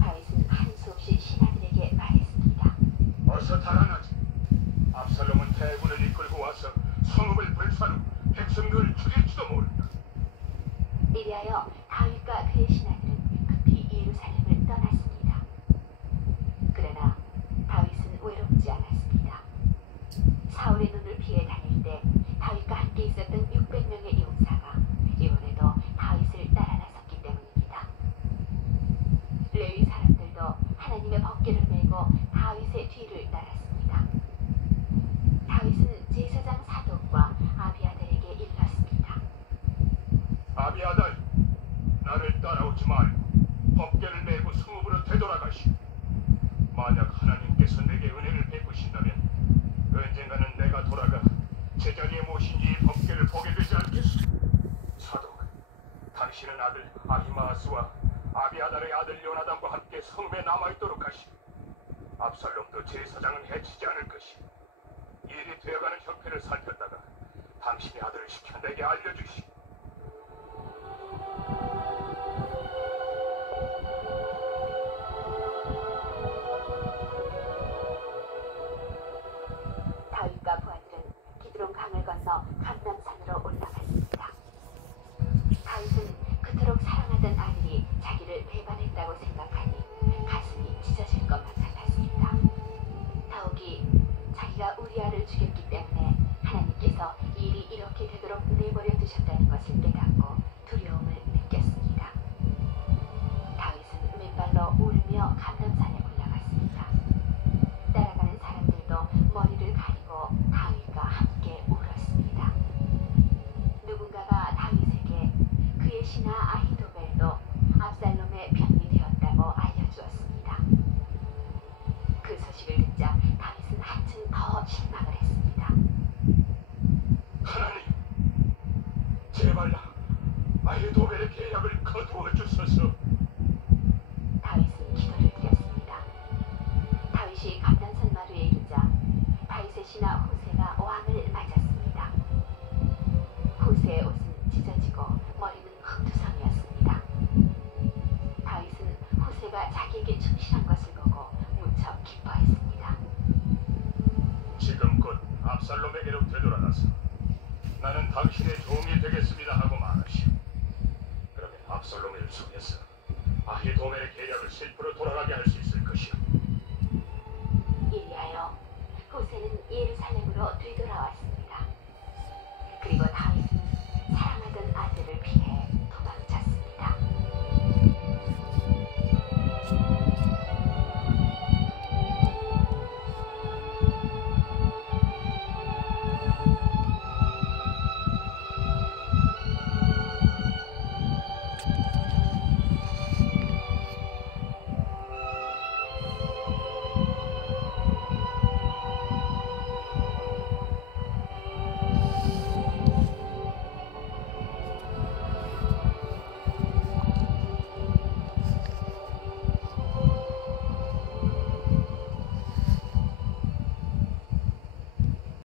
다윗은 한수 없이 신하들에게 말했습니다. 어서 달아나지. 압살롬은 대군을 이끌고 와서 성읍을 불사로 백성들을 죽일지도 모른다. 이리하여 다윗과 그의 신하들은 급히 예루살렘을 떠났습니다. 그러나 다윗은 외롭지 않았습니다. 사울의 눈을 피해 다닐 때 다윗과 함께 있었던 600명의 용사가 이번에도 다윗을 따라 나섰기 때문입니다. 레위 사람들도 하나님의 법궤를 메고 다윗의 뒤를 따랐습니다. 다윗은 제사장 사독과 아비아들에게 일렀습니다. 아비아달, 나를 따라오지 말고 법궤를 메고 성읍으로 되돌아가시오. 만약 하나님께서 내게 은혜를 베푸신다면 언젠가는 내가 돌아가 제자리에 모신 이 법궤를 보게 되지 않겠소. 사독, 당신은 아들 아히마아스와 아비아달의 아들 요나단과 함께 성읍에 남아있도록 하시오. 압살롬도 제사장은 해치지 않을 것이오. 일이 되어가는 형편을 살폈다가 당신의 아들을 시켜 내게 알려주시오. 다윗과 부하들은 기드론 강을 건너 감람산으로 올라갔습니다. 다윗은 그토록 사랑하던 아들이 자기를 배반했다고 생각하니 가슴이 찢어질 것만 같았습니다. 더욱이 자기가 우리아를 죽였기 때문에 하나님께서 일이 이렇게 되도록 내버려 두셨다는 것을 깨닫고 두려움을 느꼈습니다. 다윗은 맨발로 울며 감람산에 올라갔습니다. 따라가는 사람들도 머리를 가리고 다윗과 함께 울었습니다. 누군가가 다윗에게 그의 신하 아히도벨도 압살롬의 편이 되었다고 알려주었습니다. 그 소식을 듣자 다윗은 한층 더 실망을 했습니다. 하나님, 제발 아히도벨의 계략을 거두어 주소서. 다윗은 기도를 드렸습니다. 다윗이 감람산 마루에 이르자 다윗의 신하 후세가 왕을 맞았습니다. 후세의 옷은 찢어지고 머리는 흑투성이었습니다. 다윗은 후세가 자기에게 충실한 것을 보고 무척 기뻐했습니다. 지금 곧 압살롬에게로 되돌아가서 나는 당신의 종이 되겠습니다 하고 말하시오. 그러면 압살롬을 속여서 아히도멜의 계략을 실프로 돌아가게 할 수 있을 것이오. 이리하여 후세는 예루살렘으로 되돌아왔습니다.